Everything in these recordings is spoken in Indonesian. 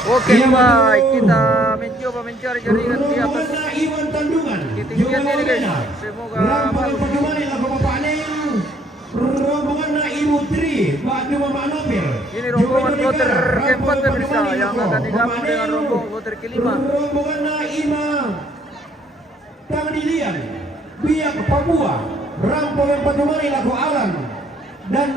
Oke baik, kita mencoba mencari jaringan di atas ketinggian ini guys. Semoga bagus. Rombongan Ibu Tri, Batu Mama Nobel. Ini rombongan kloter keempat pemirsa yang akan digabung dengan rombongan kloter kelima. Rombongan Imam Tamdilian, Biak Papua, Rampongan Patumari Laku Alam dan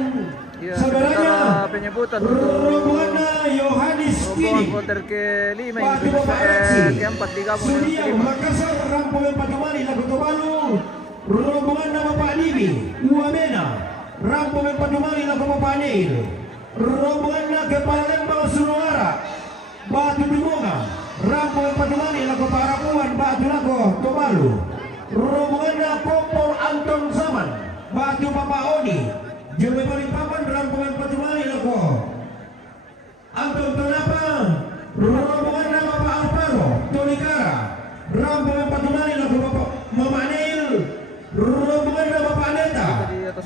ya, saudaranya penyebutan untuk rombongan Yohanes rombongan Kini, kloter kelima ini Batu pemirsa, Mama keempat digabung dengan Sudia kelima. Makassar, Rampongan Patumari Laku Tobalu, rombongan Bapak Nibi, Uamena, Rampongan Patumari Laku Bapak Neil, rombongan Kepala Lembang Suruara, Batu Dumonga, Rampongan Patumari Laku Parapuan, Batu Laku Tobalu, rombongan Kompol Anton Zaman, Batu Papa Oni, Jawa Balikpapan, Rampongan Patumari Laku Anton Tonapa, rombongan Bapak Alparo, Tonikara, Rampongan Patumari Laku Bapak Mama Neil, rombongan Bapak Neta,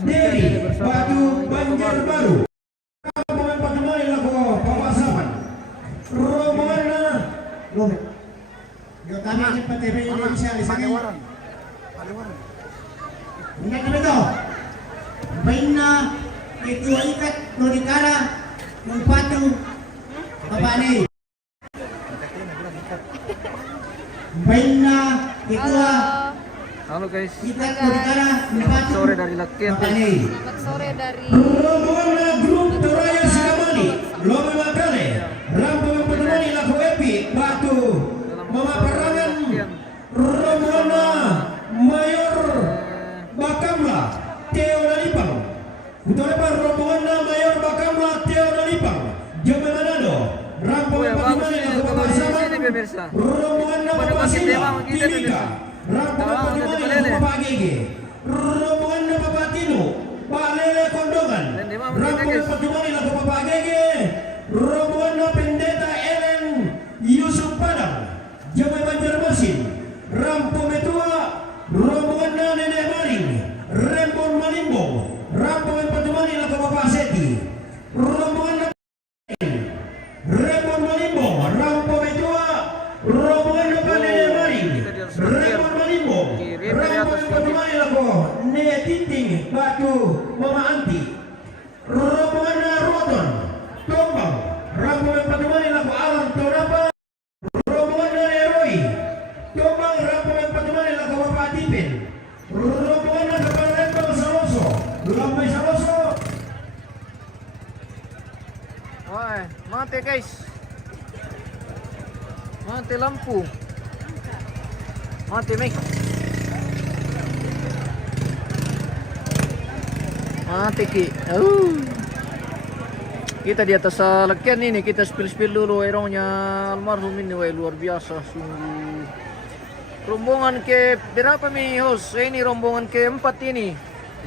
Deri, Batu Banjarbaru, rombongan Patumari Laku Bapak Saman, rombongan kami cepat TV Indonesia di sini. Ingat itu, Baina Ketua Ikat Tonikara, Bupatu Bapak Neil. Baina Ketua Halo guys, Ikat Tonikara, Bupatu sore dari Lakian. Bapak Neil. Selamat sore dari Rombongan grup Toraya Sikamani, Lome Makale, Rampongan Patumari Laku Epi, Batu Mama Perangan, rombongan Mayor Bakamla, Teo Dalipang, Utolepa rombongan Mayor Bakamla, Teo Dalipang, Jome Manado, Rampongan Patumari Laku Papasaman, pemirsa. rombongan Bapak Pasila, Timika, Rampongan Patumari Laku Bapak Gege, rombongan Bapak Tino, Pak Lele Kondongan, Rampongan Patumari Laku Bapak Gege, rombongan Pendeta Ellen Yusuf Padang, Jamai Banjarmasin, Rampo Metua, rombongan Nenek Maring, Rembon Malimbong, Rampongan Patumari Laku Bapak Seti, rombongan Rembon Malimbong, Rampo Metua, rombongan Bapak Nenek Maring, Rembon Malimbong, Rampongan Patumari Laku Nenek Tinting, Batu Mama Anti, rombongan Roton, Tombang, Rampongan Patumari Laku Alam Tonapa, rombongan Roy, Tombang, Rampongan Patumari Laku Bapak Tipin, rombongan Kepala Lembang Saloso, Lambai Saloso, Wah, mati guys. Mati lampu. Mati mic. Mati ki. Kita di atas Lakian ini, kita spill dulu aeronya almarhum ini, wah luar biasa sungguh. Rombongan ke berapa nih host? Ini rombongan keempat ini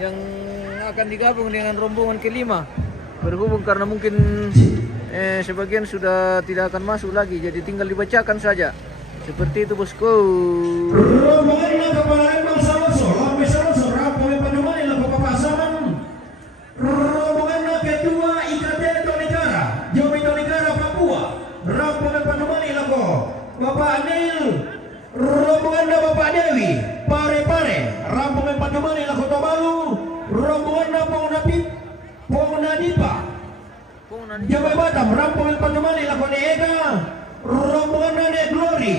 yang akan digabung dengan rombongan kelima. Berhubung karena mungkin sebagian sudah tidak akan masuk lagi, jadi tinggal dibacakan saja. Seperti itu bosku. rombongan Kepala Lembang Saloso, Lambai Saloso, Rampongan Patumari Laku Bapak Saman, rombongan Ketua IKT Tonikara, Jomi Tonikara Papua, Rampongan Patumari Laku Bapak Neil, rombongan Bapak Dewi, Pare-Pare, Rampongan Patumari Laku Tobalu, rombongan Pongnadipa, Jamai Batam, Rampongan Patumari Laku Neega, rombongan Nenek Glory,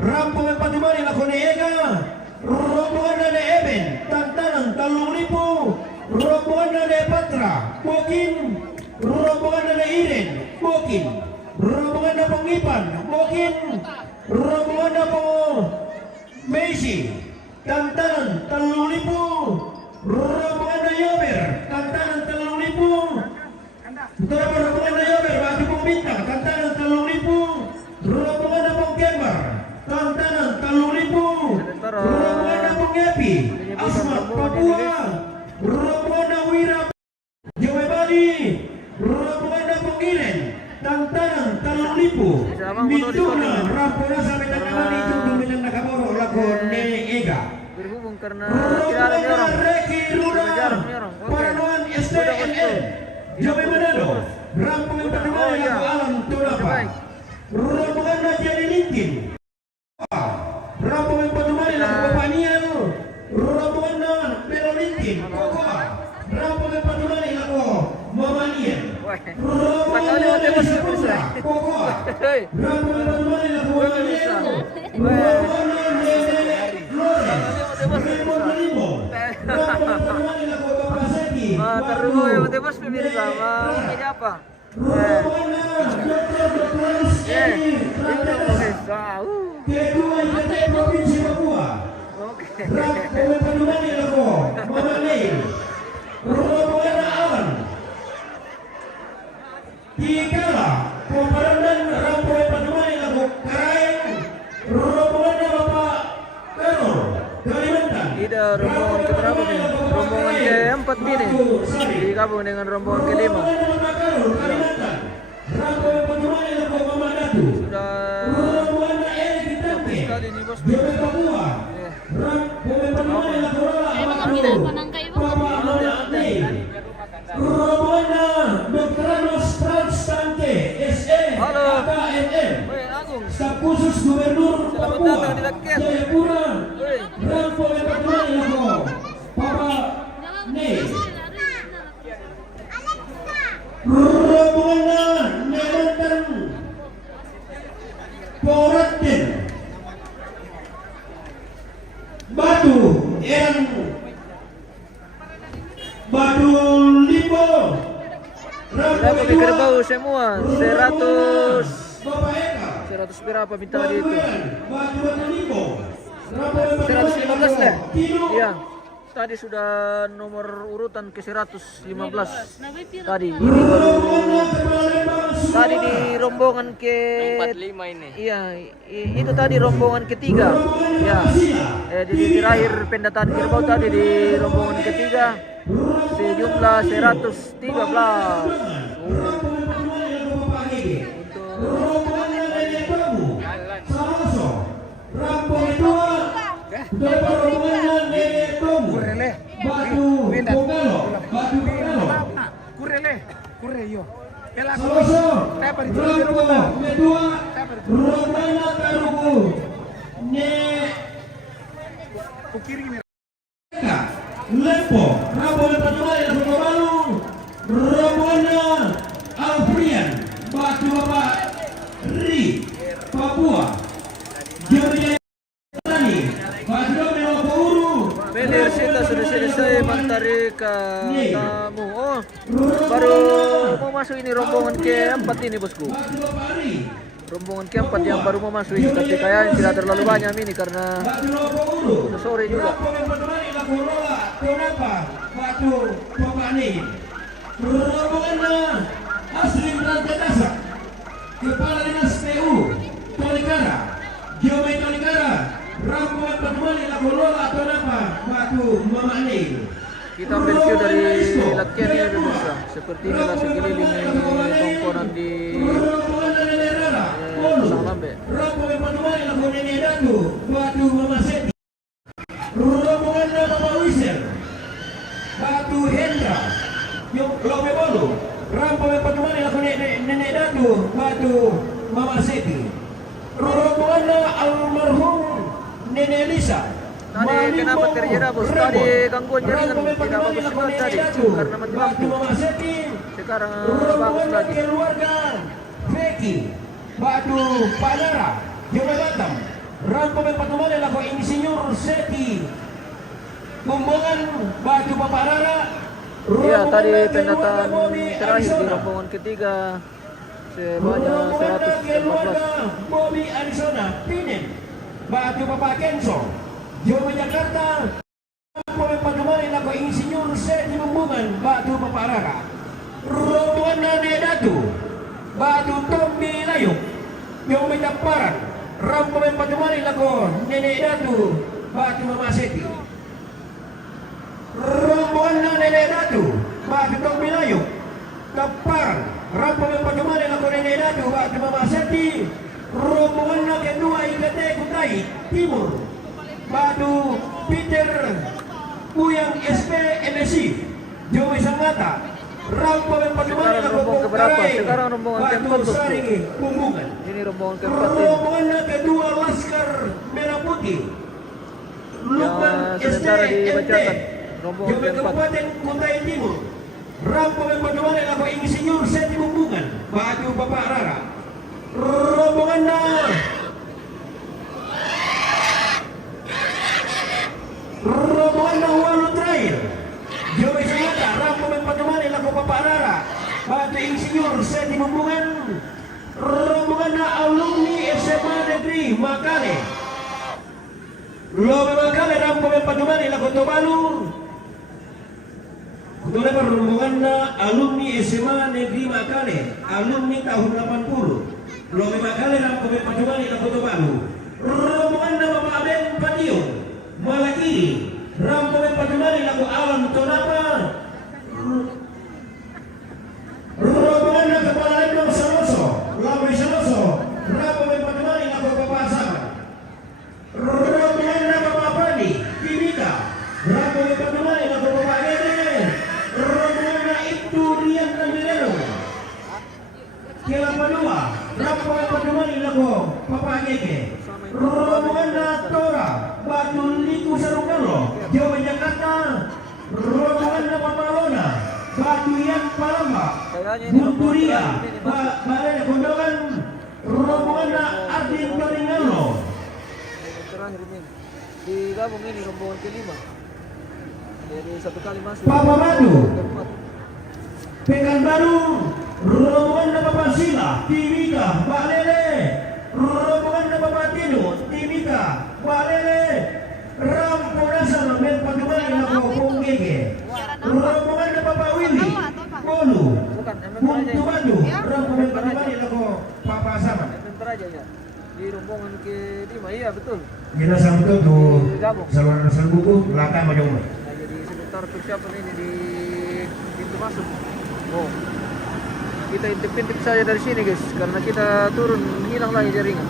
Rampongan Patumari Laku Neega, rombongan Nenek Eben, Tantanang Talung Lipu, rombongan Nenek Patra, Bokin, rombongan Nenek Iren, Bokin, rombongan Nepong Ipan, Bokin, rombongan Nepong Messi, Tantanang Talung Lipu, rombongan Yober, Tantanang Talung Lipu, beberapa rombongan Yober, Batu Pong Bintang, Tantanang Talung Lipu, rombongan Nepong Kembar, Tantanang Talung Lipu, rombongan Nepong Epi, Asmat Papua, rombongan Wira Jawa Bali, rombongan Nepong Iren, Tantanang Talung Lipu, Mituna, rombongan sampai Takamani, Tuntung Minang Nakamoro, Laku Neega, Berhubung karena tidak ada orang. Reki Lura, Jarang nih orang. Oke. Panuan STNN, Jawa Manado, Rampongan Patumari Laku Alam Tonapa, rombongan na jadi lintin. Rombongan patumali na kupapanian, rombongan na pero lintin. Rombongan patumali na ko mamanian. Rombongan na Koko. Rombongan patumali na ko mamanian. Rombongan na Tarugo ya, bos pemirsa, ini apa? Kedua IPT Provinsi Papua. Rombongan na ko mamanian. Rombongan na awan. Tikala Komandan Rampoy Patumani lagu Karayang. Rombongan na Bapak Karol Kalimantan. Tidak, rombongan keberapa nih? Rombongan keempat ini digabung dengan rombongan kelima. Rampoy Patumani lagu Mamandatu. Sudah Rombongan na Erik Kitante. sekali nih bos. Jomet Papua. Rampoy Patumani lagu Rola Amakaru. Papa Amonate. Rombongan na Dr. Anos Transtante SE Halo. KMM. Woi, Agung. Staf khusus Gubernur Selamat Papua datang di Lakian. Jayapura. Woi. Rampoy Patumani lagu Papa Ne. Rombongan na Nemantan Poratin Batu yang Batu Lipo. Berapa di kerbau semua? 100 Bapak Eka. 100 berapa minta tadi itu? Batu Lipo. 115 lah. Iya. Tadi sudah nomor urutan ke 115. Tadi ini baru tadi di rombongan ke 45 ini. Iya, itu tadi rombongan ketiga. Ya. Di terakhir pendataan kerbau tadi di rombongan ketiga sejumlah 113. Lempo, Rombongan Patumali lagu Babalung, Rombongan Alfrian, Batu Bapak Ri, Papua, Jaya Tani, Batu Bapak Uru, Belir kita sudah selesai mentari ke tamu. Oh, baru mau masuk ini rombongan keempat ini bosku. Batu Bapak Ri, Rombongan keempat yang baru mau masuk ini, tapi kayaknya tidak terlalu banyak ini karena Batu Bapak Uru, sudah sore juga. Rombongan Patumali lagu Rola, Kenapa, Batu Bapak Ni, Rombongan Aslim Rantadasa, Kepala Dinas PU, Tolikara, Jomai Tolikara, Rombongan Patumali lagu Rola, Kenapa, Batu Mama Ni. Kita ambil view dari Lakian ini pemirsa. Seperti inilah sekeliling tongkonan di Rombongan Nenek Rara, Polo, Pasang Lambe. Rombongan Patumali lagu Nenek Datu, Batu Mama Seti, Rombongan Bapak Wisel, Batu Hendra, Lope Bolu, Rombongan Patumali lagu Nenek Datu, Batu Mama Seti, Rombongan almarhum Nenek Lisa. Tadi kenapa terjadi bos? Tadi gangguan jaringan tidak bagus juga tadi karena mati lampu. Sekarang bagus lagi. Keluarga Feki, Batu Panara, Jomai Batam, Rombongan Patumali lagu Insinyur Seti, Bumbungan Batu Paparara. Iya, tadi pendataan terakhir di rombongan ketiga sebanyak 114. Bobby Arizona, Pinen, Batu Papa Kenso, Jomai Jakarta, Rombongan Patumali lagu Insinyur Seti Bumbungan Batu Paparara. Rombongan Nane Datu, Batu Tombi Layuk, Jomai Tamparan, Rombongan Patumali lagu Nenek Datu, Batu Mama Seti. Rombongan Nenek Datu, Batu Tombi Layuk, Tamparan, Rombongan Patumali lagu Nenek Datu, Batu Mama Seti. Rombongan kedua IPT Kutai Timur, Batu Peter Uyang SP MSI, Jomai Sanggata, Rampo yang padumani Sekarang lagu rombongan keberapa? Karai. Sekarang rombongan Batu keempat, bosku. Saringi, Bumbungan. Ini rombongan keempat ini. Rombongan kedua Laskar Merah Putih. Lukman sementara dibacakan SDNT. rombongan Jawa keempat. Kabupaten Kutai Timur. Rampo yang padumani lagu Insinyur Seti Bumbungan. Baju Bapak Rara. Rombongan Walu Trail. Jawa Selatan. Rampo yang padumani lagu Bapak Rara. Batu Insinyur Seti Bumbungan. Rombongan alumni SMA Negeri Makale. Lobe Makale Rampo yang padumani lagu Tobalu. Kemudian rombongan alumni SMA Negeri Makale, alumni tahun 80. Lobe Makale Rampo yang padumani lagu Tobalu. Rombongan Bapak Aben Padiung, Malakiri. Rampo yang padumani lagu Alam Tonapa. Rombongan Kepala Lembang Sanoso, Lawe Sanoso, Rampo yang padumani lagu Bapak Asaman. Rombongan Bapak Pandi, Timika, Rampo yang padumani lagu Bapak Gede. Rombongan itu Rian Kamilero, Kelapa Dua, Rampo yang padumani lagu Bapak Gede. Rombongan Tora, Batu Liku Sarungalo, Jawa Jakarta. Rombongan Bapak Lona, Batu Yang Palamba, Bunturia, Balai Gondongan. Rombongan Ardin Baringalo. Terakhir ini digabung ini rombongan kelima. Jadi satu kali masuk. Papa Madu, Keempat. Pekanbaru, rombongan Bapak Sila, Timika, Pak Lele. Rombongan Bapak Tino, Timika, Pak Lele. Rampo Dasar, Men Padumani Lago Ponggege. Rombongan Bapak Willy, Bolu, Buntu Badu, Rampo Men Padumani Lago Papa Sama. Sebentar aja ya. Di rombongan kelima, iya betul. Jelas betul tuh saluran buku belakang macam mana? Nah, jadi sebentar persiapan ini di pintu masuk. Oh, kita intip-intip saja dari sini guys, karena kita turun hilang lagi jaringan.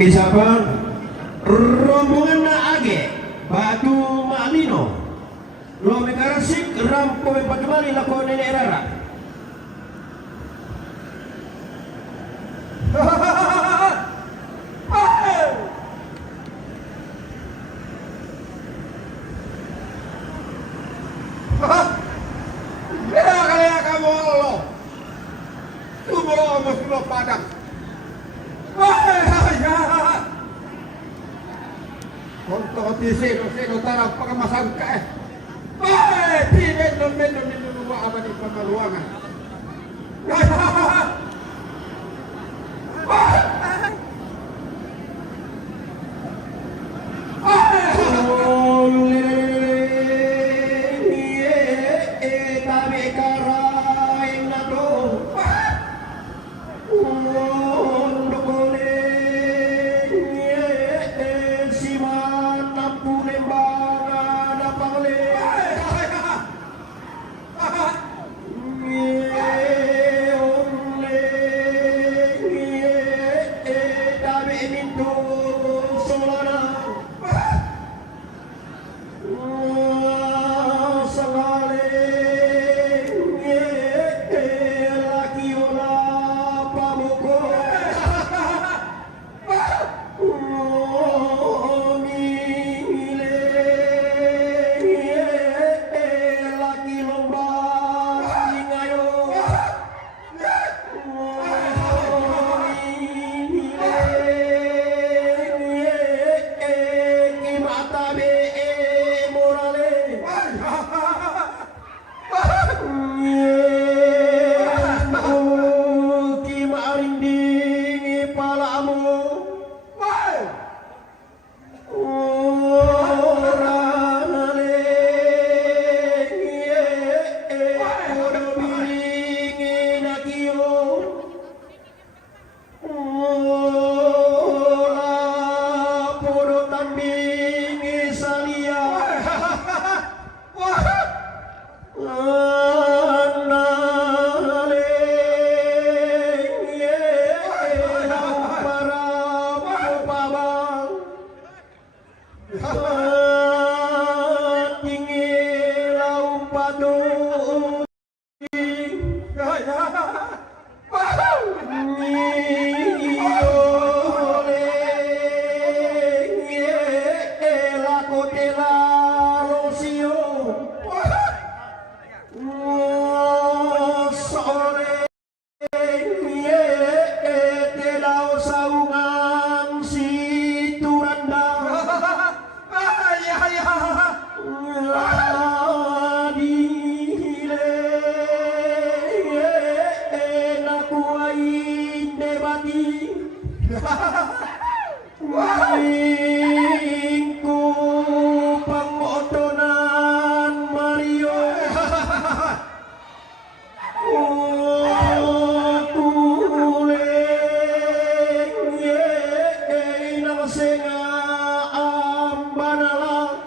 Misalkan rombongan Age, Batu Malino, Lobe Karasik, Rampo Padumani Lako Nenek Rara. Kaya kaya kamu Allah. Tumuro mo sila padang. Konto ko sino tarang pagkamasangka eh. Di menon ninuwa aman yung pamaluangan. Minggu pangotonan Mario Kuleng ye inang senga ambanala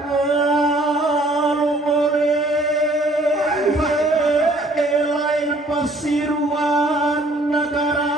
Ngalungoleng ye lain Pasuruan negara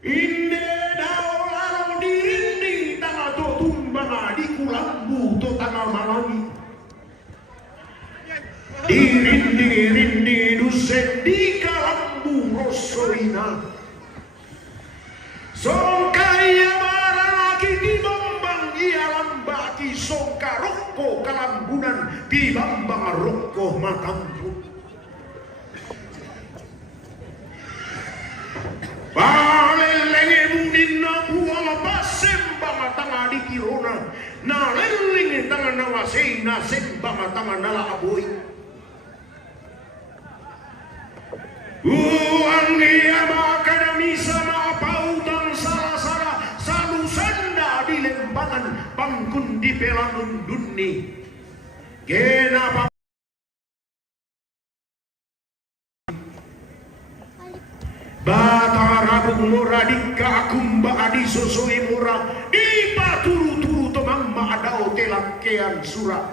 Inde dao larang dirinding tanga to tumbanga di kulambu to tanga malangi dirindi dusen di kalambu rosorina songkaya maraki di bambang ia lambaki songka rokko kalambunan di bambang rokko matampu balelenge mundina buang pasembang tanga di kirona na lelinge tanga nawasena sembang tanga nala aboy uang dia makan misa mapautan salah-salah salu sanda di lembangan bangkun di pelanun dunni kenapa Batara rabung mura dika akumba adi sosoi mura di paturu-turu tomamma adao telakkean sura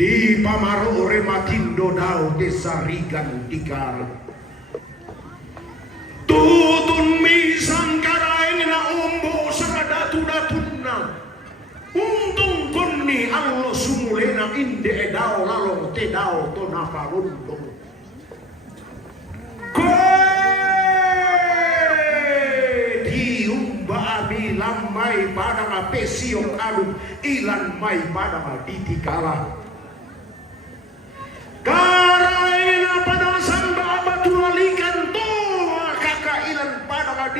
di pamaro ore matindo dao desa rigan dikara tutun misang karaeng na ombo saradatu-datunna untung konni allo sumulena inde edao lalong tedao to naparundong diumba ilang may pada nga pesiyong alum, ilan may pada nga ditikala. Karay na padasan ba batulalikan to, kakailan pada nga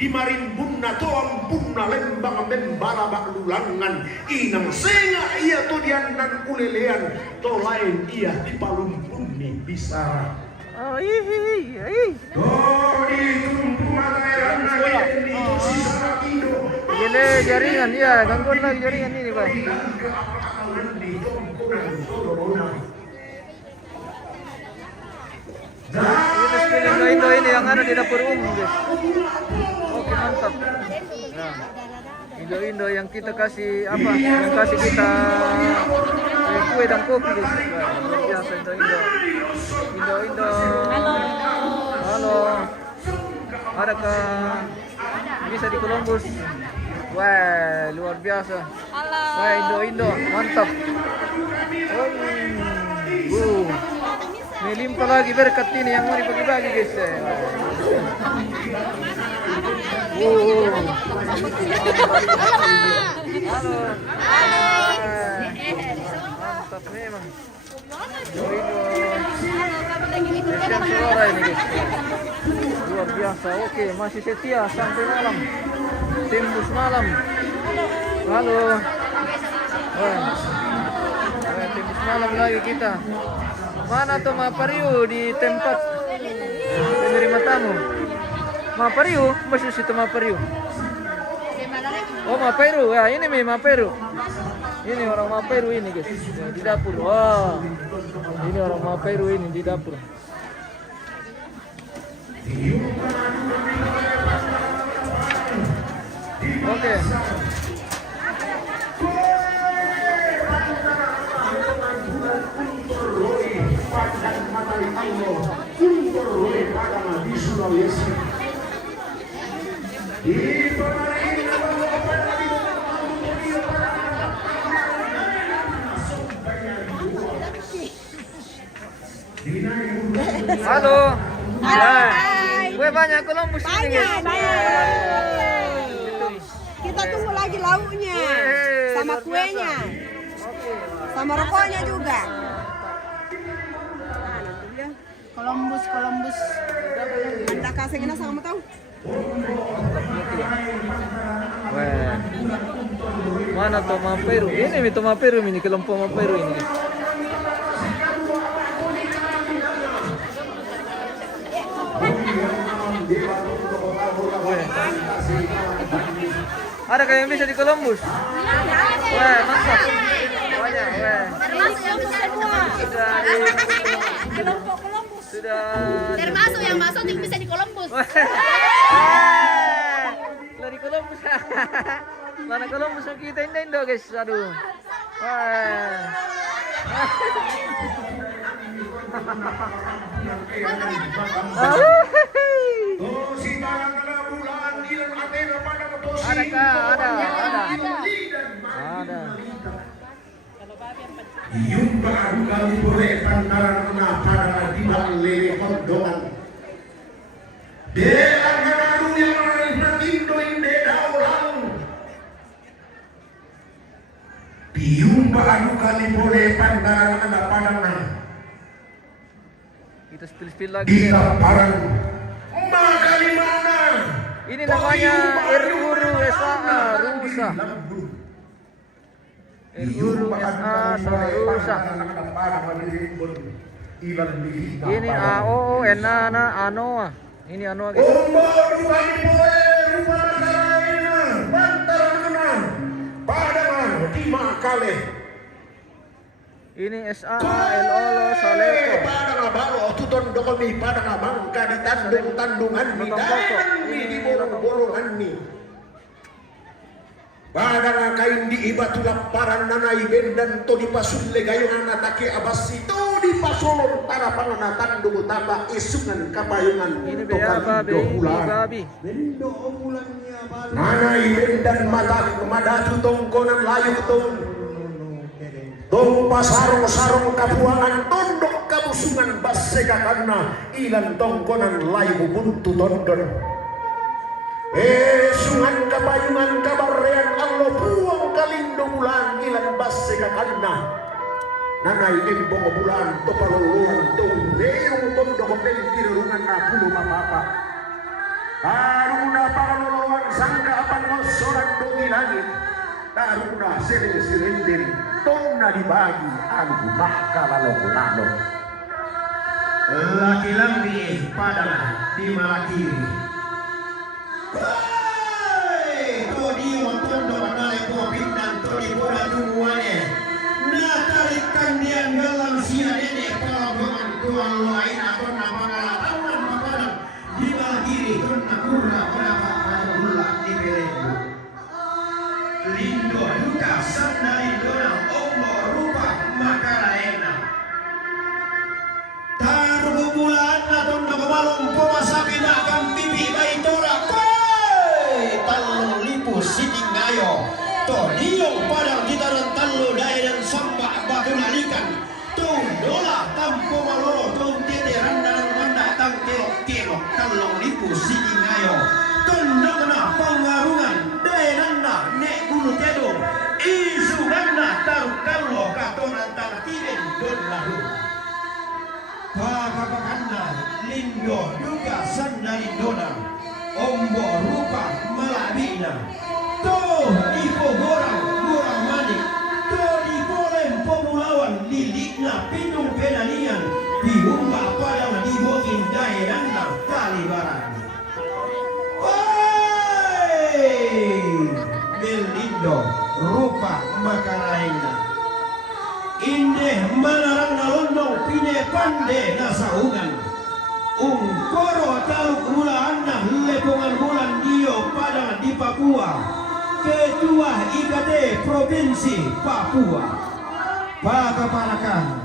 dimarimbun na to ang puna lembang membala baklulangan, inang senga iya to diyan nan ulelean, to lain iya di palumpun ni bisara. Ay. Dori tumpu matairan na kayak dito si Saratido. Gile jaringan ya, gangguan lagi jaringan ini, Pak. Itu spill Indo ini yang ada di dapur umum, guys. Oke, mantap. Nah, Indo yang kita kasih apa? Yang kasih kita kue dan kopi, guys. Wah, luar biasa Indo. Halo. Adakah bisa di Columbus? Wah, luar biasa. Halo. Wah, Indo, mantap. Melimpah lagi berkat ini yang mau dibagi-bagi, guys. Halo. Mantap memang. Sekian suara ini, guys. Luar biasa. Oke, masih setia sampai malam. Tembus malam. Halo. Tembus malam lagi kita. Mana tuh Mapariu di tempat penerima tamu? Mapariu, masih situ Mapariu. Oh, Maperu. Ya, ini Maperu. Ini orang Maperu ini, guys. Ya, di dapur. Wah. Ini orang Maperu ini di dapur. Oke. Halo. Hai. Kue banyak Columbus ini, guys. Kita tunggu lagi lauknya, sama kuenya, sama rokoknya juga. Columbus. Anda kasih kena sama tahu? Wah. Mana tuh Maperu? Ini itu Maperu ini, kelompok Maperu ini. Ada kayak yang bisa di Columbus? Wah, mantap. Banyak, wah. Termasuk yang kedua. Kelompok Columbus. Sudah. Termasuk yang masuk yang bisa di Columbus. Lah di Columbus. Mana Columbus kita Indo, guys. Aduh. Wah. Ada. Yung baru kali boleh pantaran kena pada di lele kondongan. Delang kanaru yang natindo inde daulang. Yung baru kali boleh pantaran kena pada Kita spill lagi. kita parang makali mana. Ini namanya Erguru SA Rusa. Erguru SA Rusa. Ini AOO Anoa. Ini Anoa, guys. Ini SALO Saleko. Pada ngabalo tuton dokomi pada ngabangka di tandungan di daerah di bolong-bolongan ni. Pada ngakain di ibatu laparan nanai bendan to di pasulle gayungan atake abasi to di pasolon para panganatan dungu tambah isungan kapayungan Ini to Babi. kali bendo bulannya balik. Nanai bendan madatu tongkonan layu tong. Tong pasarong-sarong kapuangan tondok kabusungan basega karena ilan tongkonan layu buntu tondon. Sungai Kabayan kapayungan kabarean allo buang kalindo bulan ilan basse kakanna. Nanay embong bulan to palulungan to leong tondo ko pentirungan na pulo mapapa. Taruna pangalulungan sangka apan ngosoran dongi langit. Taruna sering-serendin tong na dibagi ang maka lalong-lalong. Laki lambi padang di malakiri. Hei, to di tondo manale ko pindan to di bola tumuane. Natalikan dia galang sia ini pelabuhan tuan lain atau nama lawan makanan di malakiri kena kurra pada bulan di Belendo. Lindo duka sandali dona ombo rupa makaraena. Taruh bulan atau nak malum pemasabi nak akan pipi bayi tora. Talo lipu siting ngayo. To diong padang ditaran talo daya dan sambak batu nalikan. To dola tampo malolo to tete randaran manda tang kelok talo lipu siting ngayo. To nakna pangarungan daya nanda nek bulu tedong. Isu nanda taruh kalo katonan tartiben don lahu. Pakapakanda lindo duga sandali dona ombo rupa malabina to ipo gorang manik to di bolem pemulawan lilikna pinung penanian diumba padang di bokin daerahna kalibaran. Belindo rupa makaraina indeh malarang nalondong pine pande nasaungan ungkoro taluk mula anda lepongan bulan dio padang di Papua ketua IKT Provinsi Papua Pakaparakan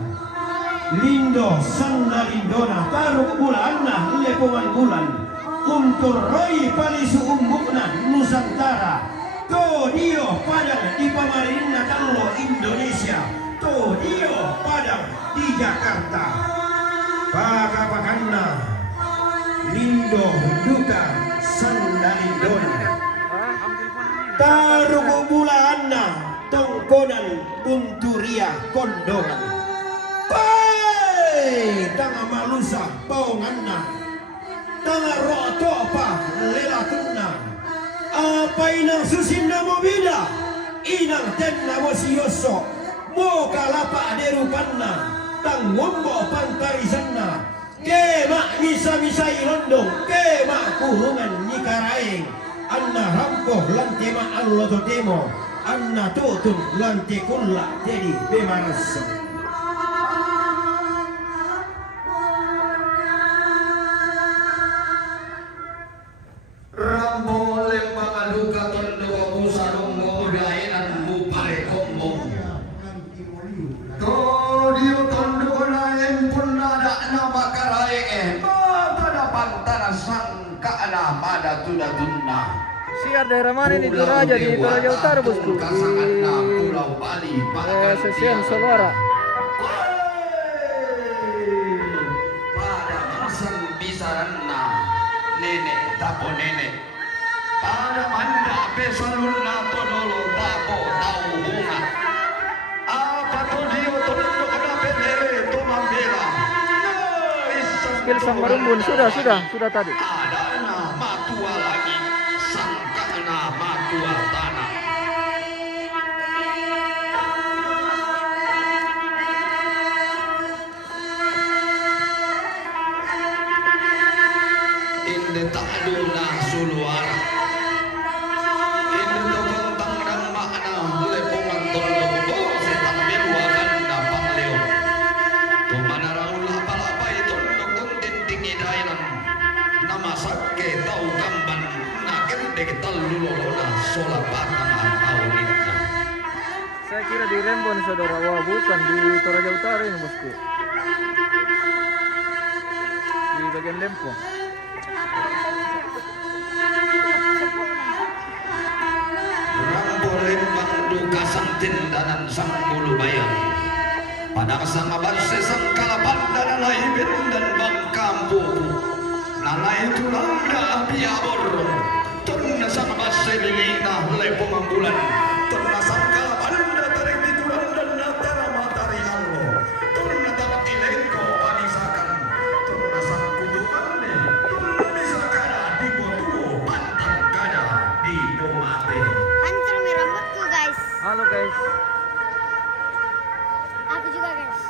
lindo sandalindona taruk bulan anda lepongan bulan untuk roi palisu umbukna Nusantara to dio padang di Pamarina Talo Indonesia to dio padang di Jakarta Pakapakana lindo duka sandalindona taruh bulanna tongkonan bunturia kondongan pai tanga malusa paunganna tanga rotopa lelatunna apa inang susinda mobida inang tenna mosioso mo kalapa derukanna tang ngombo pantarisanna kemak misa irondong kemak kurungan nikaraeng anna rampoh lante ma allo totemo anna tutun lante kulla jadi bemaras. Rambo lembang aduka tondo musa dongo daenan mupare kombong todio tondo na empun nada nama karae pada pantana sangka na pada tuda tunna Siar daerah mana ini Toraja di Toraja Utara bosku di Pulau Bali Sesian Solora. pada masan bisaranna nenek tapo nenek pada manda pesalunna todolo tapo tau bunga apa todio tondo kena pendere to mambela Skill sang marumbun sudah tadi. adana matua lagi sangkana matua tanah inde ta'duna suluara inde tentang dan makna lepongan tondo ko setang biluakan na pangleo to manaraula palapai tondo kuntin tingi dainan nama sakke tau kamban na kende talulolona sola patang taunita. Saya kira di Rembon saudara, wah bukan di Toraja Utara ini bosku. Di bagian Lempong. Rambo lembang duka sang tindanan sang bulu bayang pada sang abarse sang kalapan dan laibin dan bang kampu nalai tulang da api abor tunda sang abarse selilina oleh pemanggulan ternasangka anda tarik titulan dan natara matahari Allah ternatak ilengko panisakan ternasak kudukannya ternasakan di botuo pantang kada di domate. Hancur nih rambutku guys. Halo guys. Aku juga guys.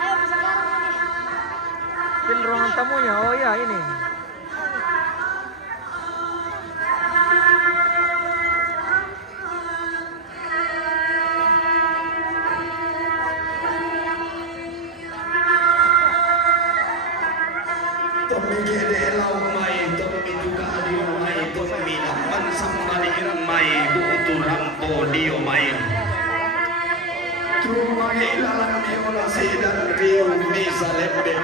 Ayo masuk dalam lagi. Ini ruangan tamunya. Oh iya ini. Tomi gede lau mai, tomi juga adio mai, tomi naman sambali irang mai, buutu rampo dio mai. Trumangi ilalang miola sidan rio misa lembe.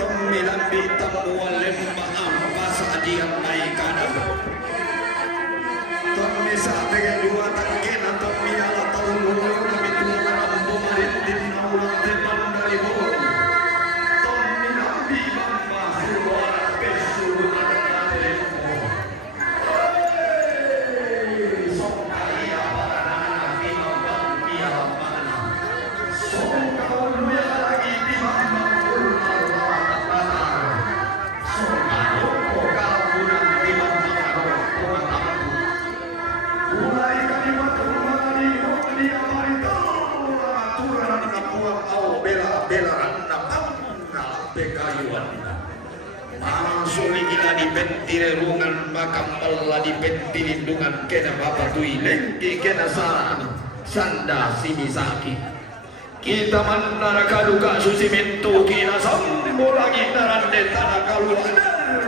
Tomi lambi tamuwa lemba ampasa adian mai kanan. Tomi sa tege dua tangkena, tomi ala taulu kami tunggu rampo marindin naulang teman dari bawah. Masuli kita dipentire rungan makam Allah dipentire dungan kena bapak tui lengki kena sarana sanda simisaki kita mandara kaduka susi mentu kina sambo lagi narande tanah kaluan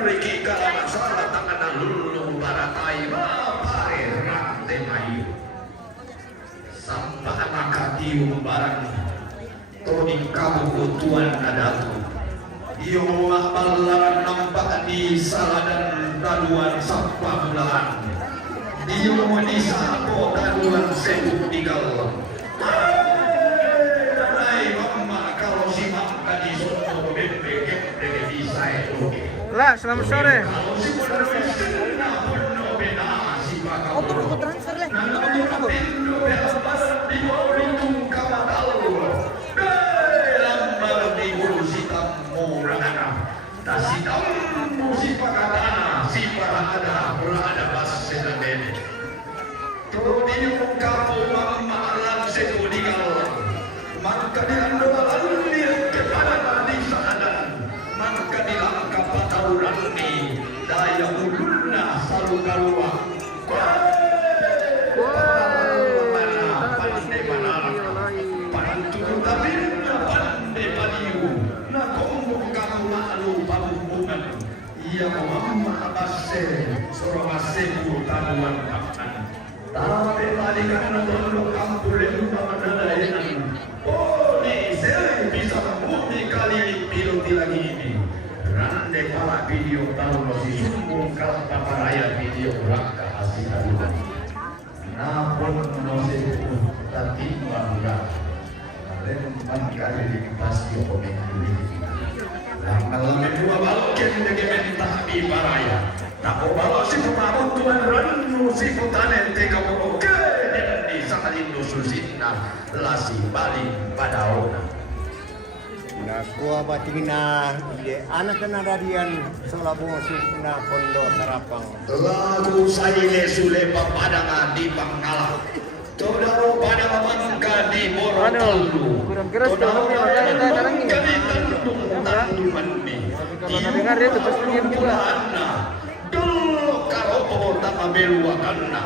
riki kalana salah tangan lulu baratai pare rante mayu sampai anak tium barang toning kamu kutuan adatu yung mapalan nampak di saladan daluan sampah belahan yung mo di sapo daluan sebut digal ay mama kalau si mangka di soto bebe kepre bisa itu La, selamat sore. kalau si bodoh na bono bena si bakal Oh, tunggu transfer lah. di bawah kawatal lambar di bulu sitam murana tasitam si pakadana si parada berada bas sedane Todi yung kapo mamalan seto digal maka diandolan lihat kepada di saadan maka dilang kapatauran ni daya uluna salu kalua ia mama abase soro asebu tanuan akan tapi tadi karena dulu kampulin pamadayan oh ni saya bisa bukti kali ini pilot lagi ini rande para video tahu si sumbung kalau raya video raka asih aluan napun nose tapi bangga lempan kali di pasti komen dulu kalau dua balok yang mentah di baraya tak balok si pemabuk tuan ranu si putanen teka oke dan di sangat indususina lasi bali pada ona na kuha bating na anak na radian selabong na kondo tarapang lagu saile sule papadangan di Bangala Todaro pada mangka di Morotalu kurang keras kalau makanya kita darangin. Kalau dengar dia terus diam juga. Dulu karopo tama belua kanna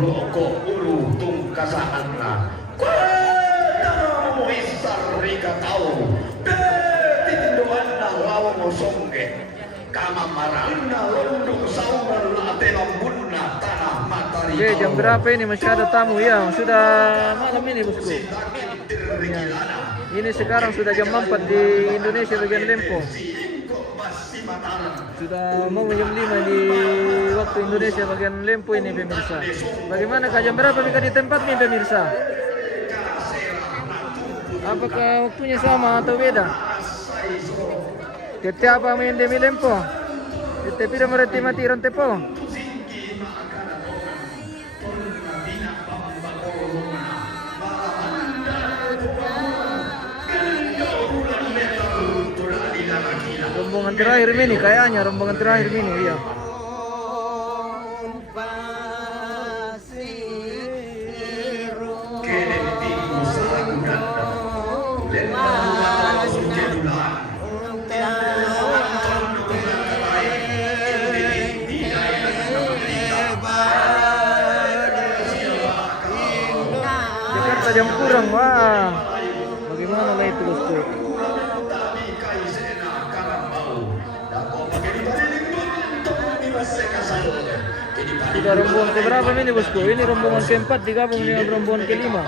loko ulu tung kasahanna kuatamo isar rika tau betindoanna lawan osongge kama marana londong sauran late lambunna tanah matari. Oke, jam berapa ini? Masih ada tamu ya? Sudah malam ini bosku. Ya. Ini sekarang sudah jam 4 di Indonesia bagian Lempo. Sudah mau jam 5 di waktu Indonesia bagian Lempo ini pemirsa. Bagaimana jam berapa mereka di tempat nih pemirsa? Apakah waktunya sama atau beda? Tete apa main demi lempo? Tete pira mereti mati rantai po. Rombongan terakhir ini kayaknya rombongan terakhir ini iya. Jakarta jam kurang, wah. Bagaimana lah itu bosku? Sudah rombongan keberapa ini bosku? Ini rombongan keempat digabung dengan rombongan kelima.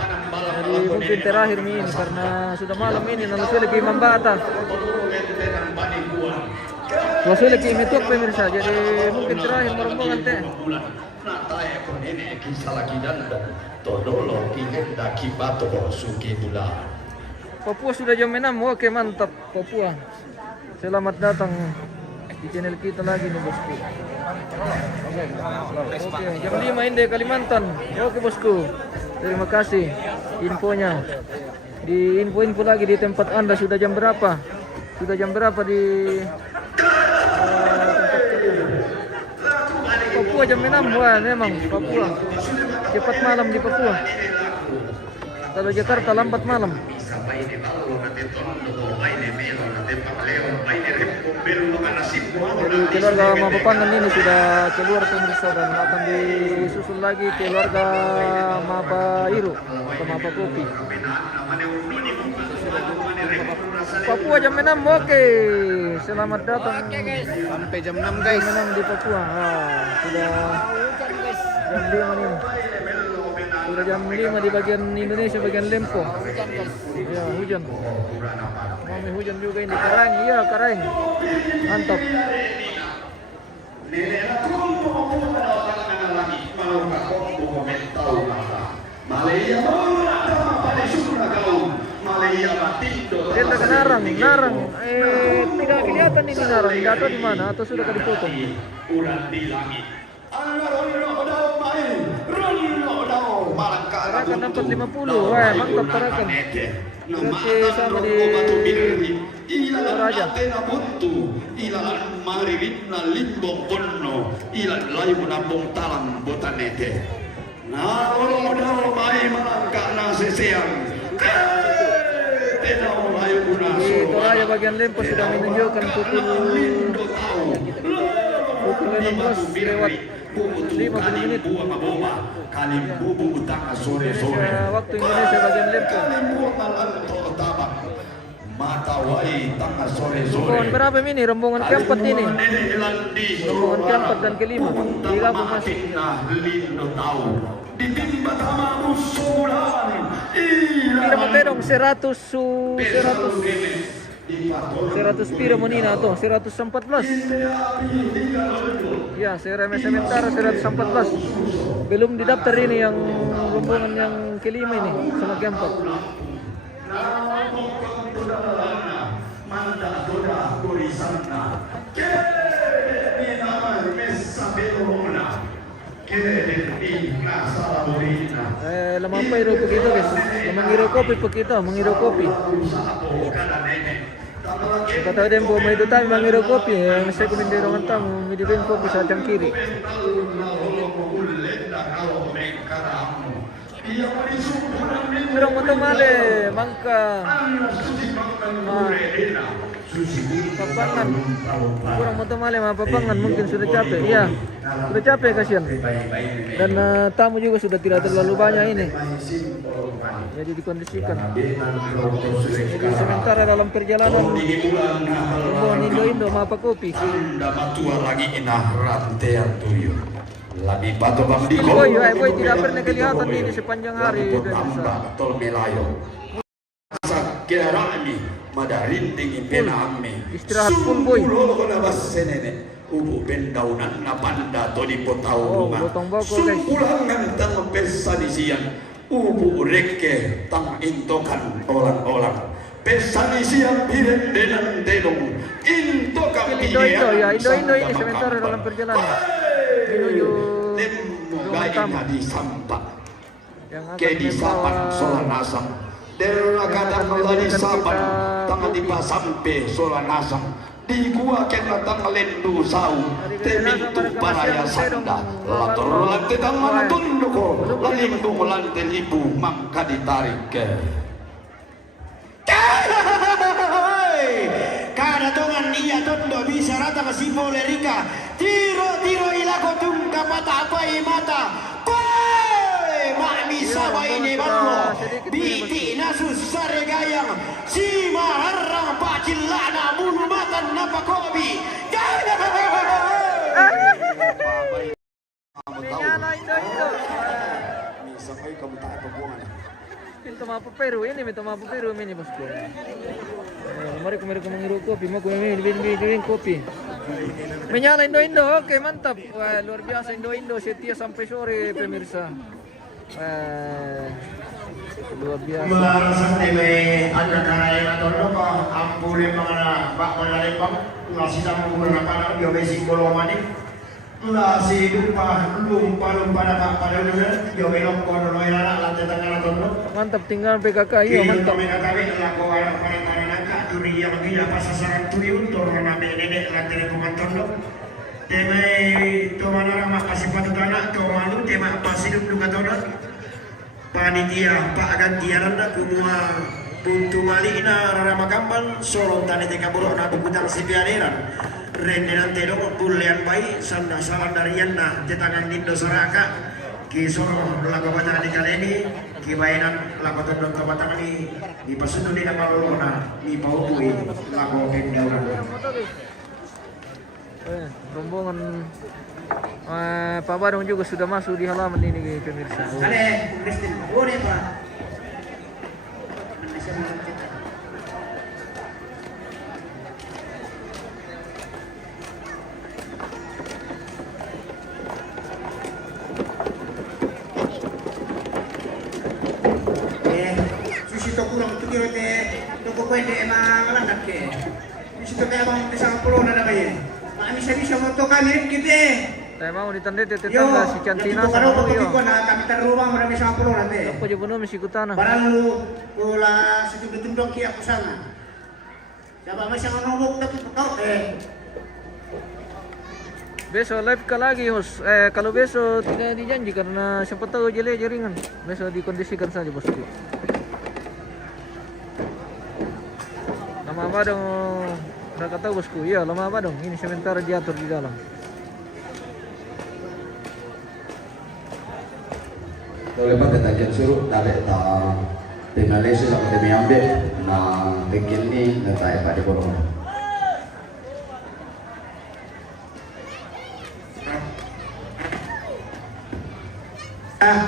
Jadi mungkin terakhir ini karena sudah malam ini lalu lagi membata. Lalu lagi metuk pemirsa. Jadi mungkin terakhir rombongan teh. Papua sudah jam 6. Oke mantap Papua. Selamat datang di channel kita lagi nih bosku. Oke, jam 5 Inde Kalimantan. Oke bosku. Terima kasih infonya. Di info-info lagi di tempat Anda sudah jam berapa? Sudah jam berapa di tempat kalian? Papua jam 6. Wah, memang Papua. Cepat malam di Papua. Kalau Jakarta lambat malam. Jadi keluarga Mapapangan ini sudah keluar pemirsa dan akan disusul lagi keluarga Mapairu atau Mapakopi. Papua jam 6. Oke. Selamat datang. Sampai jam 6 guys. Jam 6 di Papua. Sudah jam 5 nih. Sudah jam 5 di bagian Indonesia, bagian Lempo. Ya, hujan. Mami hujan juga ini. Karang, iya karang. Mantap. Kita ke Narang. Tidak kelihatan ini Narang. Tidak tahu di mana atau sudah dipotong. Tarakan dapat 50. Wah, mantap Tarakan. Berarti sama di Raja. Di Toraja bagian Lempo sudah menunjukkan pukul 16 lewat 50 menit. Indonesia, waktu Indonesia bagian Lempo. Rombongan berapa ini? Rombongan keempat ini. Rombongan keempat dan kelima. Digabung masih. Kira mati dong 100 pira menina tuh 114. Ya, CRM sementara 114. Belum didaftar ini yang rombongan yang kelima ini sama keempat. Lamampai ro begitu guys. Mengiru kopi. Kata dia mau itu tahu mengiru kopi. Saya kunin di ruangan tamu, midibin kopi sajang kiri. Kurang moto male, mangka. Papangan. Kurang moto male papangan mungkin sudah capek. Iya. Sudah capek kasihan. Dan tamu juga sudah tidak terlalu banyak ini. Jadi dikondisikan. Jadi sementara dalam perjalanan rombongan Indo Mapa Kopi. Boy tidak pernah kelihatan ini sepanjang hari. Istirahat pun boy. Ubu pendaunan na panda to di potau bunga. Sumpulangan tang pesa di siang. Ubu reke tang intokan orang-orang. Pesa di siang biren denan delong. Indo ya, Indo ini sementara dalam perjalanan menuju Lembaga di Sampak. yang akan Ke di Sapan Solanasam. Derla kadang meladi Sapan. Tangan di sampai Solanasam. Di gua kena tang lendu sau. Temintu paraya sanda. Lator lantai tangan tunduko. Lalindung lantai ibu mangka ditarik ke. Kada tongan iya tondo bisa rata kasipo lerika. Tiro ilako tungka mata apa mata. Mak bisa ini bango. Biti nasus sare gayang. Si maharang pacilana mulu matan napa kobi. Nyala Indo. Sampai kamu tak kebuangan. Minta maaf Peru ini bosku. Mari mengiru kopi, mau minum kopi. Menyala Indo, oke mantap. Wah, luar biasa Indo setia sampai sore pemirsa. Luar biasa. Melasan teme anda karai atau apa ampule mangana bak malalipang nasi sama guna apa dia besi bolomani nasi lupa na pada dulu dia belok kono noyara lantai tangan atau Mantap tinggal PKK iya mantap. Mantap. Mereka laku orang pada nangka turi yang gila pas sasaran turi untuk nabe dedek lantai komantondo. Teme to manara makasih patut anak to malu tema pasti dulu kata panitia Pak gantian anda kumua buntu malina rarama kampan sorong tani teka buruk na bukutang sipianeran rende nanti dong bulian bayi sanda salam darian na tetangan nindo saraka ki sorong lagu batang di kali ini ki bainan lagu tendong ke batang ini di pasundu di nama lorona di pautui lagu kendauran. Rombongan Pak Badung juga sudah masuk di halaman ini pemirsa. Boleh Pak. Susi to kurang tu kira toko kwende emang landak ke. Susi to kaya bang isang pulo na kaya. Bisa mo to kami kita. Saya mau ditanda tetangga si Cantina Kalau sama begitu Rio. kau nak kami terumah mereka sama pulau nanti. Apa je benar mesti kutana. Barang lu pula sejumlah tunduk kia aku sana. Siapa masih nongok tapi kau Besok live ka lagi host. Kalau besok tidak dijanji karena siapa tahu jelek jaringan. Besok dikondisikan saja bosku. Lama apa dong? Udah kata bosku. Iya lama apa dong? Ini sementara diatur di dalam. Boleh pakai tajian suruh tarik tak dengan lesu sama demi ambil nah bikin ni letak pada bolong.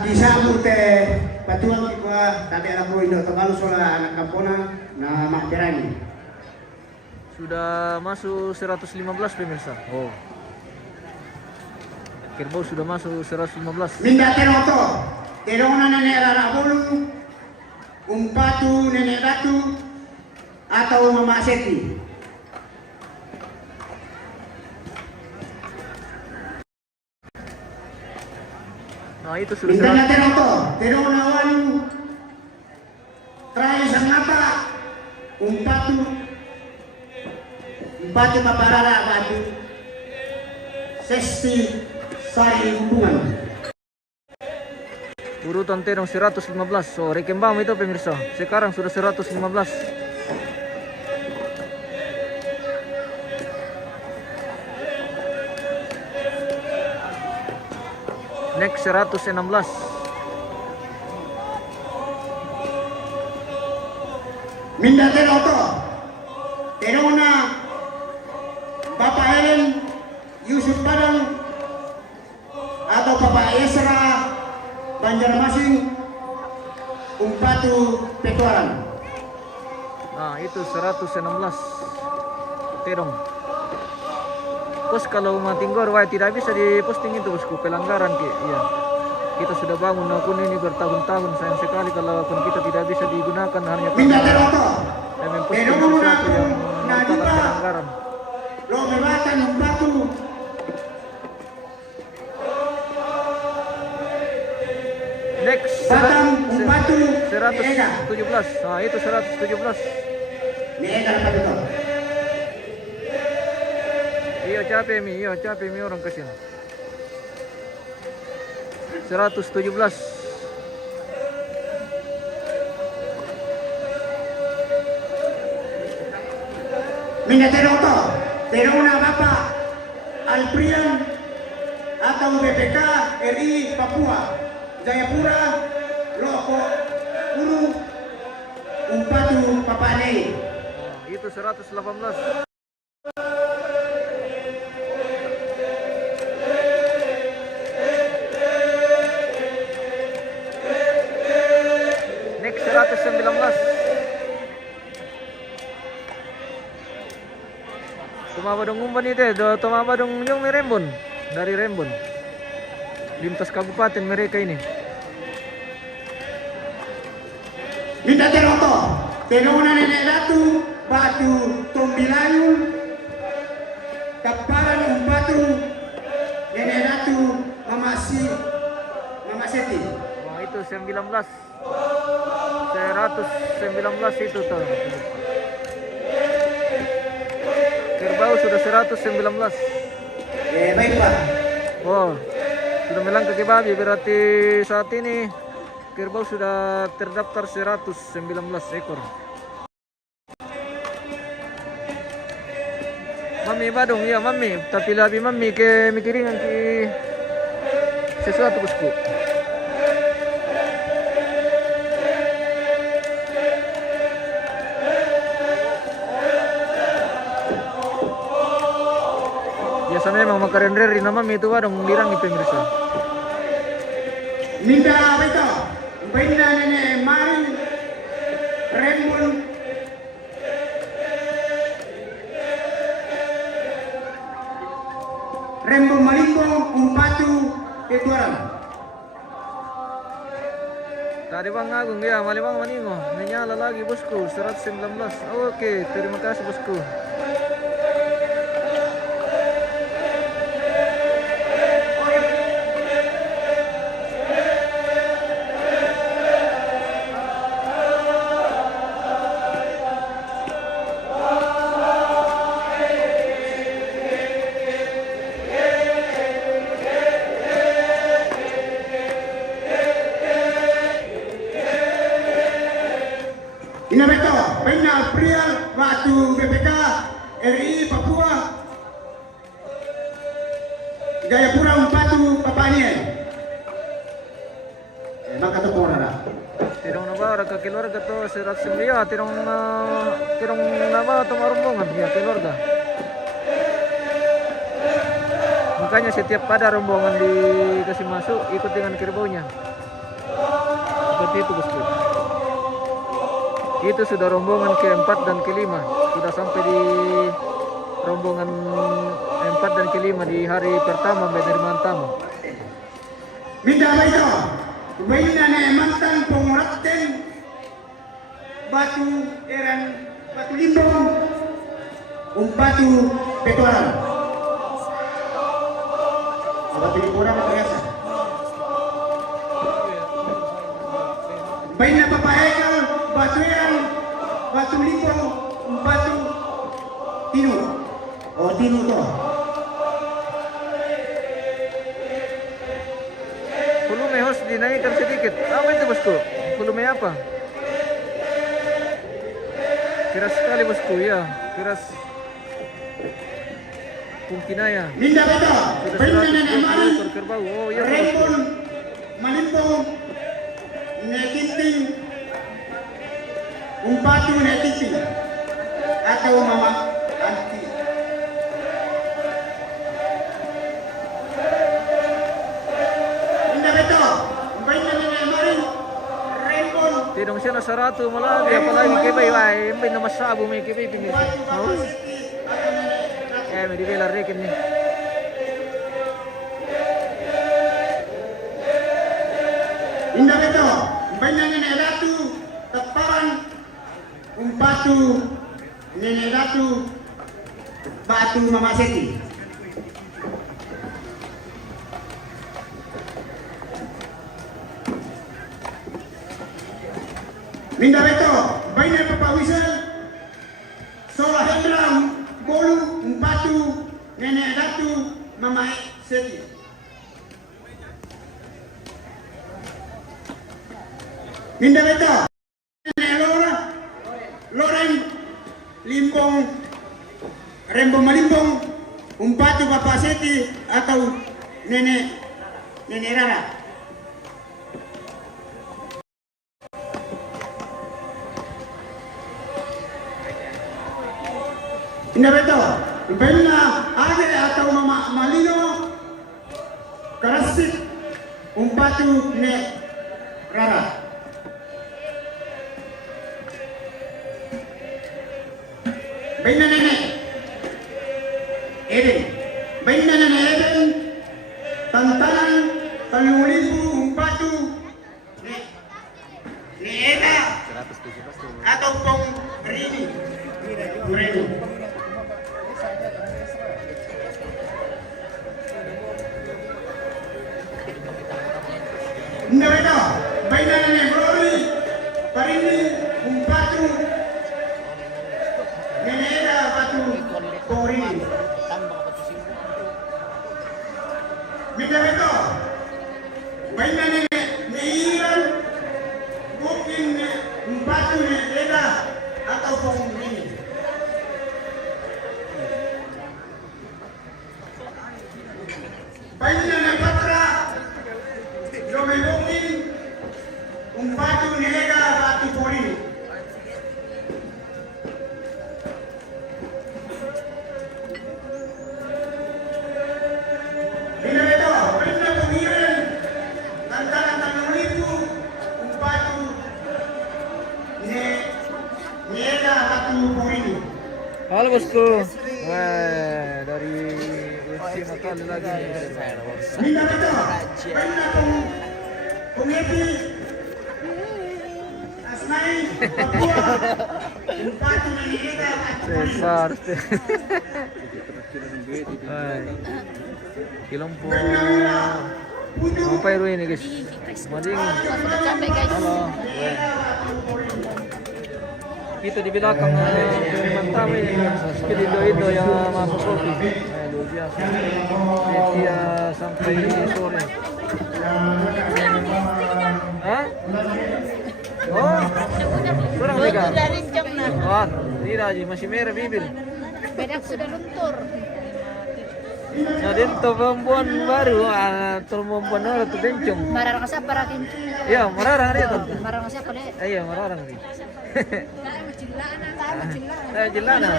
Disambut patuan kita tadi anak Indo terlalu soal anak kampona na Mahberani. Sudah masuk 115 pemirsa. Oh. Kerbau sudah masuk 115. Minda teroto. Terona nenek rara bulu, umpatu nenek ratu, atau mama seti. Nah itu sudah Minta teroto, terona walu, terakhir sangapa, umpatu paparara batu, sesti sari hubungan. urutan terong 115. So rekembang itu pemirsa. Sekarang sudah 115. Next 116. Minda teroto, terona Bapak Helen Yusuf Padang atau Bapak Esra Banjarmasin Umpatu Petualan. Nah itu 116 terong. Bos kalau Matinggor wah tidak bisa diposting itu bosku pelanggaran ki. Iya. Kita sudah bangun akun ini bertahun-tahun, sayang sekali kalau akun kita tidak bisa digunakan hanya Minda karena teroto, memposting terona sesuatu yang Nadita pelanggaran. lo memang Iya. 17. Nah, itu 117. Nih kalau apa itu? Iya, capek mi orang kasih. 117. Minta terong una Bapak Alprian atau BPK RI Papua Jayapura Loko Uru Umpatu Papane. Itu 118. Next 119. Tumaba dong umban itu, tumaba dong yung may Rembon. Dari Rembon. Lintas kabupaten mereka ini. Minta terong una Nenek Datu Batu Tombilayun Kaparan Umpatu Nenek Datu Mama Seti. Wah, itu 19. 119 itu tuh. Kerbau sudah 119. Baik Pak. Oh, sudah melangkah ke babi, berarti saat ini kerbau sudah terdaftar 119 ekor. Mami badong, ya mami, tapi lebih mami ke mikiringan ke sesuatu bosku. Biasa memang makanan reri nama itu badong dirang itu pemirsa. Minta apa itu? Benda Nenek Maring Rembun Rembun Malimpong Umpatu Ketuaran. Tadi Bang Agung ya, Malibang Maningo, menyala lagi bosku 119. Oke, terima kasih bosku. Ina beto, Benda Prial Batu BPK RI Papua Jayapura Umpatu Papanian. Maka to porara. Tirong nabawa ke keluarga to 109 ya, tirong nabawa to marumbongan ya keluarga. Makanya setiap ada rombongan dikasih masuk ikut dengan kerbaunya. Seperti itu bosku. Itu sudah rombongan keempat dan kelima. Sudah sampai di rombongan 4 dan kelima di hari pertama penerimaan tamu. Minta apa itu? Benda mantan penguraten Batu Eran Batu Limbong Umpatu Ketuaran. Batu Limbong apa biasa? Benda Bapak Ekal Batu Eran Batu Limbong Umpatu Tinu. Oh Tinu toh. Volume harus dinaikkan sedikit. Apa itu bosku? Volume apa? Keras sekali bosku ya. Keras. Pungkinaya. Minta beto. Sudah Benda 120 Maring ekor kerbau. Oh iya bosku. Rembon Malimpong Nekiting Umpatu Nekiting atau Mama Anti. Minta beto. Benda Maring Rembon Tidong siya na sarado malagi. Apalagi kibay. Ay, may namasabo may kibay. Oh. Eh, may di kaya larikin niya. Indah beto, banyak Nenek Datu, Teparan, Umpatu, Nenek Datu, Batu Mama Seti. Minda beto, baina Papa Wisel, Sola Hendram, Bolu, Mpatu, Nenek Datu, Mama Seti. Minda beto, Nenek Lora, Loren, Limbong, Rembo Malimbong, Mpatu Papa Seti atau Nenek Rara. Indah betul, Bena Ade atau Mama Malino, Karasik, Umpatu Ne Rara. Bena Nenek Eden, Bena Nenek Eden, Tantangan, Talulibu, Umpatu Ne Eda atau Pong Rini. Ndaweda, baina Nenek Glory, Parini, Umpatu, Nenek Eda, Batu, Porini. Ndaweda, baina Nenek Neiran, Bukin, Umpatu, Nenek Eda, atau Porini. Baina Nenek Patra, Romebukin, Umpatu Nega Batu Porini. Bina itu, bina pengiran, lantaran tangan itu, Umpatu Nega Batu Porini. Halo bosku. Wah, dari FC Makali lagi. Bina itu, bina pengepi, Asmai, Papua, Umpatu Nega Batu Porini. Cesar. Hai. Kilompo. Sampai ini guys. Mading. Halo. Kita di belakang mantap ini. Indo yang masuk kopi. Luar biasa. Dia sampai sore. Hah? Oh, kurang tiga. Wah, tidak aja masih merah bibir. Bedak sudah luntur. Nah, dia tuh perempuan baru, perempuan baru tuh bencong. Mararang siapa rakin? Iya, mararang dia tuh. Mararang siapa deh? Iya, mararang dia. Jelana.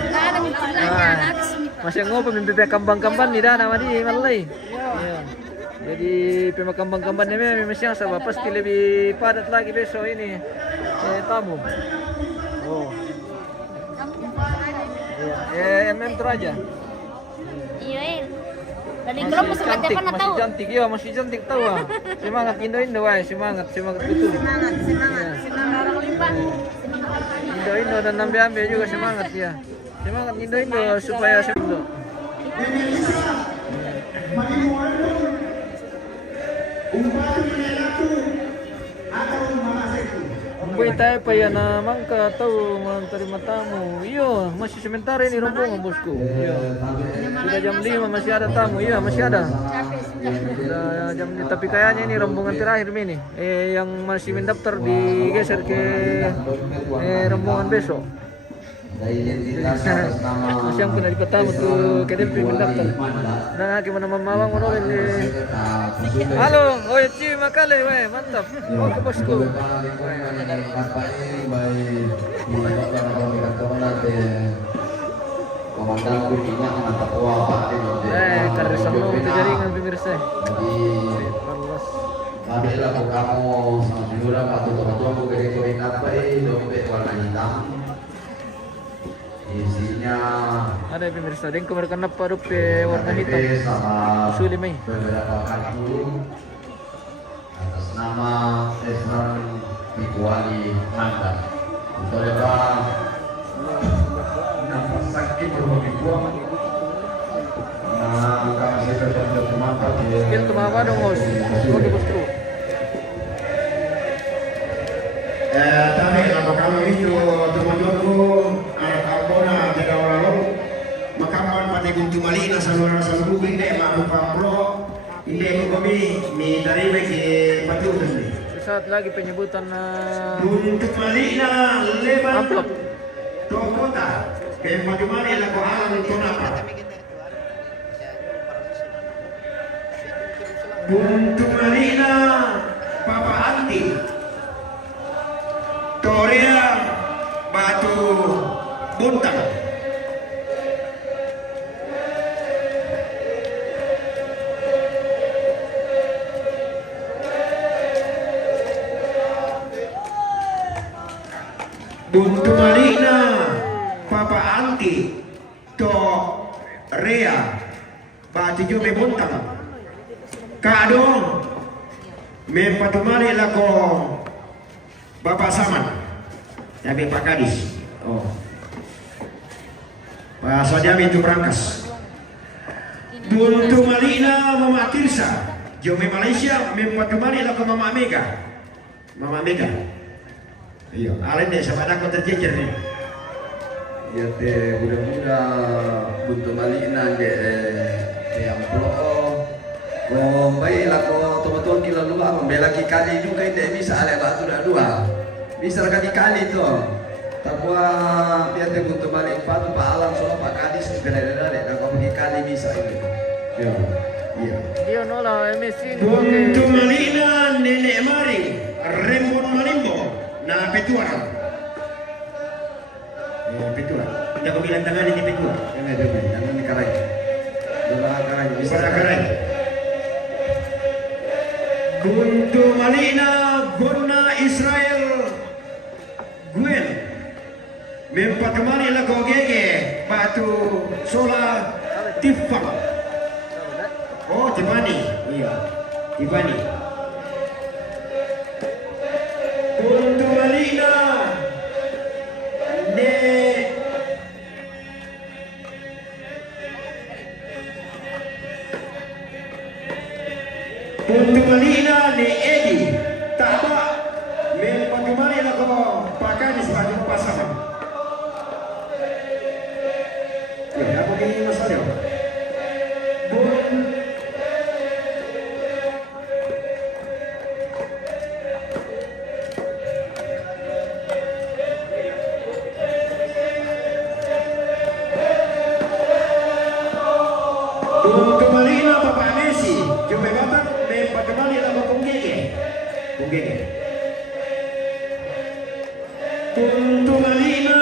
Masih ngopi mimpi kambang-kambang di dana madi malai. Iya. Jadi pemain kambang-kambangnya memang siang sama pasti lebih padat lagi besok ini tamu. Oh. Iya, MM aja. Iya. Dari belum sempat depan tahu. Masih cantik, iya masih cantik tahu ah. Semangat Indo wae, semangat betul. Semangat lipat. Indo dan ambil juga semangat ya. Semangat Indo supaya Indo. Buat tayo pa yan na mangka tahu menerima tamu. Iya, masih sementara ini rombongan bosku. Iya. Sudah jam 5 masih ada tamu. Iya, masih ada. Sudah jam tapi kayaknya ini rombongan terakhir ini. Yang masih mendaftar digeser ke rombongan besok. Masih yang pernah pertama tuh KDP mendaftar. Nah, gimana mamawang ono ini? Halo, oi Ci Makale, weh, mantap. Oke bosku. Karena sama itu jaringan pemirsa. Adalah kamu sama figura Pak Toto bukan apa dompet warna hitam. Isinya ada pemirsa, dan kemarin kenapa rupiah warna hitam? Sulit main. Beberapa kartu atas nama Esran Bikuali Mantan. Untuk lebar nafas sakit rumah Bikuali. Nah, kami sudah bermanfaat. Itu apa dong bos? Oke bosku. Kami lakukan buntu malina saluran saluran hindi maamu pa pro hindi mo kami mi dari ke patutan ni. Sesaat lagi penyebutan Buntu malina leban amplop. Tokota kaya magumani lang ko alam ito na pa. Buntu malina Papa Anti Toria Batu Buntang. Buntu Marina Papa Anti To Rea Batu Jume Buntang Kadong Mempatumari lako Bapak Saman Tapi Pak Kadis. Oh. Pak Sojami itu berangkas. Buntu Malina Mama Tirsa. Jome Malaysia Mempatumari lako Mama Mega. Mama Mega. Iya, alen deh sama anak terjejer nih. Ya teh muda-muda buntu malina de yang pro. Oh, baiklah kau teman-teman kila luar membela kali juga tidak bisa ale batu dah dua. Bisa kali tu. Takwa dia teh buntu malin patu Pak Alam soal Pak Kadis gede-gede dah kau pergi kali bisa itu. Ya. Iya. Dia nolak MSC. Buntu Malina Nenek Mari Rembon Malimbo. Nah, petuaran. Petuaran. Kita bilang tangan ini petuaran. Jangan dikarai. Bola karai bisa karai. Buntu Malina Guna Israel Gwen. Mempat kemari lah kau gege batu sola Tifang. Oh, Tiffany. Iya. Tiffany. Buntu Malina de Buntu Malina de Edi Taba Mempatumari lah kau pakai di sepatu pasangan. Ya, apa ini masalah? Buntu Malina Bapak Messi, jumpa bapak Mempatumari lah kau punggege. Buntu Malina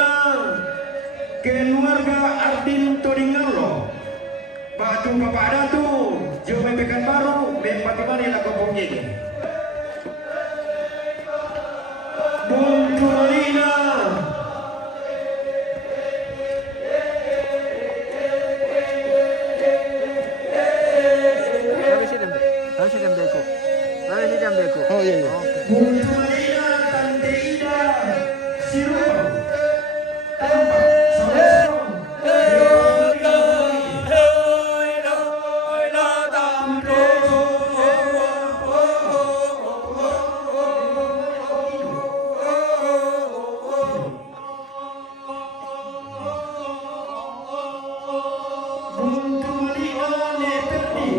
keluarga Ardin Todingalo Batu Bapak Datu Jumpa Pekanbaru Mempatumari lah kau punggege. Buntu Malina Oh iya. Buntu Malina Tante Ida Sirupang Tampak Salam Buntu Malina Neperdi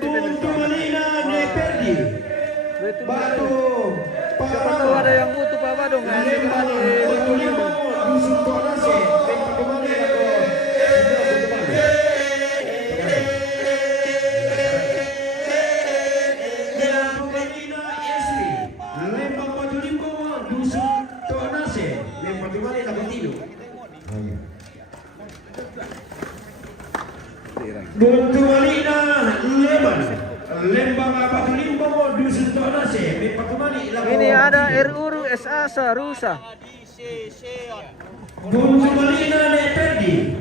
Buntu Malina Neperdi Batu Siapa ada yang butuh Pak Badung? Batu Lima Dusun Tonase Mempatumari lah kau Buntu Malina Esri Lembang Batu Limbo Dusun Tonase Mempatumari lah kau tidur. Buntu Malina Leban Lembang Batu Limbo Dusun Tonase Mempatumari lah kau Ini ada RUU SA Sarusa. Buntu Malina Neperdi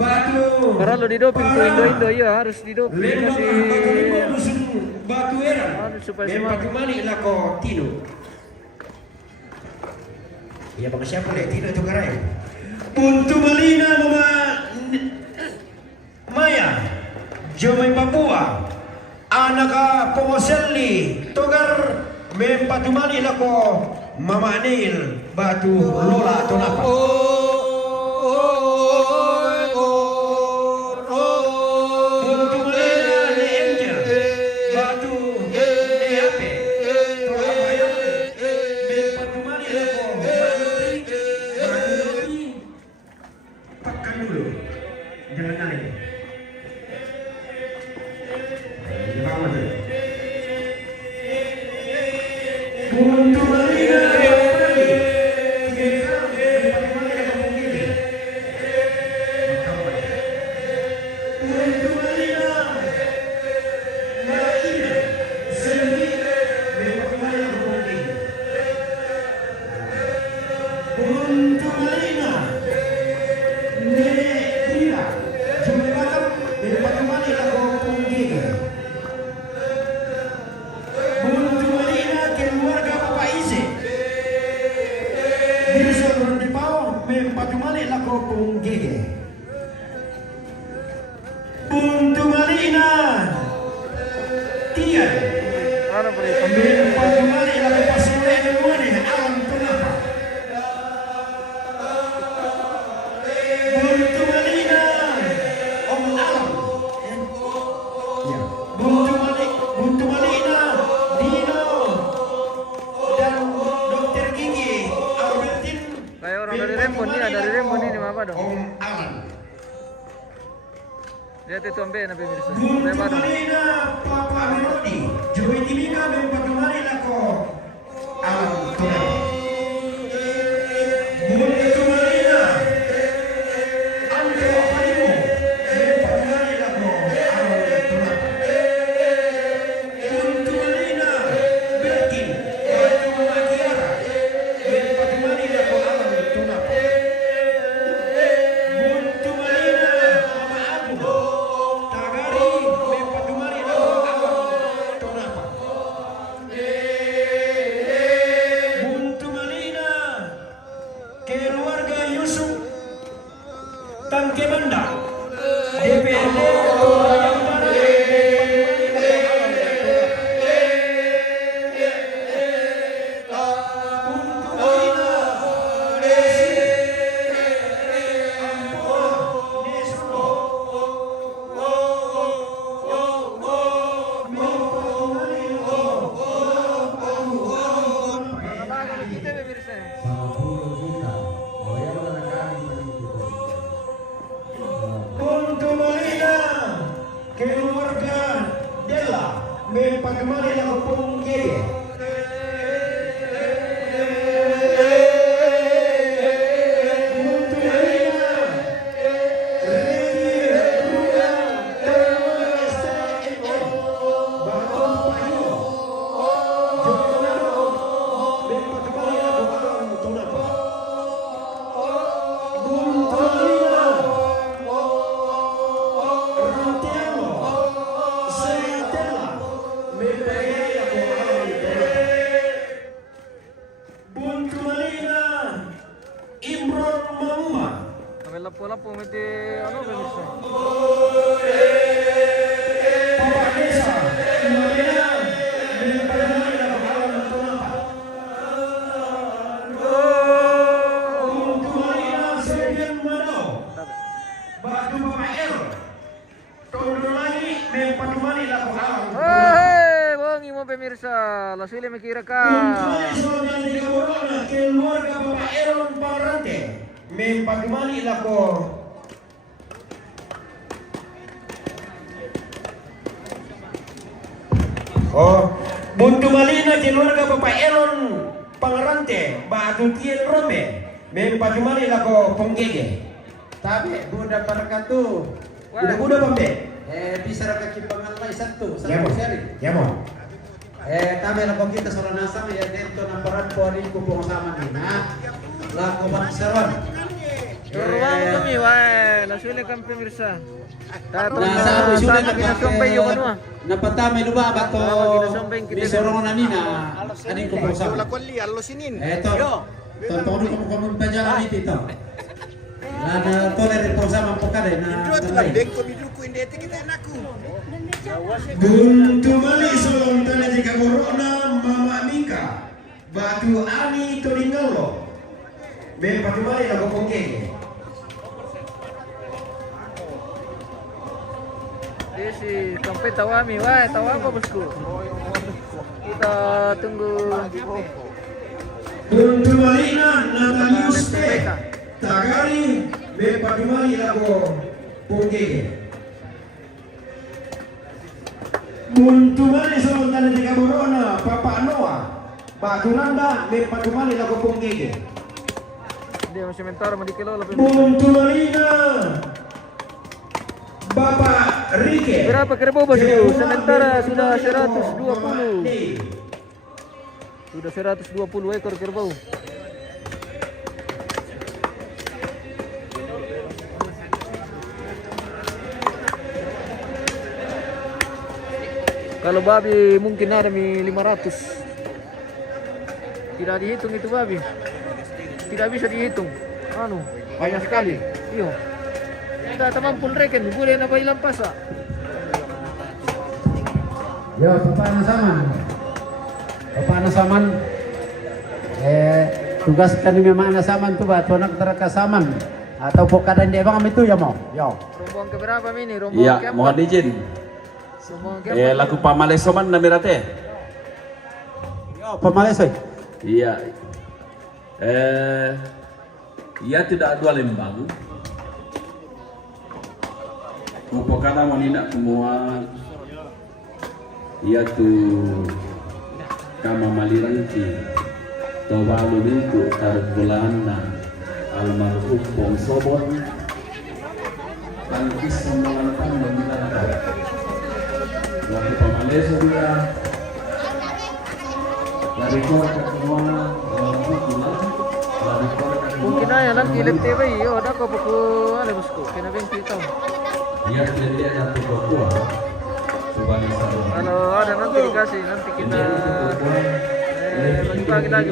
Batu Kalau didoping tuh Indo ya harus didoping Lembang kasih Batu Limbo Dusun Batu Eran supaya semangat. Mempatumari lah kau tidur. Iya bang siapa leh tidak tu karai. Buntu Malina Mama Maya Jomay Papua Anaka Pomoseli Togar Mempatumani lako Mama Anil Batu Lola atau apa? Buntu Malina Le Angel Batu Eape Mempatumani lako Pakan dulu, jangan naik. Di bawah tu. Buntu Malina kembali. Buntu Malina Malina sendiri kembali. Buntu Malina Buntu Malina keluarga Bapak Ize bisa berhenti pawang mempatumani lako punggige. Buntu Malina Tian Ano pre? mempatumani lako pasule eluane alam kenapa. Buntu Malina Om Alam ya. Buntu Malina Dino dan Dokter Gigi Albertin Kayak orang dari Rembon nih, dari Rembon ini apa dong? Om Alan. Lihat itu ambil na pemirsa. Buntu Apa dong? Malina Papa Melodi Joey Timika mempatumani lako Alam Tunai. Buntu Malina Andro Palimo mempatumani lako Alam Tunai. Buntu Malina Berkin Batu Magiara mempatumani lako Alam Tunai. Buntu Malina Mama Abu Tagari mempatumani lako Alam Tunai. Buntu Malina keluarga Yusuf Tangke Banda DPRD yang baru Buntu Malina Kita pemirsa. Buntu Malina keluarga Della mempatumani lako punggige. Buntu Malina Regi Ruga Terima STNO Bakon Payo Jokonado mempatumani lako Alam Tunapa. Buntu Malina Rantiano Seitela mempatumani lako Alam Tunapa. Buntu Malina Imron Mamuma Kami lapo-lapo mesti ano pemirsa. Papa Desa Malina mempatumani lako Alam Tunapa. Buntu Malina Sebian Mano Batu Bapak El Tondo lagi mempatumani lako Alam Tunapa. Hei, bongi mo pemirsa. Lasili mikira ka. Buntu Malina Soalnya di Kaborona keluarga Bapak Elon Parante mempatumani lako Buntu Malina keluarga Bapak Elon Pangarante Batu Tien Rome mempatumani lako Ponggege. Tabi, budak parakatu. Budak-budak pambe. Bisa rakaki pangalay satu. Yamo. Satu seri. Yamo. Kami lako kita sa ranasang dito ng parad po rin ko po kasama nina. Lako Bansaron. Turuan kami, wah. Lasili kami pemirsa. Tato Nasa isulit sana kinasumpay yung ano ah. Napatami luba ba to? Kinasumpay kita. Bisorong na nina. Aning ko po kasama. Ito. Tonton kamu kamu pajaran itu toh. Nah, tolerir po sa mga pokade na. Buntu mali solong tanda jika corona Mama Mika Batu Ani Tolingolo Bempatu mali lagu pokeng. Dia si sampai tawami, wah tawa apa bosku? Kita tunggu. Buntu mali na Natalius T Tagari Bempatu mali lagu pokeng. Buntu mali solong tanda jika corona Papa Noah Batu Nanda Bempatu mali lagu pokeng. Dia masih mentar mau dikilo lebih. Buntu malina Bapak Rike. Berapa kerbau bosku? Sementara sudah 120. Sudah 120 ekor kerbau. Kalau babi mungkin ada 500. Tidak dihitung itu babi. Tidak bisa dihitung. Anu, banyak sekali. Iyo. Kita teman pun reken, boleh na ilang pasa. Yo, paano saman? Paano saman? Tugas kami memang nasaman tu ba? Tuanak teraka saman. Atau pokadan dia bang kami tu ya mo. Yo. Rombongan keberapa ini? Rombongan Iya, keempat. mohon izin. Rombongan keempat. Lagu pamalesoman na mirate. Yo, pamalesoy. Iya. Ia tidak dua lembang. Upakana wanita semua. Ia tu kama maliranti. Tawalu itu tarbulana almarhum Bong Sobon. Tangkis sembalantang meminta. Waktu pamaleso dia. Lari kau ke semua. Mungkin aja nanti lihat TV, yo, ada kok buku ada bosku, kena bensin tahu. Iya, jadi ada dua. Kalau ada nanti dikasih, nanti kita bagi lagi.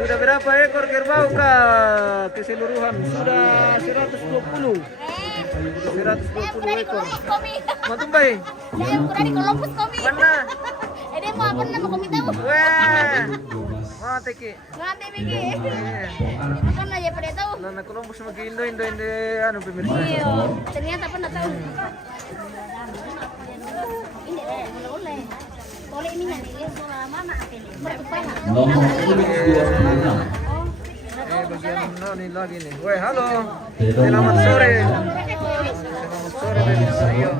Sudah berapa ekor kerbau kah keseluruhan? Sudah 120. 120 ekor. Mau tumbai? Saya ukuran di Columbus komi. Mana? Dia mau apa nama komi tahu? Wah. Mati ki. Nanti Miki. Kan aja pada tahu. Nana Columbus magi Indo anu pemirsa. Iya, ternyata pernah tahu. Ini boleh. Boleh ini nanti soal mana pilih. Bertepana. Nomor 26. Bagian ini lagi nih. Woi, halo. Selamat sore. Selamat sore pemirsa. Iya.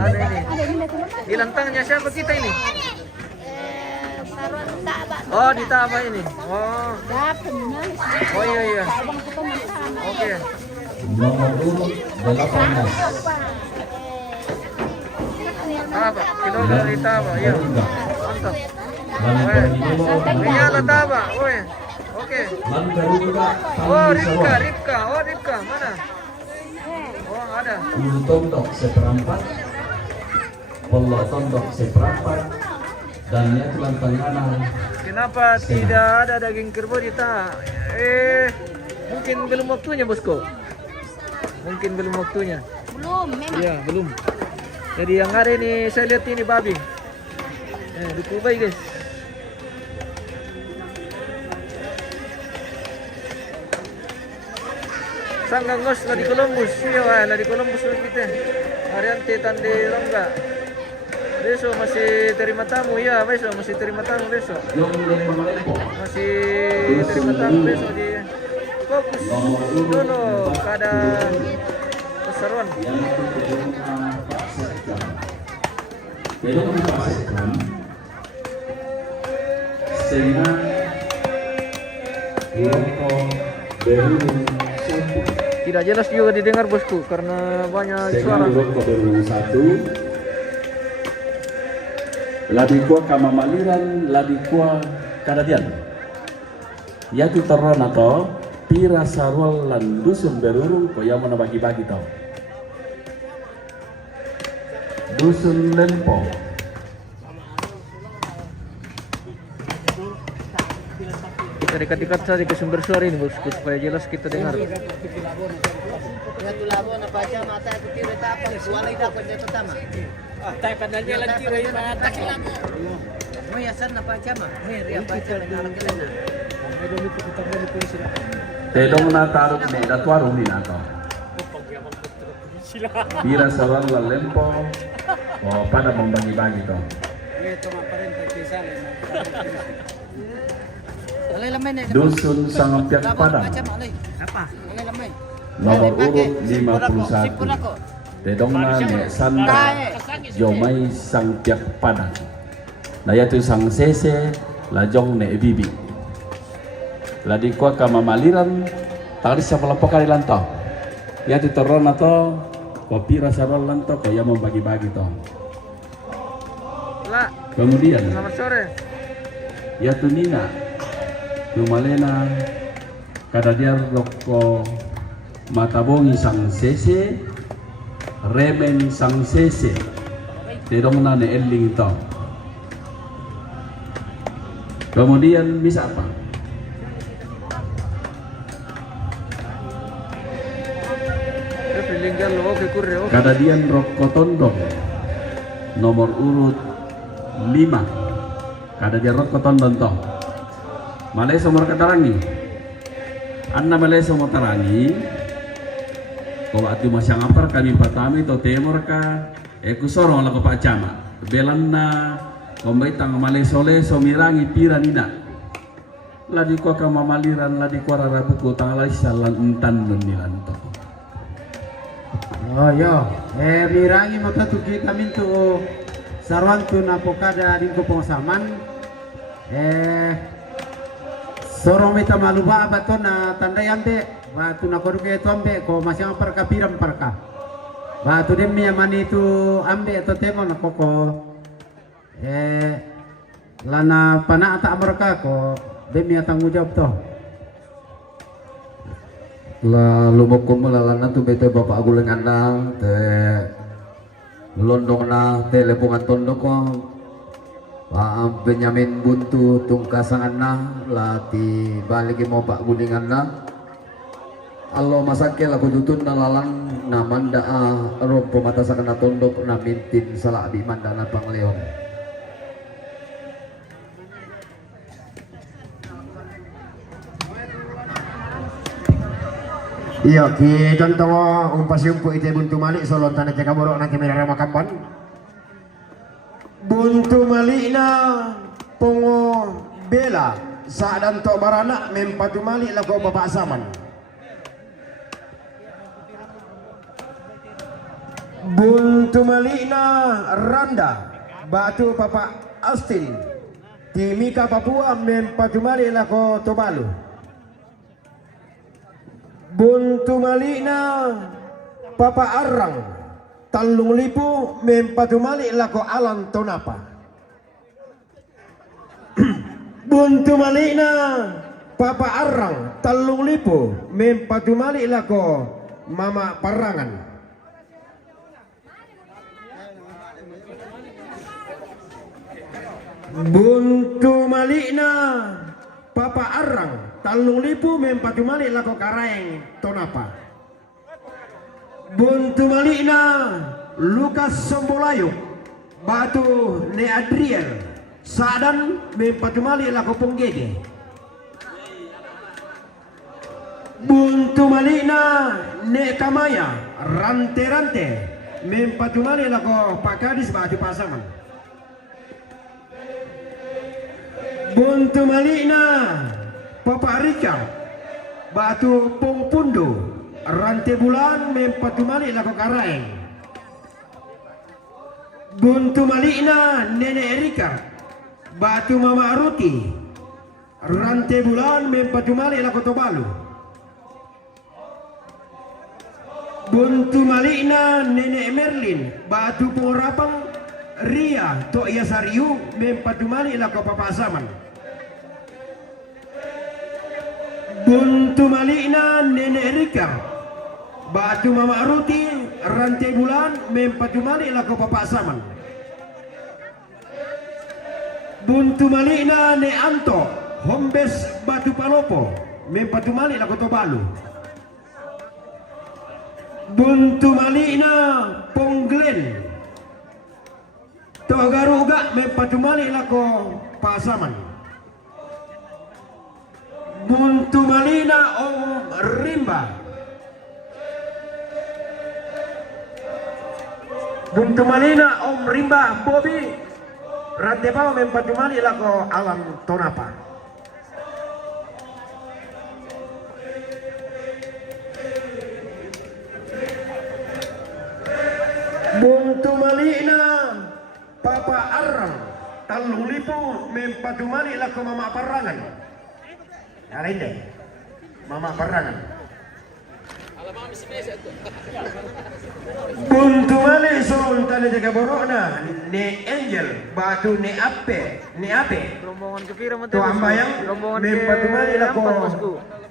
Ada ini. Hilang tangannya siapa kita ini? Oh, di Taba ini. Oh. Oh iya iya. Oke. Nomor 18. Taba, kilo dari Taba, iya. Mantap. Menyala Taba, woi. Oke. Oh, Ripka. Oh, Ripka, mana? Oh, ada. Tondok seperempat. Bola tondok seperempat. Dan ya tulang tangan. Kenapa tidak ada daging kerbau di Ta? Mungkin belum waktunya, bosku. Mungkin belum waktunya. Belum, memang. Iya, belum. Jadi yang ada ini saya lihat ini babi. Dikubai guys. Sanggang ngos lah di Columbus. Iya, lah di Columbus kita. Ariante tande rongga. Besok masih terima tamu ya, besok masih terima tamu besok. Masih terima tamu besok di fokus dulu keadaan keseruan. Tidak jelas juga didengar bosku karena banyak suara. Ladikua kamamaliran, ladikua kadadian. Yaitu terron atau pira sarwal lan dusun berurung ko yang mana bagi-bagi tau. Dusun Lempo. dekat-dekat saja ke sumber suara ini bosku supaya jelas kita dengar. Ya tulabo na pa siya mata ito tiro tapang walay dapat dito tama. Tay padanya lang tiro yung mata kilabo. Mo yasan na pa siya ma. Riya pa siya nang kilala. Tedong na tarot ni datwarong din ato. Pira sarang lalempo o pada membagi-bagi to. Dusun Sangapyak Padang nomor urut 51 Tedongna ne Sanda Jomai Sangpyak Padang na yaitu Sang Sese Lajong ne Bibi ladi kwa kamamaliran tali sa palapakali lanto yaitu toron ato kopi rasa rol lanto kaya membagi-bagi to. Kemudian Selamat sore. yaitu Nina Lumalena kadadiar roko matabongi Sang Sese remen Sang Sese tedong na ne eling to. Kemudian bisa apa? Kadadian roko tondong nomor urut 5 kadadian roko tondong to. Malay somor katarangi anna malay somor tarangi ko ati masyang apar kami patami to temor ka kusoro la ko pacama belan na kombay tang malay sole somirangi pira nina ladi ko ka mamaliran ladi ko rarabu ko tangalay salan entan menilan to. Oh yo, mirangi mata tu kita mintu sarwan tu napokada dingko pengsaman sorong meta maluba bato na tanda yambe batu na koruke itu ambe ko masih perkapiram perka batu demi amani itu ambe atau temo na koko lana pana ata mereka ko demi tanggung jawab to la lumok ko malalana tu bete bapak agulengan na te londong na telepongan tondo ko Pak Benyamin buntu tungkasangan na lati baligi mo pak gulingan na allo masake lagu tutun na lalang na manda rom pematasakan na tondok na mintin salah di manda na pangleong. Iya, ki contoh umpasiumpu ite buntu malik solon tanah ceka borok na kamera ramakampan. Buntu malina pongo bela saadan to barana mempatu malik lako bapak saman. Buntu malina randa batu bapak Austin timika Papua mempatu malik lako Tobalu. Buntu malina papa arang Talung Lipu mempatu malik lako alam tonapa. Buntu malina papa arang Talung Lipu mempatu malik lako mama parangan. Buntu malikna papa arang Talung Lipu mempatu malik lako karaeng tonapa. Buntu malikna Lukas Sombolayo batu ne Adriel sadan mempatu malik lako ponggede. Buntu malikna ne Kamaya rante-rante mempatu malik lako Pak Kadis batu pasangan. Buntu malikna Papa Richard batu Pongpundo rantai bulan mempatu malik lako karaeng. Buntu malikna Nenek Erika batu Mama Aruti rantai bulan mempatu malik lako Tobalu. Buntu malikna Nenek Merlin batu Pengorapang Ria Tok Yasariu mempatu malik lako Papa Saman. Buntu malikna Nenek Erika batu Mama Aruti rantai bulan mempatu malik lako Papa Saman. Buntu malikna ne Anto Hombes Batu Palopo mempatumali la Kota Balu. Buntu Malina Pongglen Togaruga mempatumali la ko Pasaman. Buntu Malina Om Rimba. Buntu Malina Om Rimba Bobi Rantebao mempatumali la ko Alam Tonapa. Buntu Malina Papa Arang Talung Lipo mempatumali la ko Mama Parangan. Alain deh Mama Parangan. Buntu Mali Sol tali jaga borokna ne Angel Batu ne Ape Rombongan ke pira tu ambayang rombongan mempatumali la ko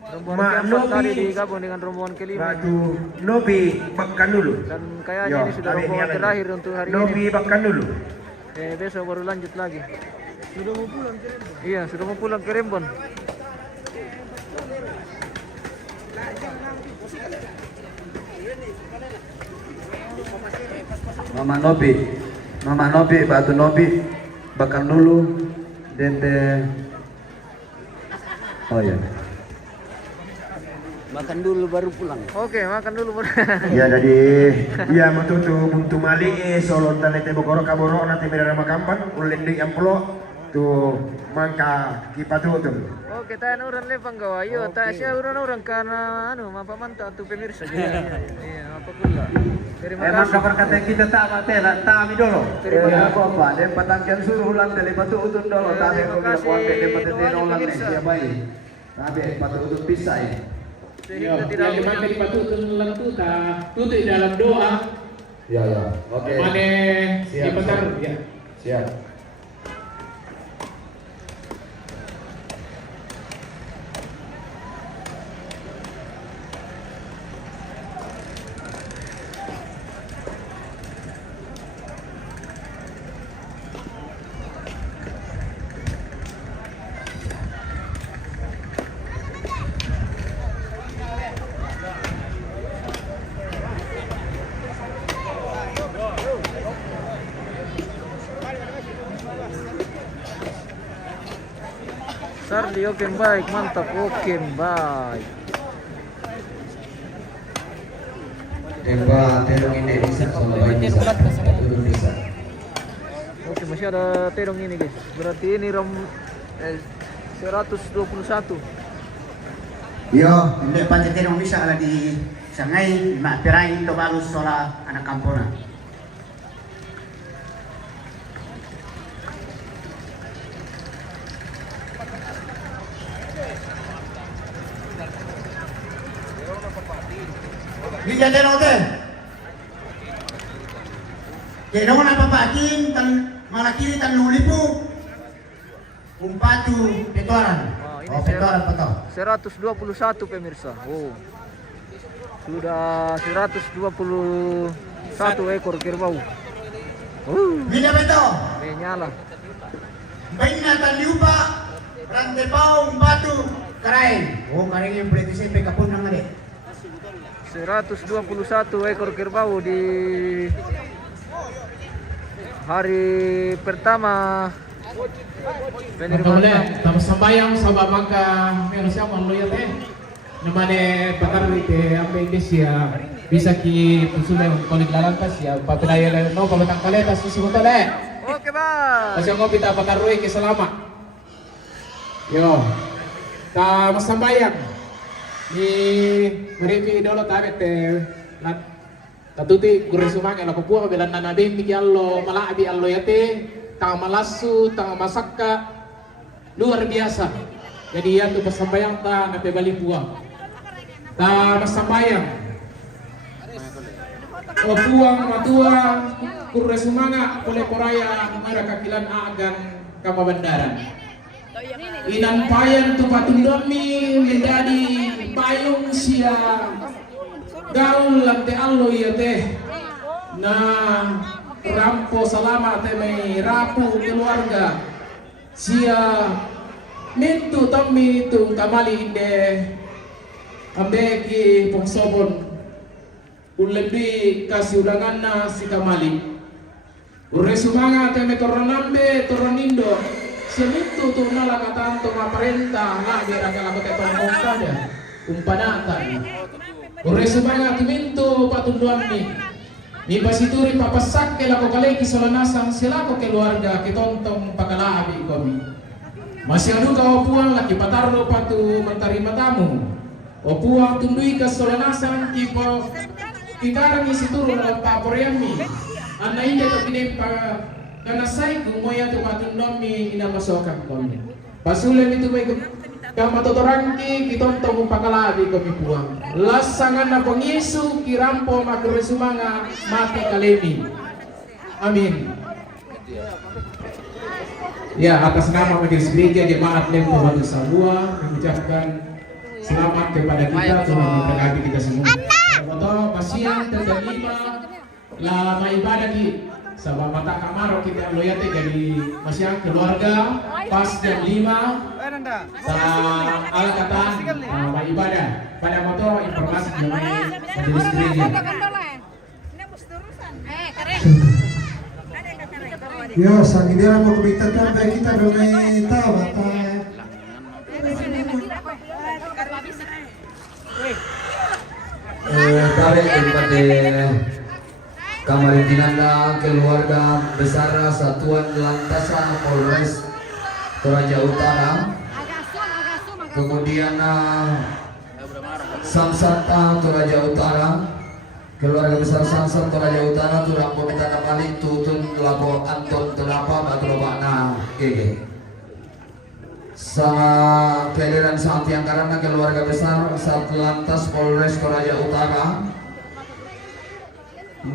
rombongan ke-4 tadi digabung dengan rombongan ke-5. Batu Nobi Bakkan dulu. Dan kayaknya ini sudah rombongan terakhir untuk hari Nobi ini. Bakkan dulu. Besok baru lanjut lagi. Sudah mau pulang ke Rembon? Iya, sudah mau pulang ke Rembon. Mama Nobi, Batu Nobi, Bakkan dulu, Dente. Oh ya. Makan dulu baru pulang. Oke, makan dulu baru. Ya jadi ya matutu Buntu Mali Solon tali te bokoro kaboro nanti merah makampan ulen di amplo tu mangka kipatutum. Oke, tayo orang lepang gawa. Yo, tayo siya orang karena mapamanta tu pemirsa. Iya, apa pula. Terima Emang kasih. kapan kata kita tak mati lah, tak kami dulu. Terima kasih. Apa? Dia patangkan suruh ulang dari batu utun dulu. Tapi Terima aku bilang kasih. kuat dia patah Doanya ulang pemirsa. dia baik. Tapi batu utun pisah ya. Sehingga tidak yang dipakai di batu tulang itu tutup di dalam doa. Ya. Oke. Mana Siap, diputar siap. ya. Siap. Sardi, oke baik, mantap, oke baik. Tempat terong ini bisa kalau baik bisa. Turun bisa. Oke, masih ada terong ini guys. Berarti ini 121. Yo, hindi panjatero bisa ala di sangay, mapirain to bagus sola anak kampona. Hindi dyan din. Kaya na napapakin, malaki tan lulipo. Umpatu, petoran. Oh, petoran pa to. 121 pemirsa. Oh. Sudah 121 ekor kerbau. Hindi ba ito? Menyala. Bain na taliupa, rantepao, umpatu, karain. Oh, karain yung pwede sa ipekapon ng mali. 121 ekor kerbau di hari pertama Boleh, tapos sambayang sa babangka meron siya manluyat namane patar ite ambe Indonesia bisa ki pusulay konig lalantas ya papilaya lang no pamatang kaletas susunod Oke, Bang. kasi ngo pita pakaroy ke salama. Yo. Ta masambayang ni meripi dolo taret nat tatuti gurisumang ela ko puwa belan nanade mi allo malaabi allo yate tang malasu tang masakka luar biasa. Jadi ya tu pasambayang ta nape bali puwa ta masambayang o puang matua kurresumanga kule koraya mara kakilan agan kamabandaran inan payan tu patundoni menjadi payung sia gaul lante allo iya teh na rampo salama te may rapu keluarga sia mintu tommi tung kamali inde ambeki pongsobon ullebi kasih ulangan na si kamali ure sumanga teme toronambe toronindo semintu tu nalangatan tu maparenta nga biragala ko tetong kada umpanatan ure sumanga timintu patunduan ni basituri papasak ke lako kaleki solanasang sila ko keluarga kitontong pagkalaabi kami masih adu ka opuang laki patarno patu mentarima tamu opuang tundui ka solanasan tipo ikarang isi turu dalam paporeami anna inde to pine pa kana sai kung moya to patundomi ina masokan kami pasulen itu may kama totorangki kitontong pakalabi kami puang lasangan na pengisu kirampo magresumanga mati kalemi amin. Ya, atas nama Majelis Gereja Jemaat Lempo Batu Sabua mengucapkan selamat kepada kita, Tuhan memberkati kita semua. Foto pasian terima lama ibadah ki sama mata kamar kita loyate jadi pasian keluarga pas jam 5 sa alkatan lama ibadah pada foto informasi mengenai Majelis Gereja. Yo, sanggidera mau kumita sampai kita domai tahu apa. Tarik daripada Kamarintinanda keluarga besar Satuan Lantasan Polres Toraja Utara, kemudian Samsat Toraja Utara, keluarga besar Samsat Toraja Utara turang peminta balik tutun lapo Anton Tenapa Batu Bakna Gege. Sama kehadiran Santi Angkarana keluarga besar Satlantas Polres Toraja Utara,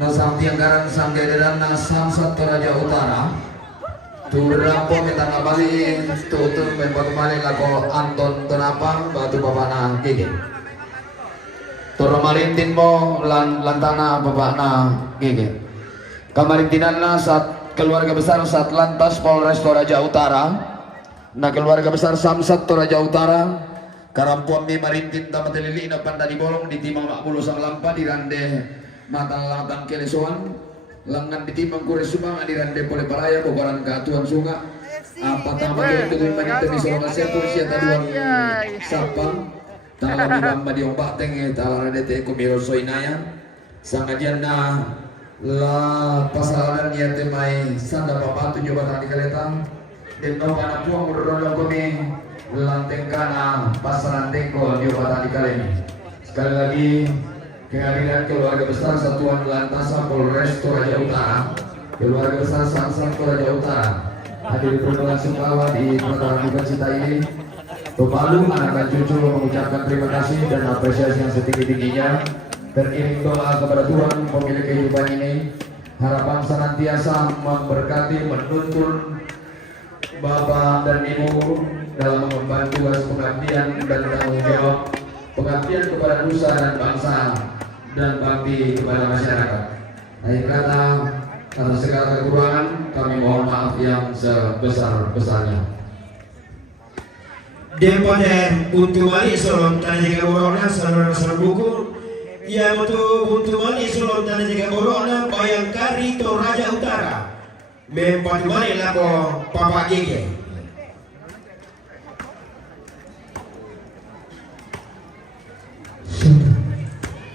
Santi Angkaran sang kehadiran Samsat Toraja Utara, turang peminta balik tutun batu balik lapo Anton Tenapa Batu Bakna Gege. Toro marintin mo lantana babana gege. Kamarintinan na saat keluarga besar Satlantas Polres Toraja Utara, na keluarga besar Samsat Toraja Utara, karampuan mi marintin tamateli na pandani bolong di timang makmulo sang lampa di rande mata latang kelesoan, lengan di timang kuresumang di rande pole paraya bobaran keatuan sunga. Apa tamat itu marintin di sorong asepur siata duang sapang. Talang di bamba di ombak tenge talang dete kumiro soinaya sangajian na la pasalan niya temai sanda papatu jobatan di kaleta dito kana puang murono kami lanteng kana pasalan tengko jobatan di kalemi. Sekali lagi kehadiran keluarga besar Satuan Lantasan Polres Toraja Utara, keluarga besar Samsat Toraja Utara hadir berlangsung awal di pelataran duka cita ini. Tupalu anak dan cucu mengucapkan terima kasih dan apresiasi yang setinggi-tingginya. Beriring doa kepada Tuhan pemilik kehidupan ini, harapan senantiasa memberkati, menuntun Bapak dan Ibu dalam mengemban tugas pengabdian dan tanggung jawab pengabdian kepada nusa dan bangsa dan bakti kepada masyarakat. Akhir kata, atas segala kekurangan kami mohon maaf yang sebesar-besarnya. Daripada untuk mali solon tanah jaga borokna saluran buku yang untuk mali solon tanah jaga borokna Bayangkari Toraja Utara mempat mali lapo Papa Gege.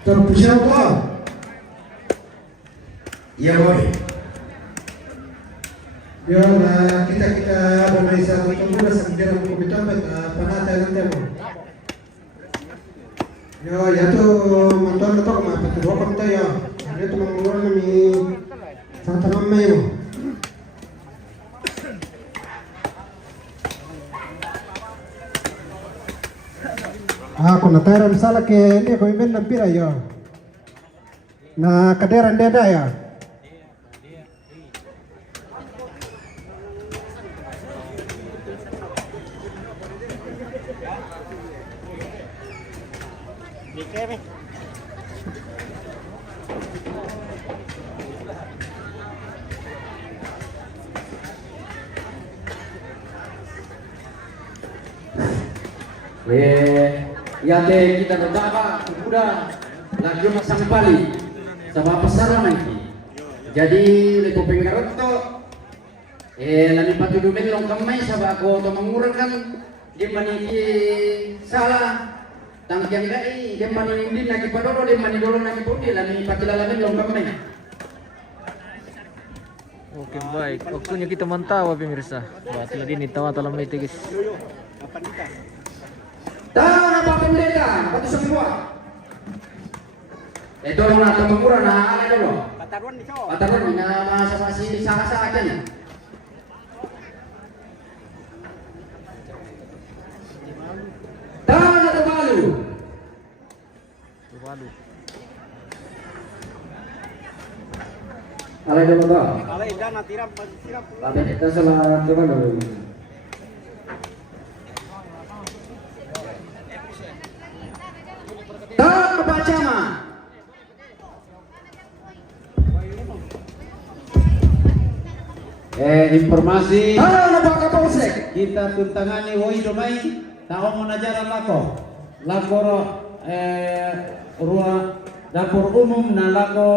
Tersiapa? Ya boleh. Ya, nah, kita bermain satu tunggu sanggidera mau kumita panata nanti mo. Ya tuh mantan itu kemana? Kedua kamta ya. Ini tuh mengurang kami sangat ramai mo. Aku natara misalnya ke ini kau ingin nampira ya. Nah kaderan deda ya. Ya kita berdapat kuda lagi masang bali sama pasaran nanti. Jadi lepo penggaroto lami patudu melong kamay sa ako to mangurangkan di maniki salah tangkiang dai di manindi lagi padoro di manidoro lagi pudi lami patilala melong kamay. Oke baik, waktunya kita mantau pemirsa. Wah, tadi ini tawa talam itu guys. Tahan apa pendeta, batu semua. Dorong na tumengura na ala dulu. Pataruan na masih sah-sah aja nih. Tahan atau balu? Balu. Ala dulu dong. Alay dana tiram. Tapi kita salah coba dulu. Tahan kebaca mah. Informasi Tahan apa kapolsek? kita tuntangani woi domai tahu menajaran lako ruang dapur umum na lako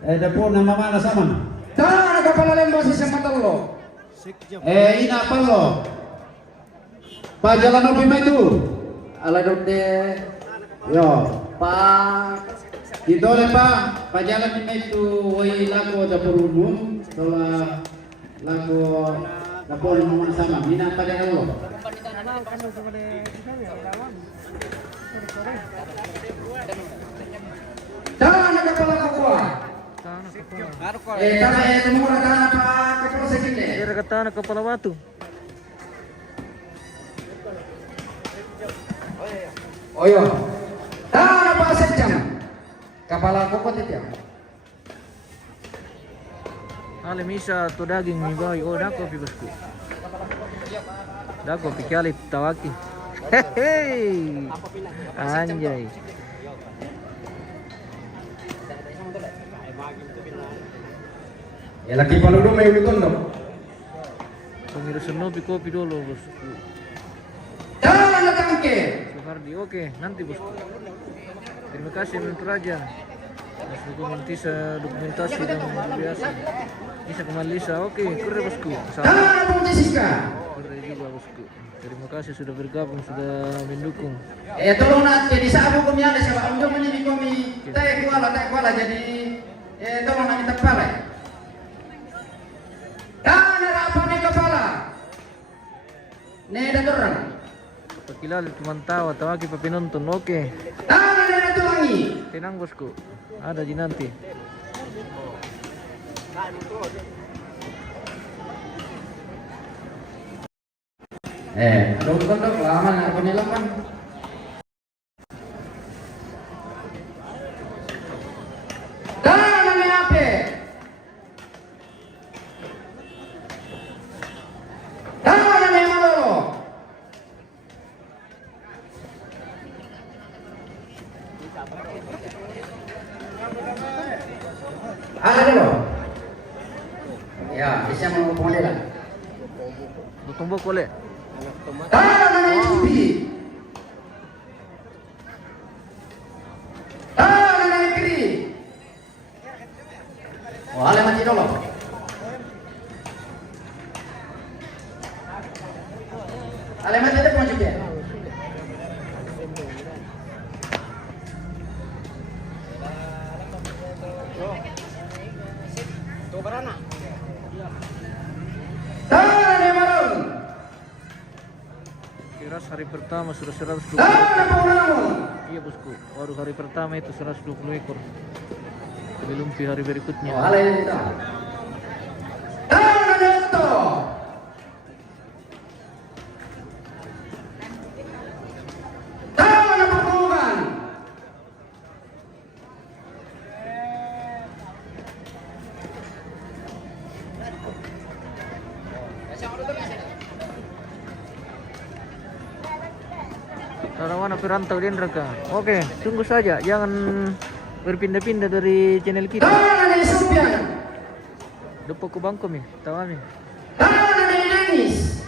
dapur nama mana sama Tahan kepala lembah sisa matalo. ina palo pajalan opi itu Ala dokte yo pak idole pa pajalan itu woi lako dapur umum tola lako dapur nama sama mina pajalan lo Tahan kepala kakua. Tahan tumura tahan apa kapolsek ini? Kira kata kepala batu. Oyo. Tahan apa secam? Kepala kokot itu. Ale misa to daging mi boy. Oh dako pi bosku. Dako pi kali tawaki. Hehehe. Anjay. Ya lagi paludo may uliton no. Pemirsa pi kopi dulu bosku. Tahan tangke. Soehardi, oke, nanti bosku. Terima kasih Mentor Raja atas dokumentasi dan biasa. Bisa kembali Lisa, oke, keren bosku. Tahan apa Jessica? Keren juga bosku. Terima kasih sudah bergabung, sudah mendukung. Tolong nanti di sabu kami ada siapa untuk menjadi kami tak kuala jadi tolong nanti terpalai. Tahan apa nih kepala? Nih ada orang. Pakilala cuma tahu atau lagi penonton, oke. Tahan ada tulangi. Tenang bosku, ada di nanti. Dok lama nggak penyelaman. Tahan ada apa? Tahan ada yang mana? Ada dulu. Ya, bisa mau pengadilan. Tumbok boleh. Tahan ada yang cuti. Tahan ada yang kiri. Ada mati dulu. Ada mati ada maju dia. Tahan yang mana? Kira hari pertama sudah 120. Tahan apa orang? Iya bosku, baru hari pertama itu 120 ekor. Belum di hari berikutnya. Ada yang itu. Tahan ada itu. Tahan apa hubungan? Tarawana perantau di Indraka. Oke, tunggu saja, jangan berpindah-pindah dari channel kita. Tahan ada yang Sofian. Depo ku bangkom ya, tahu mi. Tahan ada yang nangis.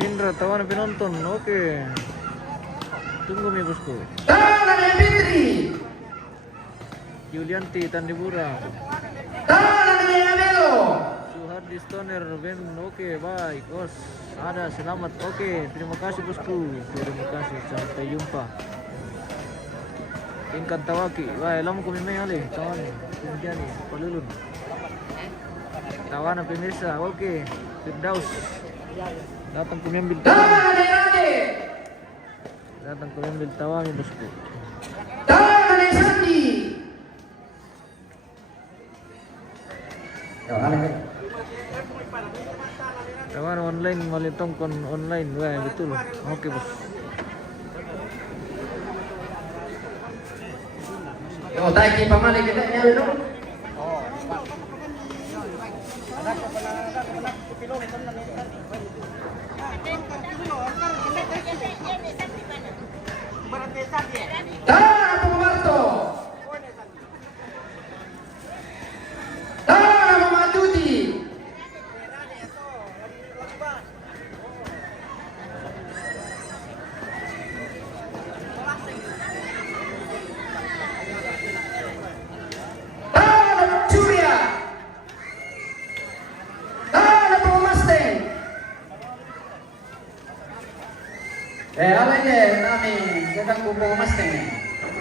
Pindra tawanan penonton. Oke. Tunggu mi bosku. Tangan Fitri. Yulianti Tandipura. Tangan Melo. Suhardi Stoner Ben. Oke, baik bos. Ada selamat. Oke, terima kasih bosku. Terima kasih. Sampai jumpa. Tingkat Tawaki. Wah, lama kami main oleh kawan. Kemudian nih, Palulun. Tawanan pemirsa. Oke, Firdaus. Datang kami ambil tawanan. Datang kami ambil tawanan bosku. Tangan Sandi. Tawanan online, malitong kon online. Wah, betul. Oke bos. Oh, taiki pamali kita nyari dulu. Tangan Pumarto. Tangan Mamatuti. Tangan Surya. Tangan Pemasteng. Apa ini? Kami sedang kumpul Mustang nih,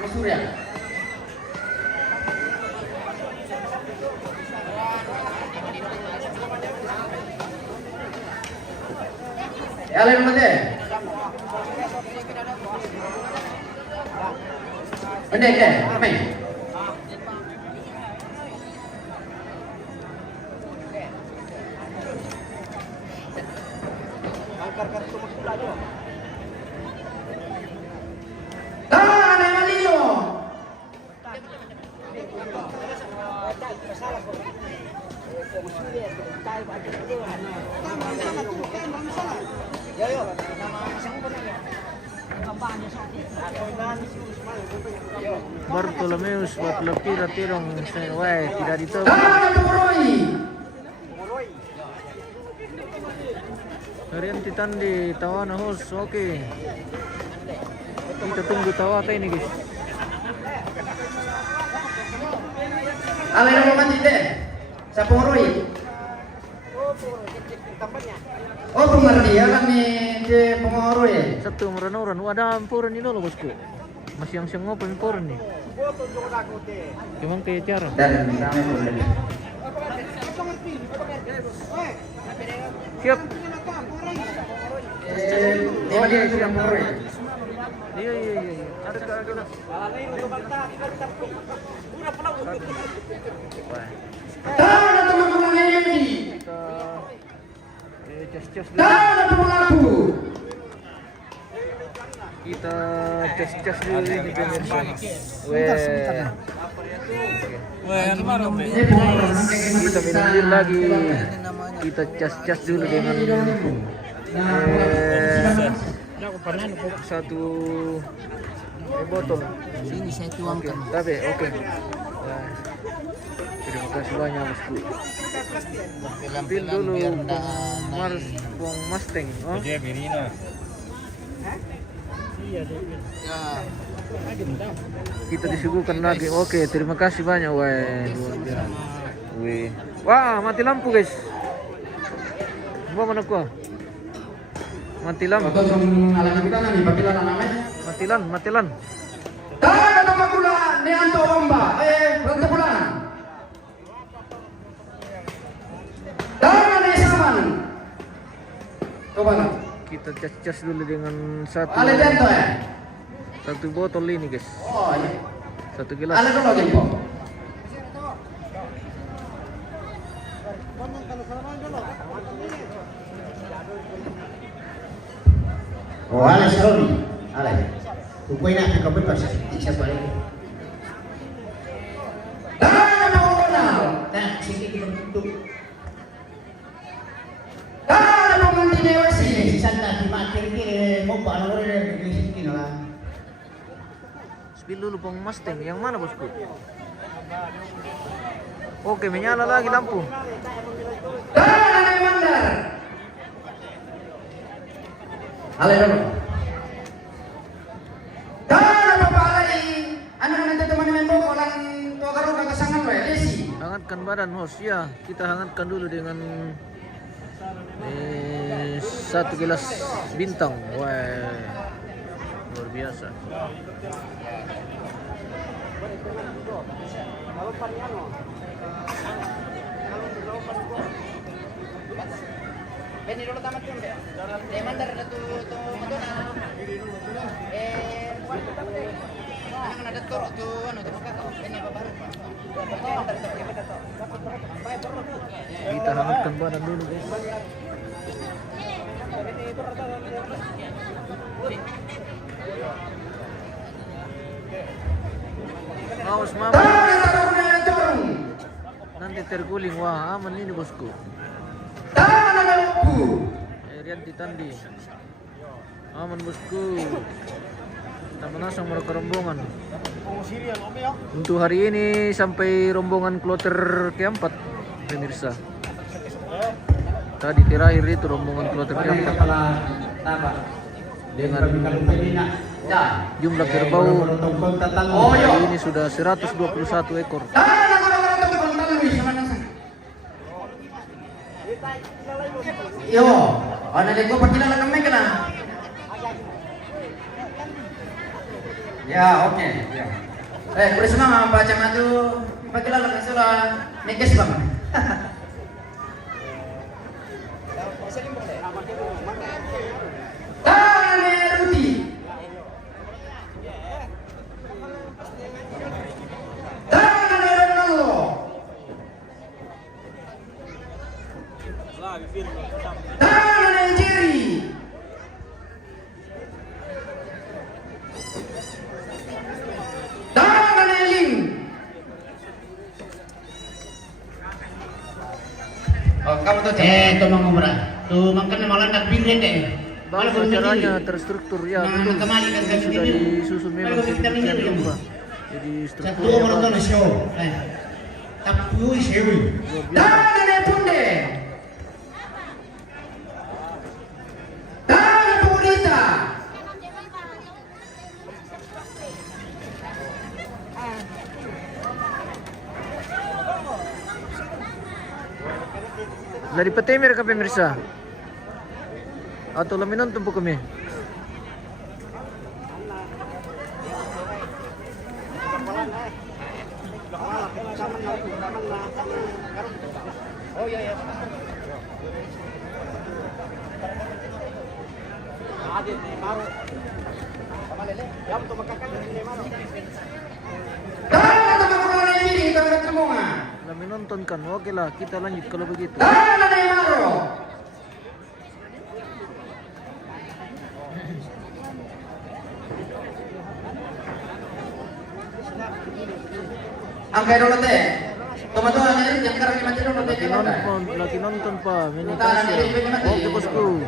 Surya. Ya, lain mana? Pendek ya, apa? Tangan Emalino. Bartolomeus Batlapira Tirong. Wah, tidak ditebak. Tangan Puroi. Harian Titandi tawanan host. Oke. Kita tunggu tawaka ini guys. Alay na naman dito sa Puroi. Oh, pumardiya kami di Puroi. Satu meranoran. Ada ampuran ini loh bosku. Masih yang ngopo ampuran nih. Gimana kayak cara? Dan kami pun Siap. Lima dia sudah Puroi. Iya. Ada ke. Tangan teman-teman ini. Cas dulu. Tangan pengelaku. Kita cas dulu ini pemirsa. Kita minum dulu lagi. Kita cas dulu dengan satu botol. Sini saya tuangkan. Tapi oke. Terima kasih banyak bosku. Ambil dulu Mars Wong Mustang. Oh. Kita disuguhkan lagi. Oke, terima kasih banyak. Wah, mati lampu guys. Bawa mana gua? Mati lampu. Matilan. Tangan nama gula Neanto Lomba. Berhenti pulang. Tangan Esaman. Coba. Kita cas dulu dengan satu botol ini guys. Oh iya. Satu gelas. Ada dulu Gempo. Oh, ala sorry. Ala. Kukuin na ako kapit pa sa isa pa rin. Sige kita tutup. Ano mong dinewa si Santa Dimatir ke mau paano rin ng kinala. Spill dulu pong Mustang. Yang mana bosku? Oke, menyala lagi lampu. Tangan yang mandar. Alay dulu. Tangan Bapak Alay. Anak-anak teman main bola lang tua karo kakasangan we Desi. Hangatkan badan host ya. Kita hangatkan dulu dengan satu gelas bintang. Wah, luar biasa. Ini dulu tamat dulu deh. Mandar ada tuh anak ada tuh ini apa baru. Kita hangatkan badan dulu guys. Awas mama. Nanti terguling. Wah, aman ini bosku. Rianti Tandi. Aman bosku. Kita menasang mereka rombongan. Untuk hari ini sampai rombongan kloter keempat, pemirsa. Tadi terakhir itu rombongan kloter keempat dengan jumlah kerbau hari ini sudah 121 ekor. Yo, ana lego pakilala kami kana. Ya, oke. Ya. Boleh semua baca maju pakilala ka sila nekes bang. Tane Ruti. Tane Ronaldo. Tane Jerry. Tane Lim. Oh, kamu tuh tuh mengumrah. Tuh makan malah nak birin deh. Bagus acaranya terstruktur ya, betul. Sudah disusun memang sedemikian rupa. Jadi strukturnya bagus. Tapu sewi. Tane Punde. Tane Purita. Dari Petemir ke pemirsa. Atau laminan tumpu kami. Oh iya. Kami nonton kan, oke lah kita lanjut kalau begitu. Angkai dulu teh. Teman-teman ini jangan karena mati dulu teh. Lagi nonton Pak, meditasi. Oke bosku.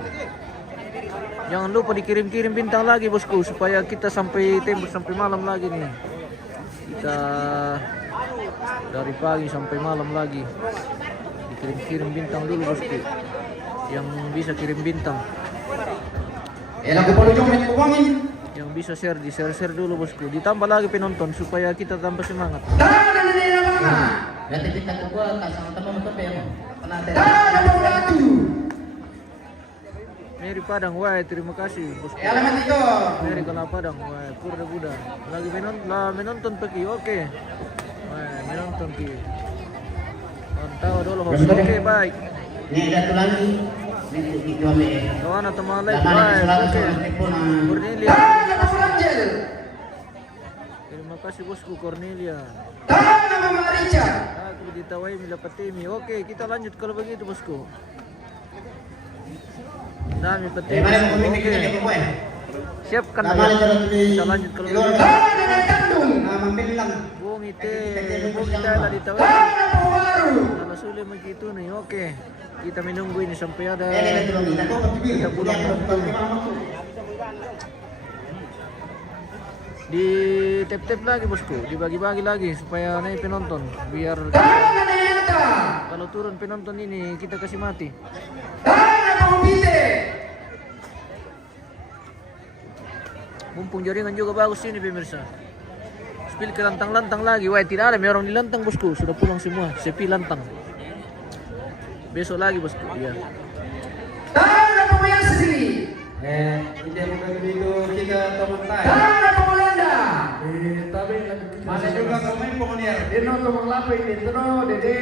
Jangan lupa dikirim-kirim bintang lagi bosku supaya kita sampai tembus sampai malam lagi nih. Kita dari pagi sampai malam lagi. Dikirim-kirim bintang dulu bosku. Yang bisa kirim bintang. Yang bisa share di share dulu bosku. Ditambah lagi penonton supaya kita tambah semangat. Berarti kita gua sama teman-teman ya. Meri Padang, wah terima kasih bosku. Meri Kala Padang, wah pura Buddha. Lagi menonton pergi, oke. Wah menonton pergi. Tahu dulu host, oke baik. Ini ada lagi. Kawan atau malai, baik, oke. Cornelia. Terima kasih bosku Cornelia. Aku ditawai Mila Patimi. Oke, kita lanjut kalau begitu bosku. Nami Patimi. Oke. Siapkan ya. Kita lanjut kalau begitu. Bung kita lah ditawai. Kalau sulit begitu nih. Oke. Kita menunggu ini sampai ada kita pulang di tap-tap lagi bosku, dibagi-bagi lagi supaya naik penonton biar Pomolanda. Kalau turun penonton ini kita kasih mati. Tanah Pembite. Mumpung jaringan juga bagus ini pemirsa. Spill ke lantang-lantang lagi. Wah, tidak ada orang di lantang bosku. Sudah pulang semua. Sepi lantang. Besok lagi bosku. Iya. Tanah Pemayasri. Tidak bukan begitu kita teman tay. Tanah Pomolanda. Masih juga komen pengonier. Dino tumang lapik dito no dede.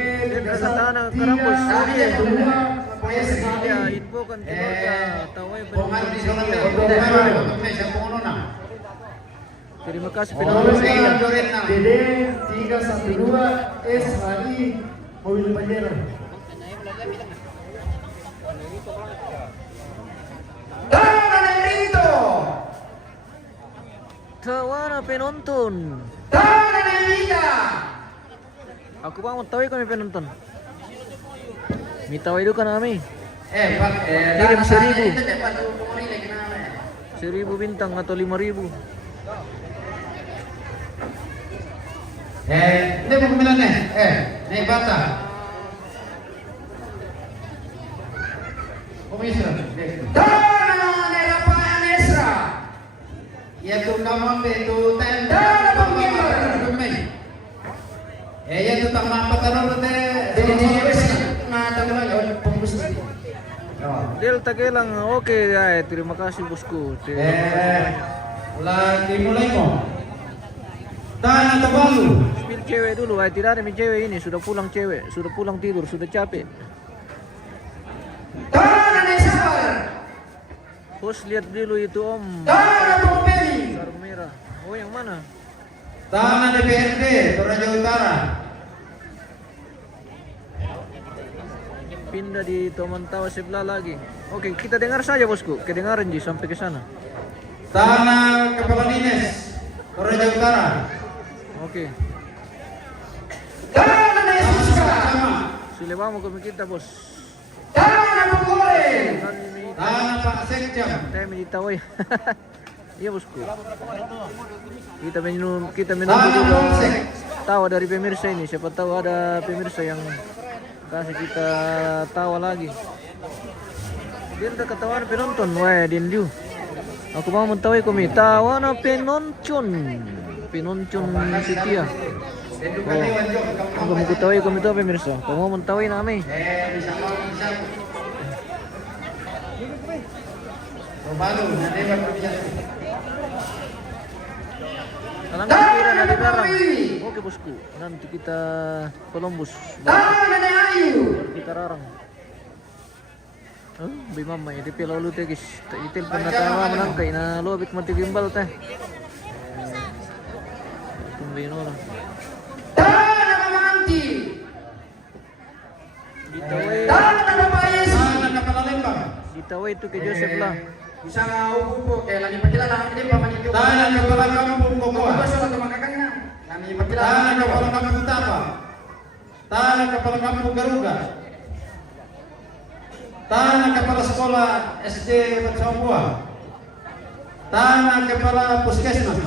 Tanah Karambos. Iya, dua. Pemayasri. Ya, info kan keluarga. Tawai Pongan di sana benar. Terima kasih penonton setia. Dede 312 SHI mobil Pajero. Tanah Nerito. Tawana penonton. Tanah Nevita. Aku bangun tahu kami penonton. Mitawai itu kan kami. Kirim 1.000. 1.000 bintang atau 5.000. Ini mau kemilan nih. Nih bata. Komisar. Tanah Nerapan Esra. Ya tu kamar itu tenda. Tanah Pemimbar. Ya tu taman pataran teh. Delta Gelang, oke ya, terima kasih bosku. Lagi mulai mo. Tanah Tabalu. Spill cewek dulu, tidak ada cewek ini, sudah pulang cewek, sudah pulang tidur, sudah capek. Tanah Nesabar. Bos lihat dulu itu om. Tanah Pompeli. Sarung merah. Oh yang mana? Tanah DPRD Toraja Utara. Pindah di Tomantawa sebelah lagi. Oke, kita dengar saja bosku. Kedengaran Ji sampai ke sana. Tanah Kepala Dinas Toraja Utara. Oke. Tanah Nesuska. Silebamo kami kita bos. Tanah Pengoreng. Tanah Pak Sekjam. Saya ditawai. Iya bosku. Kita minum juga tawa dari pemirsa ini. Siapa tahu ada pemirsa yang kasih kita tawa lagi. Dia udah ketawa penonton. Wah, Dindu. Aku mau mentawai kami. Tawa na penonton. Penonton setia. Oh, aku mau ketahui kami itu pemirsa. Kamu mau mentawai nami. Alang pikiran ada barang. Oke bosku, nanti kita Columbus. Kita rarang. Bimam may di pila ulo guys. Itil pa na tawa manangkay na lobit mati gimbal teh. Kumbino lang. Tanah Mamanti. Ditawai. Tanah Babayes. Tanah Kepala Lembang. Ditawai itu ke Joseph lah. Bisa ngaupo po kaya lagi perjalanan ini pamanit juga. Tanah Kepala Kampung Kokoa. Basta lang tumakakanya. Lagi Tanah perjalanan. Kepala Kampung Tapa. Tanah Kepala Kampung Garuga. Tanah Kepala Sekolah SD Bersambua. Tanah Kepala Puskesmas.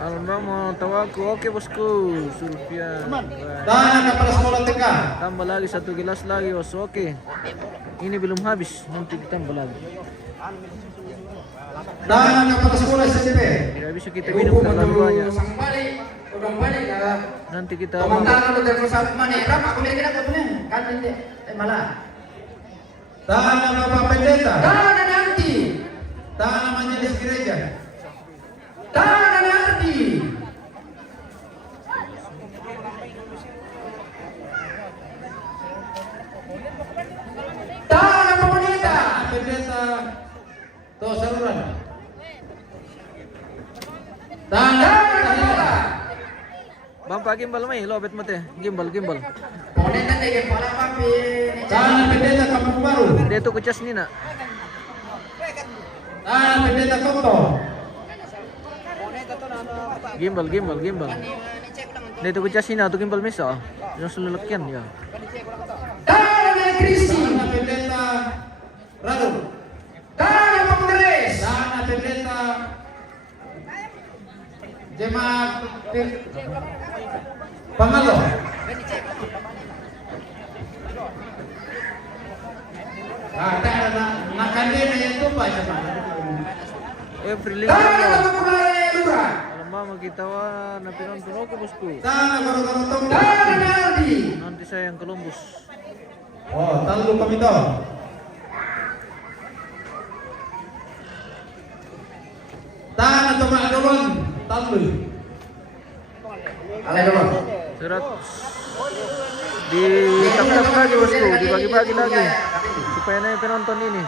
Almama tawaku. Oke bosku. Sulfian. Tanah Kepala Sekolah TK. Tambah lagi 1 gelas lagi bos. Oke. Ini belum habis. Nanti ditambah lagi. Tanah Kepala Sekolah SMP. Tidak bisa kita minum terlalu banyak. Sang balik. Udah balik ya. Nanti kita Teman-teman udah telepon sama mana? Berapa aku milikin apa punya? Kan ini malah. Tanah Bapak Pendeta. Tanah Nanti. Tanah Majelis Gereja. Tanah Nanti. Tanah Pemerintah. Pendeta Toh Saluran. Tanah Kepala. Bampa gimbal may lobet mo te. Gimbal. Pemerintah deh kepala papi. Tanah Pendeta Kampung Baru. Dito ko chas nina. Tanah Pendeta Koto. Gimbal. Dito ko chas nina to gimbal misa. Yung sulalakyan ya. Tanah Kristi. Tanah Pendeta Radu. Tanah Penggeres. Tanah Pendeta Jemaat Pangalo. Nakandina yan ito pa siya. Every linggo. Alam mo, magkitawa na pinonton ako, bosku. Nanti saya yang Columbus. Oh, talo kami to. Tahan atau mak dorong, talo. Alay dorong. 100. Ditap-tap lagi, bosku. Dibagi-bagi lagi. Supaya na yung penonton ini.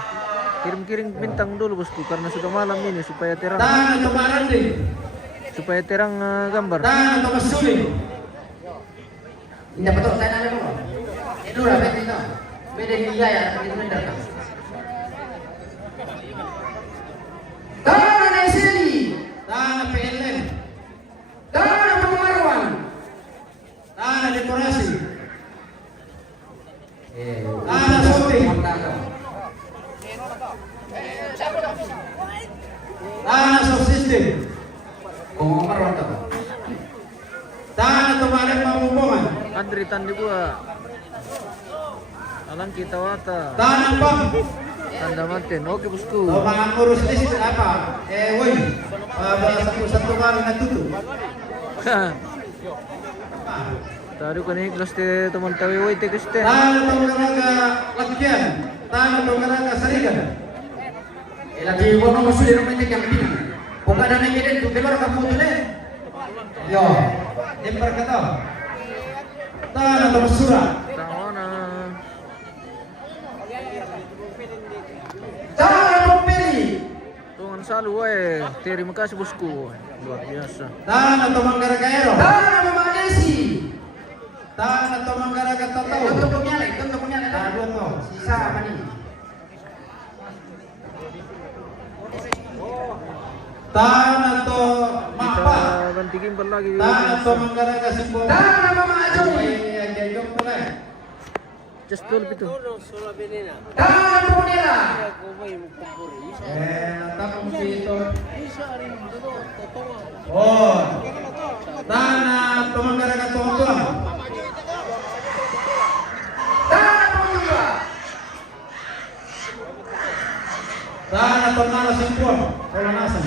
Kirim-kirim bintang dulu, bosku. Karena sudah malam ini. Supaya terang. Tahan atau mak randi. Supaya terang gambar. Tahan atau mas suling. Hindi pa to, tayo na lang mo. Inura, pwede ito. Pwede yung gaya, pwede yung data. Tahan na isili. Tahan na PLM. Tahan na pangarawan. Tahan na dekorasi. Tahan na shooting. Tahan na sound system. Kung umarwan ka ba? Tahan na tumalang mamupungan. Andri tandi gua. Alang kita wata. Tahan pam. Tanda manten. Oke, bosku. Kalau mga ngurus di situ apa? Woy. Satu kali natutup. Tadi kan ikhlas te teman tawi woi te Kristen. Tahan na tongkaraga lakyan. Tahan na tongkaraga sarigan. Lagi gua mau sudah rumah yang pinang. Kung ada na kita itu, keluar kamu tu deh. Yo, lempar kata. Tahan na tomasura. Tawana. Tahan na pembeli. Tungan salu woi. Terima kasih, bosku. Luar biasa. Tahan na tomanggaraga ero. Tahan na mamadesi. Tahan na tomanggaraga tataw. Ito punya lah, ito punya lah. Tahan to. Sisa apa nih? Tahan na to mapa. Kita ganti gimbal lagi. Tahan na tomanggaraga simbo. Tahan na mamaajo. Yung pala. Just 12 itu. Tahan na pumunila. Tapos dito. Oh. Tahan na tomanggaraga tonton. Tahan na pumunila. Tahan na tomala simbo. Wala nasan.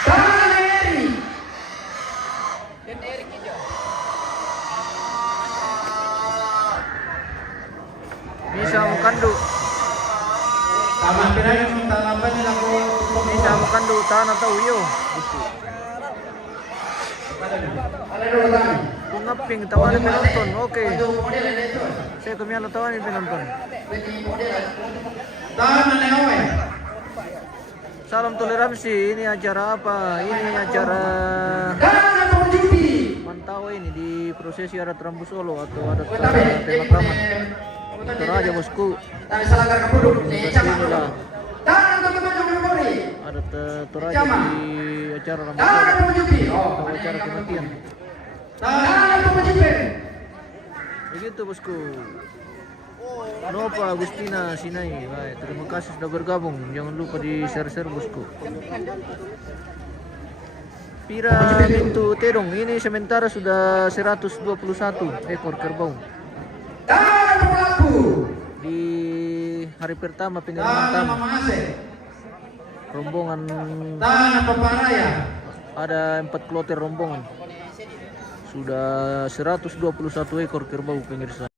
Tahan na Eri. Bisa mukandu. Tama pinag yung talaban nila ko. Bisa mukandu tanah tahu yo. Pungaping tawani penonton. Oke. Saya kemian tawani penonton. Tahan na neowe. Salam toleransi. Ini acara apa? Ini acara Mantau ini di prosesi adat Rambu Solo atau adat pemakaman. Toraja, bosku. Tahan salah kapuduk. Inilah Tahan na pagkakapuri. adat Toraja di acara Rambu Solo atau acara kematian. Tahan na pagkakapuri. Begitu, bosku. Nova Agustina Sinai. Baik, terima kasih sudah bergabung. Jangan lupa di share-share, bosku. Pira Bintu Terong. Ini sementara sudah 121 ekor kerbau. Di hari pertama penyerahan rombongan ada 4 kloter rombongan. Sudah 121 ekor kerbau, pemirsa.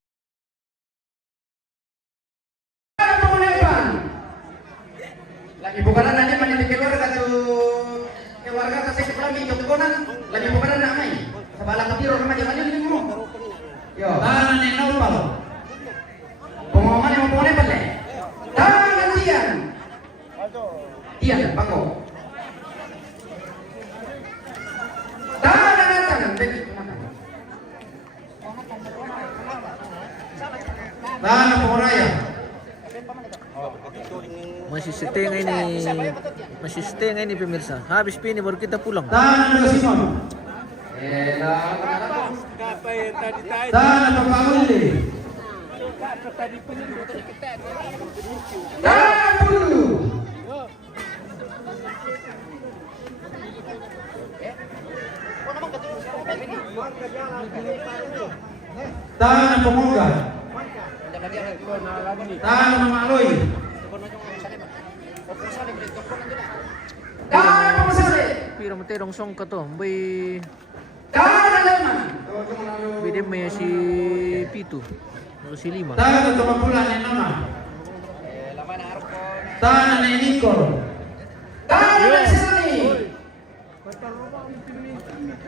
Lagi bukanan aja mandi keluarga tuh keluarga kasih kepala minyak konan lagi bukanan namai sebalah ketiro remaja aja ini ngomong yo Tahan na nopal. pengumuman yang mau balik tangan Tian pangko tangan datang Tahan na pumuraya. Masih setengah ini pemirsa. Habis ini baru kita pulang. Tahan na Simon. Tahan na pagpanguli. tahan dulu Tahanan Pemuda. Tahanan Mama Aloy. Tahanan Pemusade. Pira mo terong song ka to. Bay Tahanan Leman. bide may si Pito. O si Lima. Tahanan Tumapulan ni Nama. Tahanan ni Nicole. Tahanan Sisani.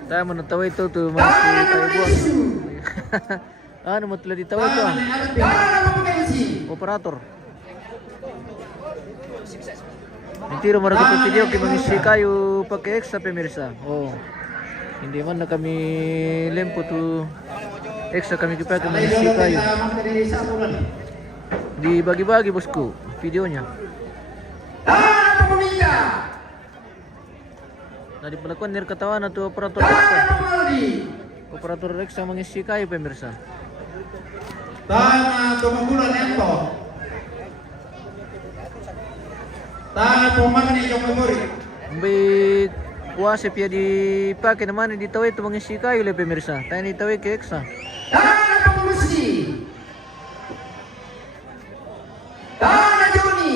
Tayo mo nataway ito to mga si tayo buwag. Ano mo tula di taway ito ah? Tahanan Pemukensi. Operator. Mentira mo rin video kay mangisi kayo pagka-ex sa pemirsa. Oh. Hindi man na kami lempo to extra kami kita kay mangisi kayo. Di bagi-bagi bosku videonya. Tahanan Pemuda. Tadi pelakon nir katawa na to operator Tahanan Rexa. Pemuda. Operator Rexa mangisi kayo pemirsa. Tahanan Tumapulan Ento. Tahanan Pemakan ni Jong Memori. May kuwase pia di pake naman di taway to mangisi kayo le pemirsa. Tayo ni taway kay Exa. Tahanan Pemusi. Tahanan Joni.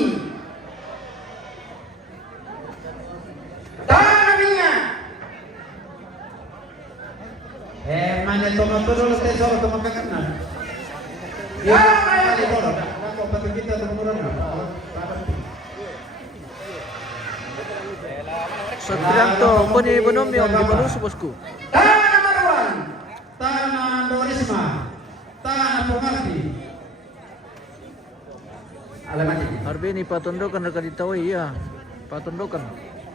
Tahanan Minya. Mana Tumapulan Tesoro Tumakakan na. Tahanan Ako pati kita Tumapulan na. Sa Trianto, puni bonomyo di baluso bosku. Tahanan Marwan. Tahanan Dorisma. Tahanan Pemardi. Alamat ini. Harbi ni patondokan reka di taway ya. Patondokan.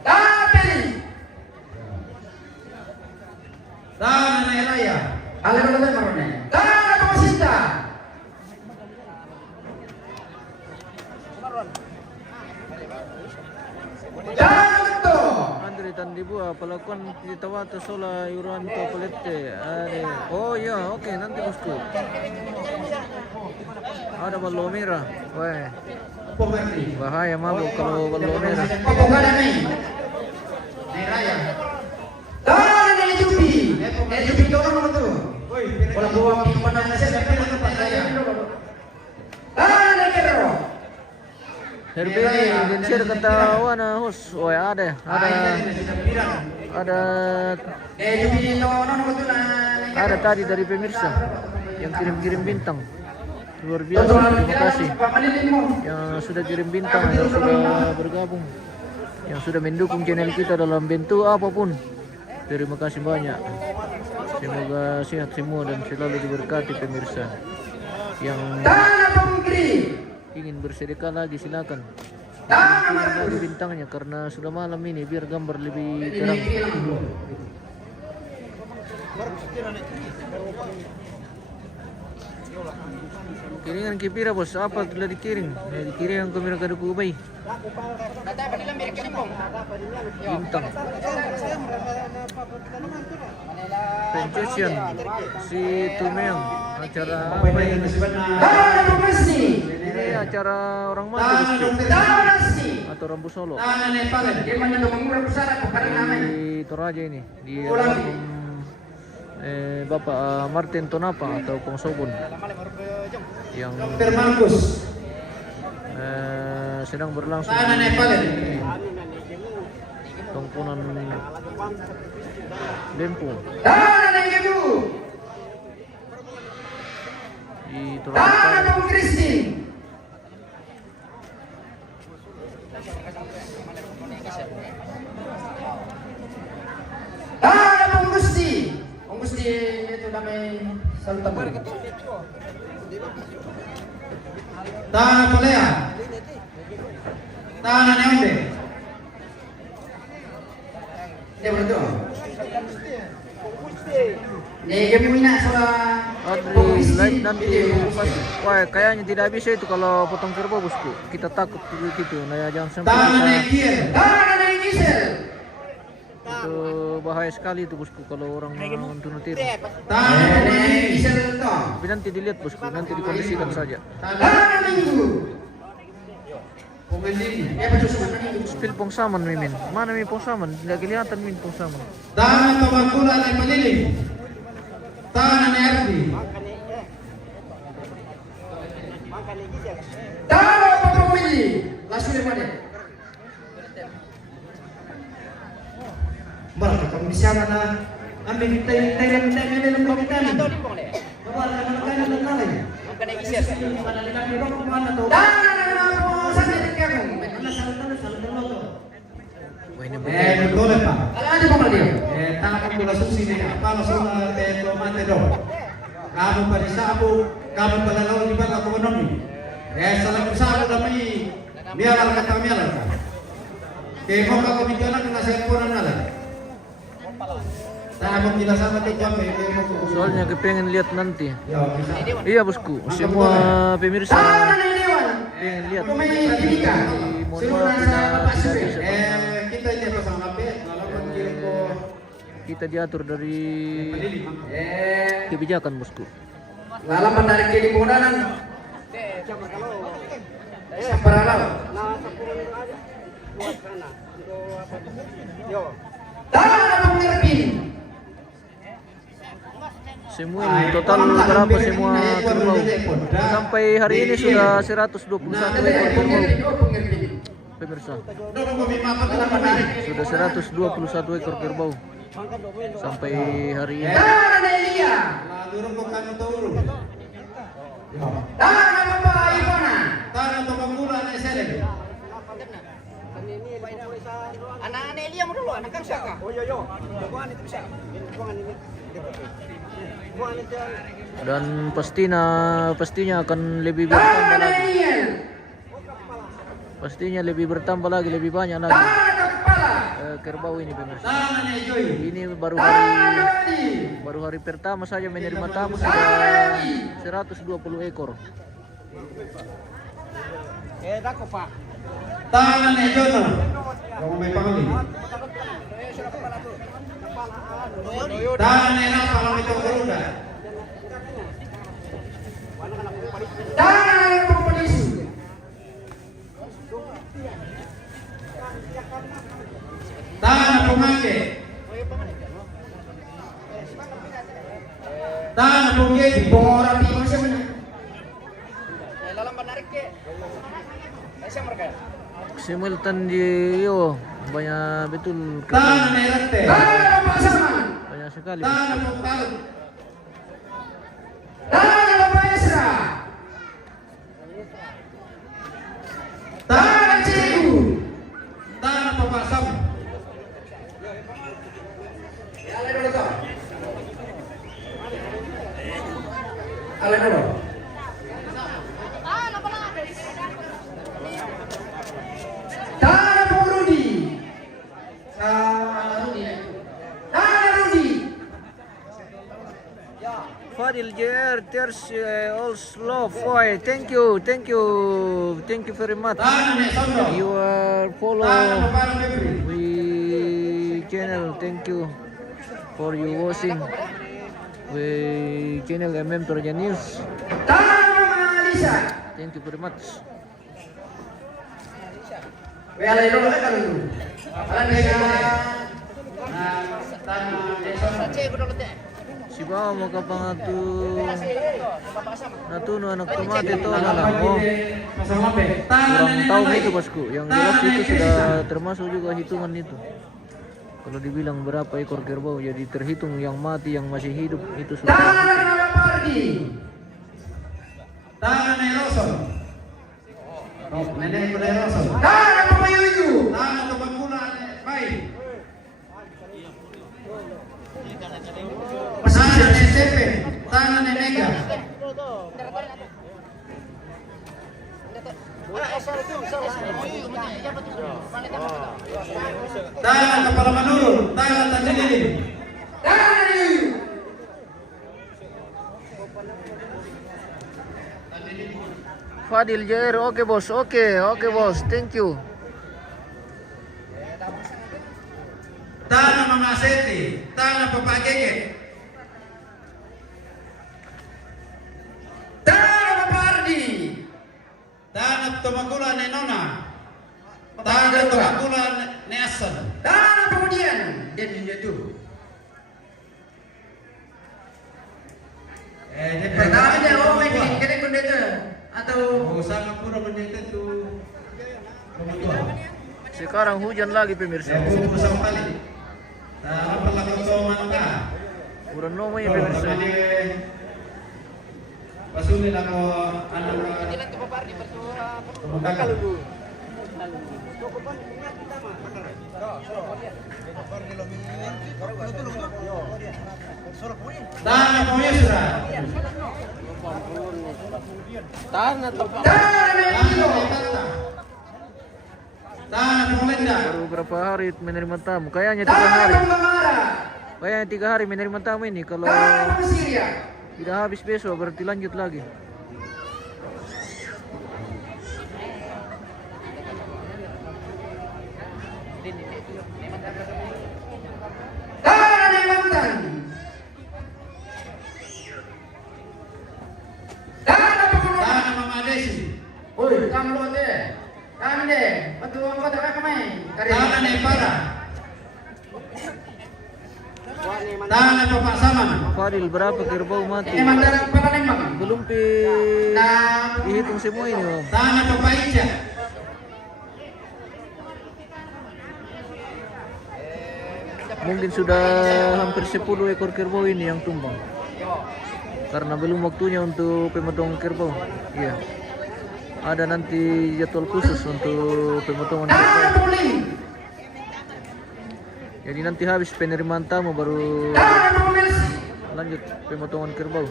Tahanan Tahanan Elaya. Alamat Marwan. Tahanan Pemusista. Tahanan Beto. Andre Tandibu palakon di tawata sola yuran to palette. Oh ya, oke nanti bosku. Ada ballo merah. Wah, Pemardi. bahaya mabuk kalau ballo merah. Pembukaan nih. Nih Raya. Tahanan dari Jupi. Dari Jupi itu orang itu. Kalau gua pimpinan saya tapi itu Pak Raya. Tahanan dari Kero. Herbi dan share kata wana hos. Oh ya ada. Jupi itu orang itu Ada tadi dari pemirsa yang kirim-kirim bintang. Luar biasa, terima kasih yang sudah kirim bintang, yang sudah bergabung, yang sudah mendukung channel kita dalam bentuk apapun. Terima kasih banyak. Semoga sehat semua dan selalu diberkati pemirsa. Yang ingin bersedekah lagi silakan. Kirim lagi bintangnya karena sudah malam ini biar gambar lebih terang. Kiringan kipira bos, apa telah dikiring? Dikiring yang kamera kadu kubay. Bintang. Pencucian si Tumeng acara apa ini? Ini acara orang mati atau Rambu Solo di Toraja ini di Bapak Martin Tonapa atau Pongsobon yang sedang berlangsung di Tongkonan Dempo di Toraja. Gusti itu damai saltabar. Tahanan Polea. Tahanan Neonde. Dia betul. Nih kami minat soal live nanti pas, wah kayaknya tidak bisa itu kalau potong kerbau bosku. Kita takut gitu, nah jangan sampai kita. Itu bahaya sekali itu bosku kalau orang bunuh diri. Tapi nanti dilihat bosku, nanti dikondisikan saja. Spill pongsaman mimin. Mana mi pongsaman? Tidak kelihatan min pongsaman. Tahanan Pemangkulan yang meliling. Tangan Erdi. Tangan Bapak Willy. Langsung mana? Mereka kami di sana na ambil tayang lembang kita ni. Bawa anak-anak dan lain. Makan isir. Mana di rok mana tu? Tangan apa sampai dekat kamu? Mana salah. Betul Pak. Ada apa dia? Tangan kamu langsung sini. Apa langsung tomate dong. Kamu pada sabu, kamu pada lawan di bawah ekonomi. Salah sabu kami. Biarlah kata biarlah. Kemo kami bicara kena sempurna nala. Soalnya kepengen lihat nanti. Iya bosku, semua pemirsa pengen lihat. Mohon maaf kita diatur dari kebijakan bosku. Lalaman dari kiri kemudanan. Separalau. Semua ini total berapa semua kerbau? Sampai hari ini sudah 121 ekor kerbau. Pemirsa, sudah 121 ekor kerbau sampai hari ini. Anak-anak Elia dulu, anak kan siapa? Oh iya. Dan pastinya akan lebih bertambah lagi. Pastinya lebih bertambah lagi, lebih banyak lagi kerbau ini pemirsa. Ini baru hari pertama saja menerima tamu sudah 120 ekor. Pak. Tangan Jono. Kamu may pangalan. Tangan na kalau itu beruda. Tangan ng polisi. Tangan pumake. Tangan pumake bora di masa mana? Lalang menarik ke. Saya mereka. Simultan di banyak betul. Banyak sekali. Fadil JR, there's all slow boy. Thank you very much. You are follow we channel. Thank you for you watching we channel MM Toraja News. Thank you very much. Si bawa mo kapangatu natuno anak tomate itu malah kurang tahu itu bosku. Yang jelas itu sudah termasuk juga hitungan itu. Kalau dibilang berapa ekor kerbau jadi terhitung yang mati yang masih hidup itu sudah. Tangan Eroson. Nenek kuda Eroson. Tangan Papa Yuyu. Tangan Papa Kuna baik. Tangan NCP. Tangan Nenega. Tangan Kepala Manurul. Tangan Tanjilili. Tangan Yuyu. Fadil JR, oke bos, oke bos, thank you. Tangan Mama Seti, tangan Papa Gege. Tangan Papa Ardi. Tangan Tomakula Nenona. Tangan Tomakula Neasan. Tangan kemudian dan itu. Pertama aja, oh main kene pendeta atau Usah pura pendeta tu. Sekarang hujan lagi pemirsa. Usah balik. Tak apa lah kau mana? Udah nomo ya pemirsa. Pasuni ako anak kalau Tanah pemirsa. Tanah tempat. Tanah pemerintah. Baru berapa hari menerima tamu? Kayaknya 3 hari. Kayaknya 3 hari menerima tamu ini. Kalau tidak habis besok berarti lanjut lagi. Tanah Mama Desi. Oi, kamu lo deh. Kamu deh, bantu angkot apa main? Tanah Nepara. Tanah Bapak Saman. Fadil berapa kerbau mati? Ini mandaran Palembang. Belum dihitung semua ini om. Tanah Bapak Ica. Mungkin sudah hampir 10 ekor kerbau ini yang tumbang. Karena belum waktunya untuk pemotongan kerbau. Iya. Ada nanti jadwal khusus untuk pemotongan kerbau. Jadi nanti habis penerimaan tamu baru lanjut pemotongan kerbau.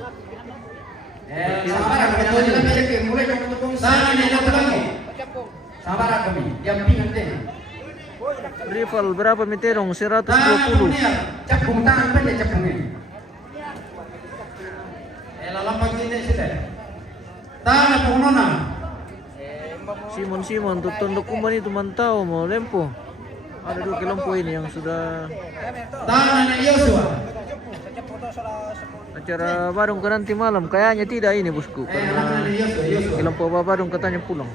Sabar kami, yang pingat deh. Rival berapa meterong? 120. Cakung tangan pendek cakungnya. Lampak ini sudah. Tanah Pengunona. Simon untuk tondok kumban itu mantau mau lempo. Ada 2 kelompok ini yang sudah. Tanah Yosua. Acara Badung ke nanti malam kayaknya tidak ini bosku. Karena kelompok Badung katanya pulang.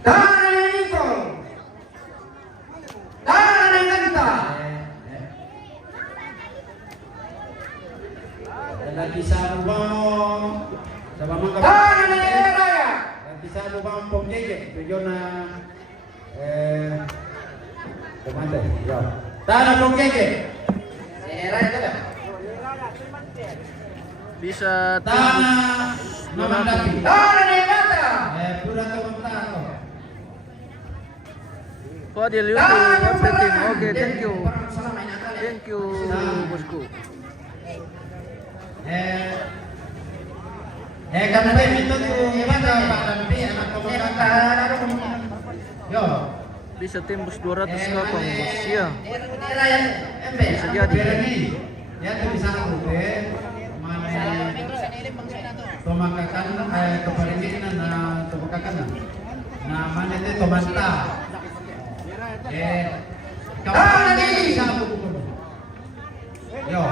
Tanah Niko. Tanah Ganta. Lagi sabang. Sabang mangga. Tanah Raya. Lagi sabang pom jeje. Tujuan kemana? Ya. Tanah pom jeje. Raya tu dah. Bisa Tanah Mamandaki. Tanah Negata. Pura Tamatako. Fadil YouTube everything. Oke, thank you. Thank you bosku. Karena itu tuh gimana Pak Dampi anak pemerintah. Yo. Bisa tembus 200 kapang bos. Ya. Raya. Bisa jadi. Ya tuh bisa aku mana pemakakan keparingan na pemakakan na mana itu tomanta kapan bisa aku yo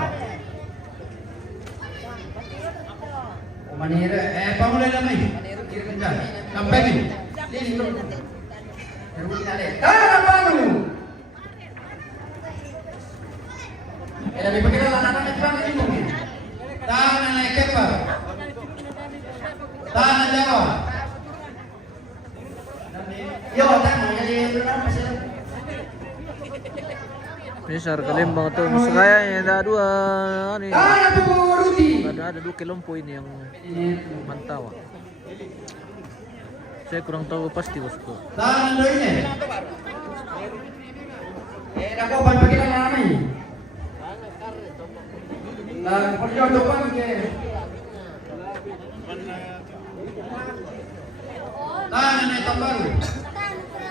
manira pamulai namai kirkan kampanye ini Tanah Ada dipakai anak-anak itu mungkin. Tanah naik kepa. Tanah Jawa. Yo, tanah jadi berapa sih? Besar Kalembang atau kayaknya ada 2 ini. Ada 2 kelompok ini yang mantau. Saya kurang tahu pasti bosku. Tanah doine. Dah kau pakai namai. Lah, pergi depan ke. Tanah naik Tambaru.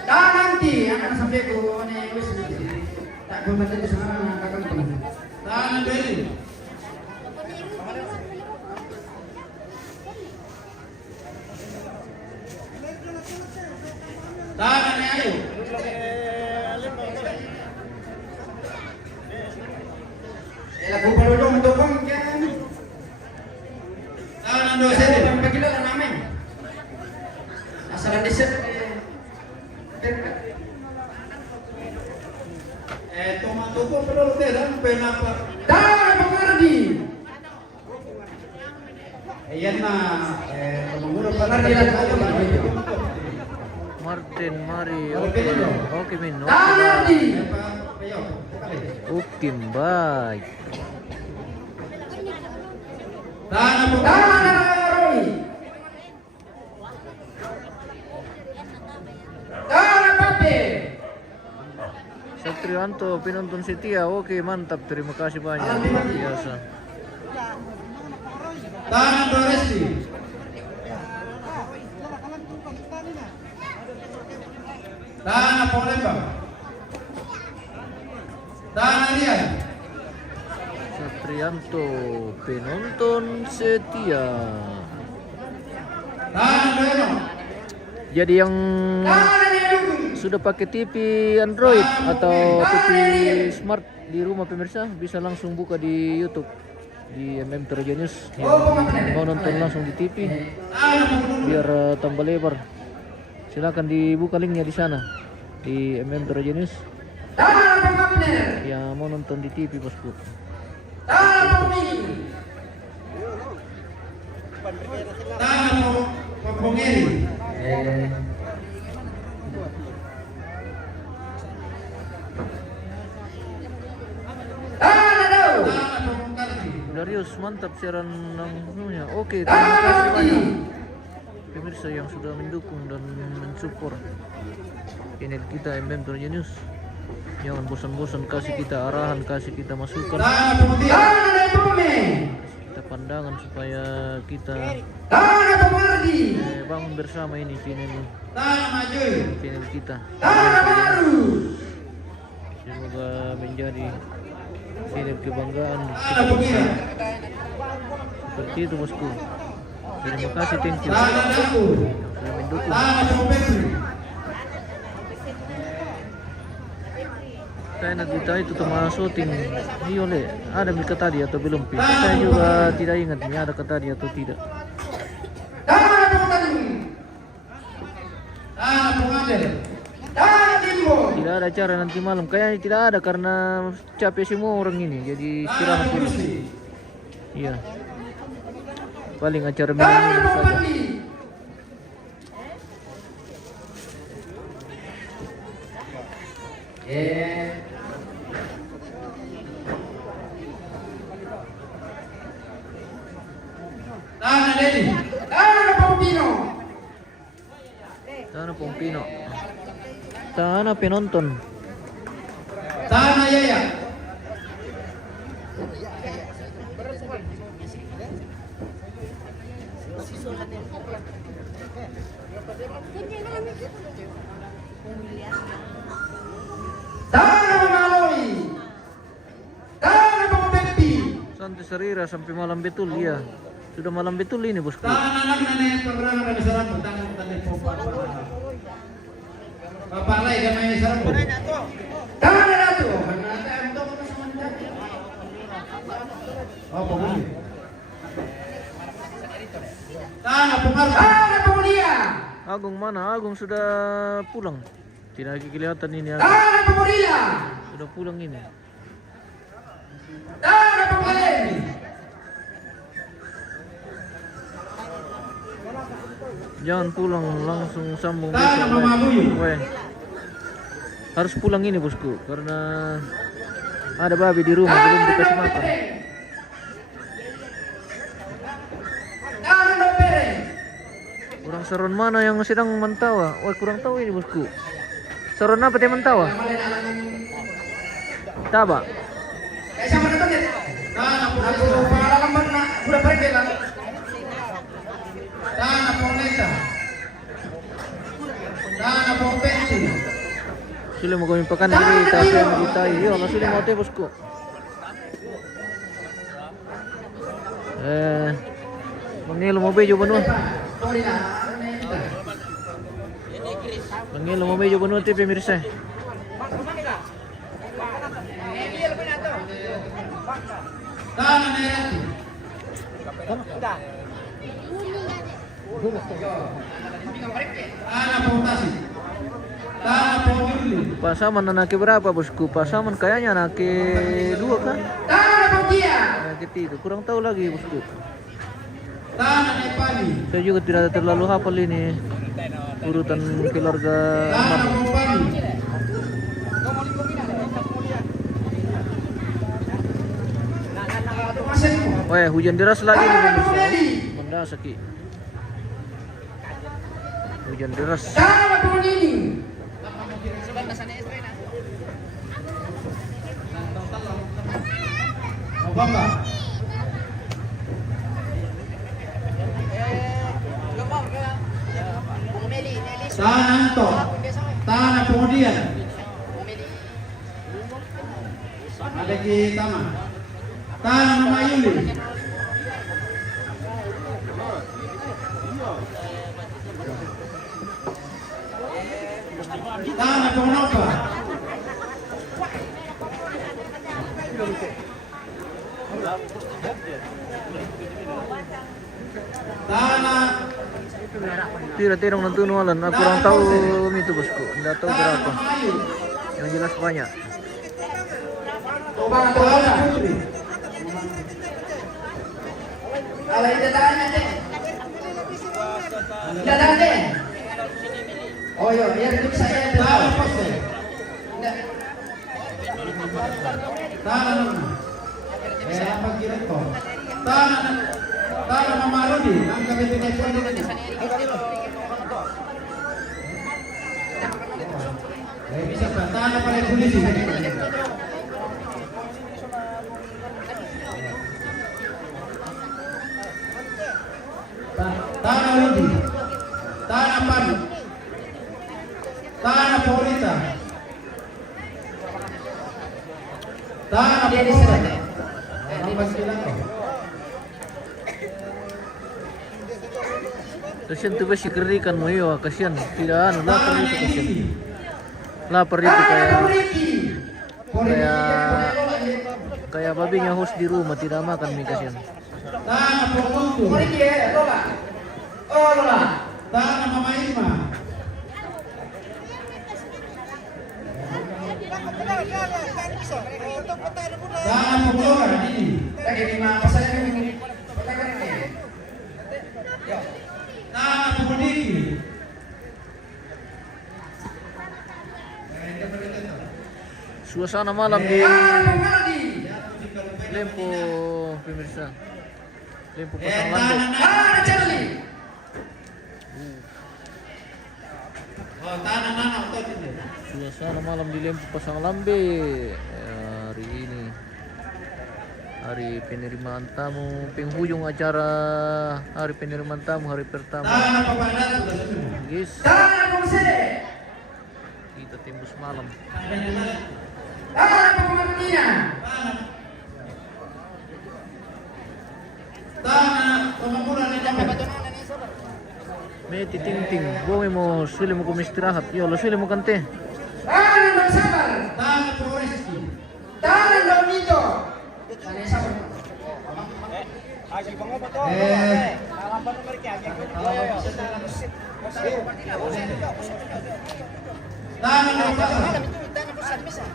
Dah nanti akan sampai ke ni wis. Tak kau mesti di sana akan pun. Tanah doine. Tanah naik ayu. Lagu pelulung dokong kan. Tanah dua sini. Pakai lah namai. Asalan deset. Tomato ko pero dan penapa. Tangan pengardi. Ayan na tumulong pa Martin Mari. Oke min. Tangardi. Oke baik. Tangan Roy. Tangan Pape. Satrianto penonton setia. Oke mantap, terima kasih banyak, luar biasa. Tangan Doresti. Tangan Palembang. Tangan Rian. Satrianto penonton setia. Tangan Dono. Jadi yang sudah pakai TV Android atau TV smart di rumah pemirsa bisa langsung buka di YouTube di MM Toraja News. Yang mau nonton langsung di TV biar tambah lebar, silakan dibuka linknya di sana di MM Toraja News. Yang mau nonton di TV bosku. Tangan Pongeri. Darius mantap siaran langsungnya. Oke, terima kasih banyak pemirsa yang sudah mendukung dan mensupport channel kita MM Toraja News. Jangan bosan-bosan kasih kita arahan, kasih kita masukan, kasih kita pandangan supaya kita bangun bersama ini channel kita. Semoga menjadi channel kebanggaan kita bersama. Seperti itu bosku. Terima kasih, thank you sudah mendukung. Saya nak kita itu teman syuting ini oleh ada mika tadi atau belum? Saya juga tidak ingat ini ada kata tadi atau tidak. Tidak ada acara nanti malam, kayaknya tidak ada karena capek semua orang ini, jadi istirahat dulu. Iya, paling acara minum-minum saja. Tangan Dedi. Tangan Pompino. Tanah Pompino. Tanah penonton. Tangan Yaya. Tangan Maloi. Tangan Pompepi. Santai Serira sampai malam betul ya. Sudah malam betul ini bosku. Tangan anak nenek program kami serang tangan tadi pompa. Bapak lagi dia main serang. Tangan Ratu. Oh, pokoknya. Tangan pengaruh. Tangan Pemulia. Agung mana? Agung sudah pulang. Tidak lagi kelihatan ini Agung. Tangan Pemulia. Sudah pulang ini. Tangan Pemulia. Jangan pulang, langsung sambung Tangan besok. Mama Buyung. Weh. Harus pulang ini bosku karena ada babi di rumah belum dikasih makan. Tangan Dopere. Kurang saron mana yang sedang mentawa? Wah, kurang tahu ini bosku. Saron apa dia mentawa? Taba. Sama depan. Tangan Aku pengalaman nak udah pergi lah. Tangan Poneta. Tangan Pompensi. Sila mau kami pakan diri tapi yang ditai. Yo, masih mau teh bosku. Mangelo mo bejo banua. Mangelo mo bejo banua teh pemirsa. Tangan Nerati. Tangan Pontasi. Tanah Pogili. Pasaman anak berapa bosku? Pasaman kayaknya anak 2 kan? Tanah Pogia. Anak 3, kurang tahu lagi bosku. Tanah Nepali. Saya juga tidak terlalu hafal ini urutan keluarga Tanah almarhum. Bupani. Wah, hujan deras lagi nih pemirsa. Mendasaki. Hujan deras. Tanah Pogili. Obama. Tanah Anto. Tanah Pengudian. Ada di Taman. Tanah Mama Yuli. Tanah Pengonopa. Tanah Tidak nonton walan. Aku kurang tahu itu bosku. Tidak tahu berapa. Yang jelas banyak. Tanah Putri. Kalau itu tanah deh. Tidak deh. Oh iya, biar itu saya Tanah Poste. Tanah Nona. Apa kira kau? Tanah Mama Rudi. Angka BPJS ini. Bisa tanah pada polisi. Tanah Rudi. Tanah Padu. Tanah Paulita. Tanah Pemohon. Apa sila ko? Kasihan tuh besi kerikan mo iyo. Kasihan. Tidak anu. Lapar itu kasihan. Lapar itu kayak babinya host di rumah tidak makan mie kasihan. Tanah Pokuntu. Tanah Mama Irma. Tanah Pegunungan ini. Tanah Pemudiki. Suasana malam di Lempo pemirsa. Lempo Pasang Lambe. Oh, tanah Nana Otot ini. Suasana malam di Lempo Pasang Lambe hari ini. Hari penerimaan tamu, penghujung acara hari penerimaan tamu hari pertama. Tanah Papandan sudah semua. Guys, Tanah Pogili. kita tembus malam. Tanah Pogili. Tanah Pembangunan ini dapat. Meti ting, boy mo sulit mo kumistirahat. Yo, lo sulit mo kante. Tanah Bersabar. Tanah Polreski. Tanah Domito. Tanah Makassar.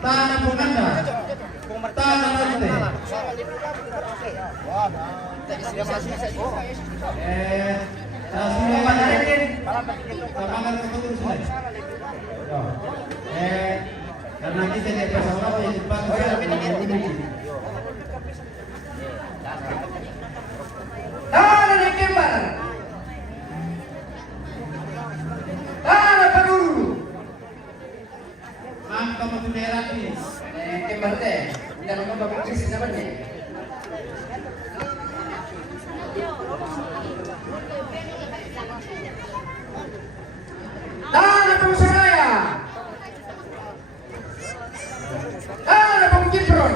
Tanah Buganda. Tanah Rote. Karena kita di pasar apa yang dipakai Tanah Nekembar. Tanah Paduru. angka daerah ini. Nekembar teh. Tidak mau bapak kisi sebenarnya. Tanah Pemsuraya. Tanah Pemkipron.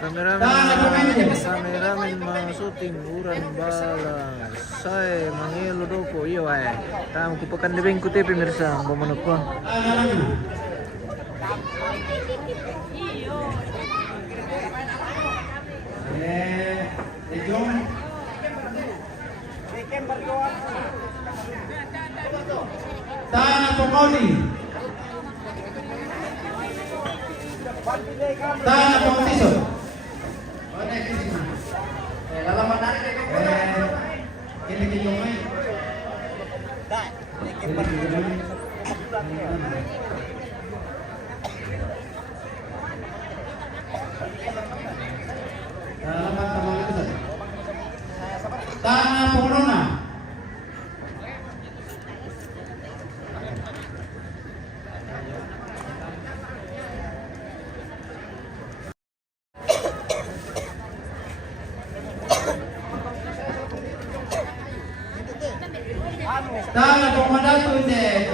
Kameramen masuting uran balang. Saya mangilo doko iyo ay. Tama ko pakan libing ko te pemirsa ang bumanok ko. Tanah Pengodi. Tanah Pengtiso. Dalam menarik Ini kita main. Tanah Pengguna. Tanah Pemandatu ini.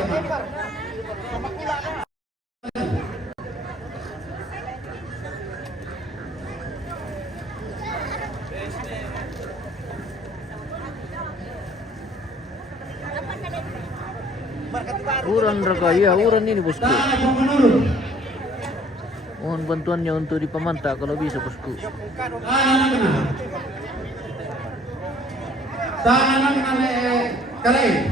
Uran Rakaya, uran ini bosku. Tanah Pengenurun. Mohon bantuannya untuk dipemantah kalau bisa bosku. Tanah Kalai.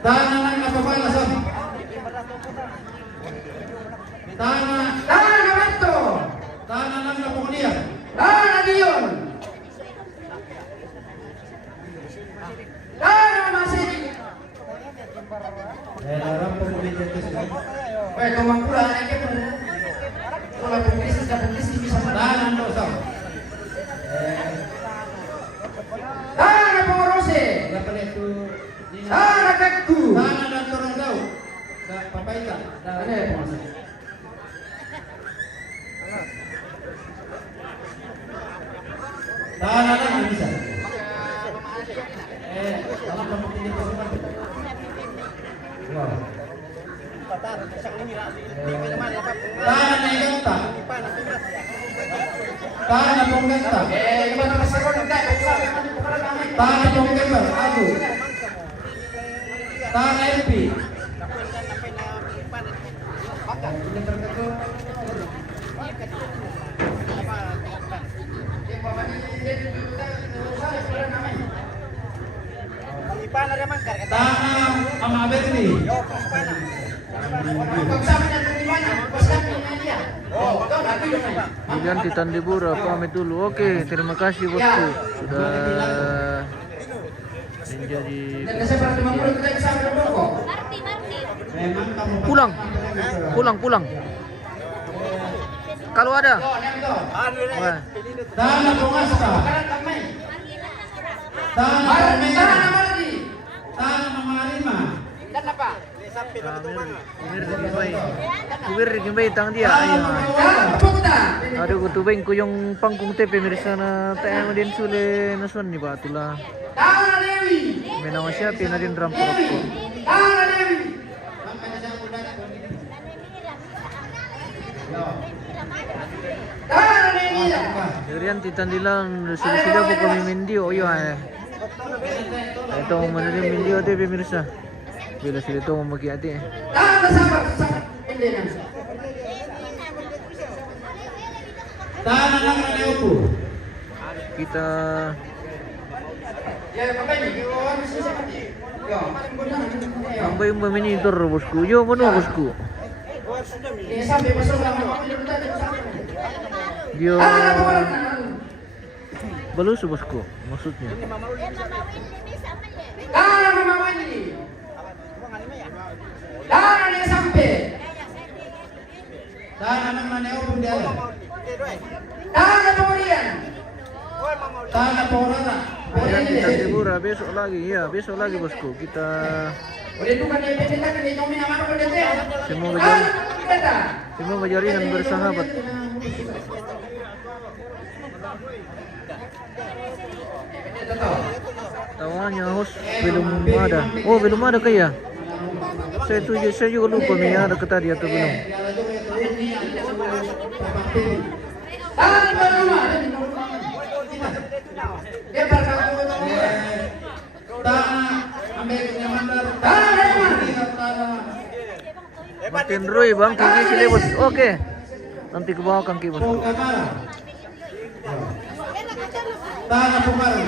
Tanah Napapalason. Tanah Namanto. Tanah Napakulian. Tanah Dion. Tanah Masih. Baik, Komangkula naik ke kalau pengisi bisa tanah dosong. Tanah Pengorose. Tanah Kakku. Tanah dan Torondau. Papaika. Tanah Pengorose. Tanah dan bisa. Tanah kelompok ini pasukan. Tanah Negata. Tanah Ponggata. Tanah Ponggata. Aku. Tanah LP. Tanah Amabeti. Diganti Tandibura pamit dulu. Oke, terima kasih bosku sudah menjadi pulang. Kalau ada. Wah. Tanah Pongasta. Tanah Mardi. Tanah Mamarima. Dan apa? Kubir gimbay tang dia ayo. Aduh kutubeng ko yung pangkong te pemirsa na tayo din sule nasuan ni Batula. May naman siya na din rampurot ko. Durian titan dilang sila po kami mendio yo ay. Ito mana din mendio te pemirsa. Bila sila ito mamagi-ati eh. Tanah lang na upo. Kita Ambay yung maminitor bosku. Yo mano bosku. Yo balus bosku maksudnya. Tanah Mamawini. Tanah na sampai. Tanah nang naneo pundala. Tanah Pemurian. Tanah Porana. Ayan kita Tibura besok lagi ya, besok lagi bosku. Kita semoga jaringan bersahabat. Tawannya host belum ada. Oh belum ada kaya. Saya juga lupa nih ada ke tadi atau belum. Makin Roy bang kiki sini bos. Oke. Nanti ke bawah kaki bos. Tangan Pumaru.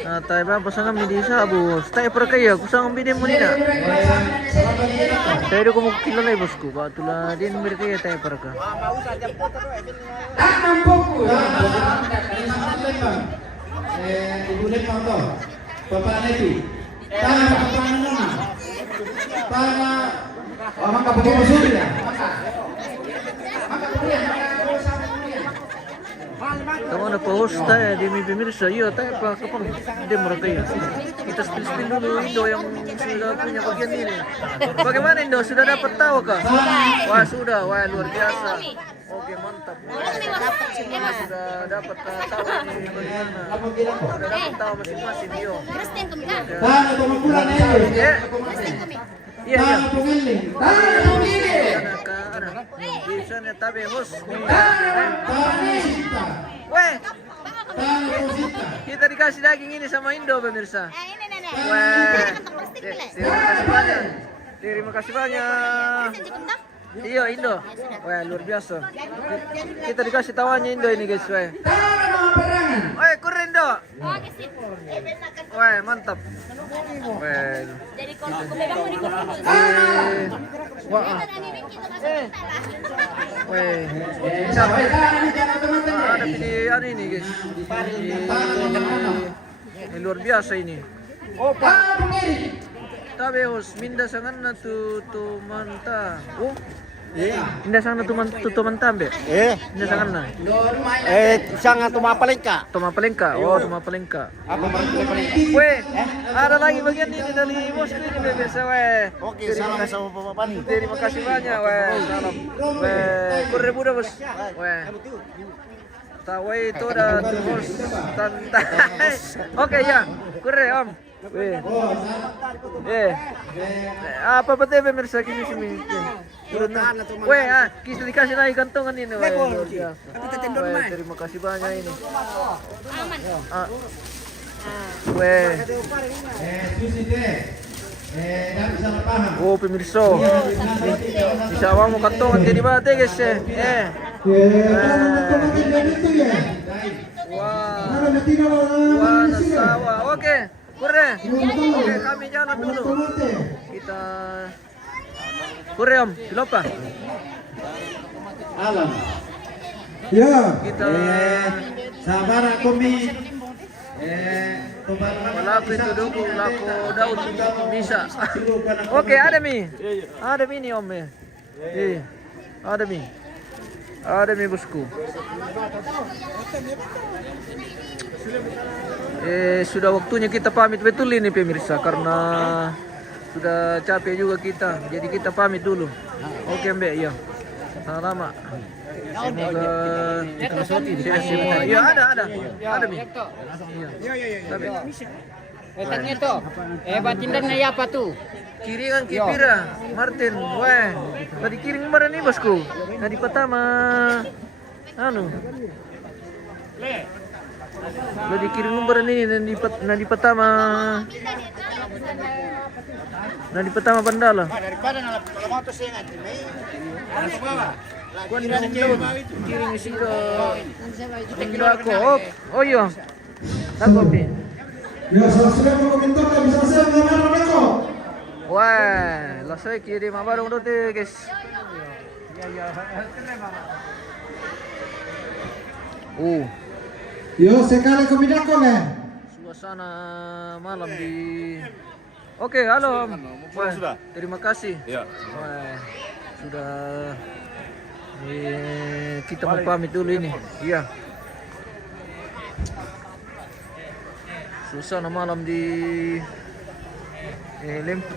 Nah, tayo ba pasangan mi di sa bos. Tayo para kayo, kusang bidin mo nila. Tayo ko mo kilala bosku, ba tula din mir kayo tayo para ka. Tangan Puku. Ibu Lembang to. Bapak Nebi. Tangan Bapak Nana. Tangan Maka Bapak Surya. Kamu na pa host tayo, di may pemirsa. Iyo, tayo pa kapang hindi mo kayo. Kita spin dulu Indo yang sudah punya bagian ini. Bagaimana Indo? Sudah dapat tahu kah? Wah sudah, wah luar biasa. Oke mantap. Sudah dapat tahu ini bagaimana. Sudah dapat tahu masing-masing Iyo. Tangan Pemakulan Iya. Iya. Tangan Bisa nih tapi host. Cinta. Weh, Tangan Cinta. kita dikasih daging ini sama Indo pemirsa. Ini nenek. Weh, terima kasih banyak. Terima kasih banyak. Iya Indo. Wah luar biasa. Kita dikasih tawannya Indo ini guys. Weh. Weh keren Indo. Weh mantap. Weh. Jadi kalau pegang di Wah. Weh. Ada pilihan ini guys. Ini luar biasa ini. Oh Pak. Tabe hos minda sangan na tu manta. Oh. Minda sangan na tu mantambe. Minda sangan na. Sangat tumapalengka. Tumapalengka. Oh, tumapalengka. Weh, ada lagi bagian ini dari bos ini biasa weh. Oke, salam sama Bapak Pani. Terima kasih banyak weh. Salam. Weh, kurre buda bos. Weh. Tahu itu ada bos tante. Oke ya, kurre om. Weh. Apa betul pemirsa kini sini? Weh, kita dikasih lagi kantongan ini. Weh, terima kasih banyak ini. Weh. Oh pemirsa, bisa mau kantongan jadi bate guys ya. Wah, nasawa. Oke. Kurre, oke kami jalan dulu. Kita kurre om, siapa? Alam. Ya. Kita sabar kami. Laku itu dulu, laku daun bisa. Oke, ada mi ini om ya. Ada mi bosku. Sudah waktunya kita pamit betul ini pemirsa karena sudah capek juga kita. Jadi kita pamit dulu. Oke Mbak, ya. Sama-sama. Semoga sehat semua. Ya ada Mi. Iya. Tanya tuh. Batindan na apa tuh? Kiringan Kipira, Martin. Weh, tadi kiring kemarin nih bosku. Tadi pertama lo dikirim nomor ini nanti pertama Bandala. Daripada kalau mau tuh saya Kirim isi ke aku. Oh iya. Aku pi. Ya, sudah komentar bisa saya mengambil mereka. Wah, langsung kirim apa dong tuh guys. Yo, sekali komidakon ya. Suasana malam di. Oke, halo Om. Wah, terima kasih. Ya. Wah, sudah. Kita mau pamit dulu ini. Iya. Suasana malam di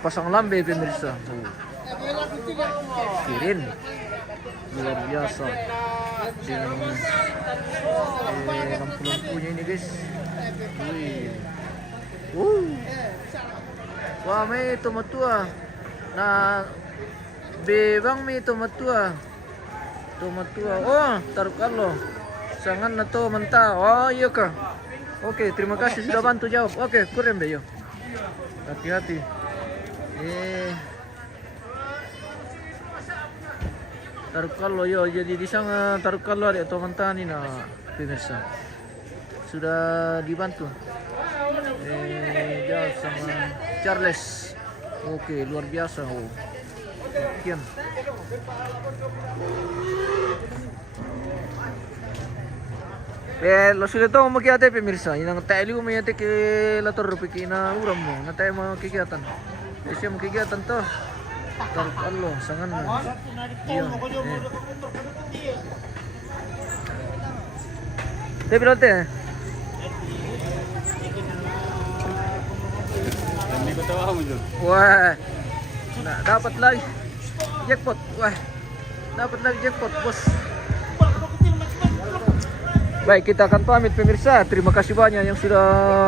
Pasang Lambe pemirsa. Kirin luar biasa dengan lampu-lampunya ini guys. Wah, may tomatua na bebang may tomatua. Oh, taruh kalau sangan na to manta. Oh iya kah. Oke, terima kasih sudah bantu jawab. Oke, keren be yo. Hati-hati. taruh kalau yo jadi di sana taruh kalau ada teman-teman na pemirsa sudah dibantu Jal sama Charles. Oke, luar biasa. Oh, sekian. Lo sudah tahu mau kiate pemirsa, yang tali umay ate ke lator pikina uram mo, na tayo mga kegiatan. Siya mga kegiatan to. Taruh Allah, sangan mo. Iya. Tapi lote. Wah, nah, dapat lagi jackpot. Wah, dapat lagi jackpot, bos. Baik, kita akan pamit pemirsa. Terima kasih banyak yang sudah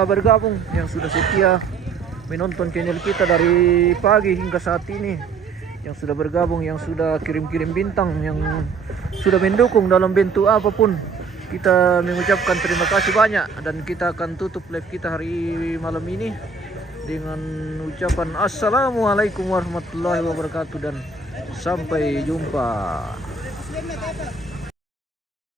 bergabung, yang sudah setia menonton channel kita dari pagi hingga saat ini, yang sudah bergabung, yang sudah kirim-kirim bintang, yang sudah mendukung dalam bentuk apapun. Kita mengucapkan terima kasih banyak dan kita akan tutup live kita hari malam ini dengan ucapan Assalamualaikum warahmatullahi wabarakatuh dan sampai jumpa.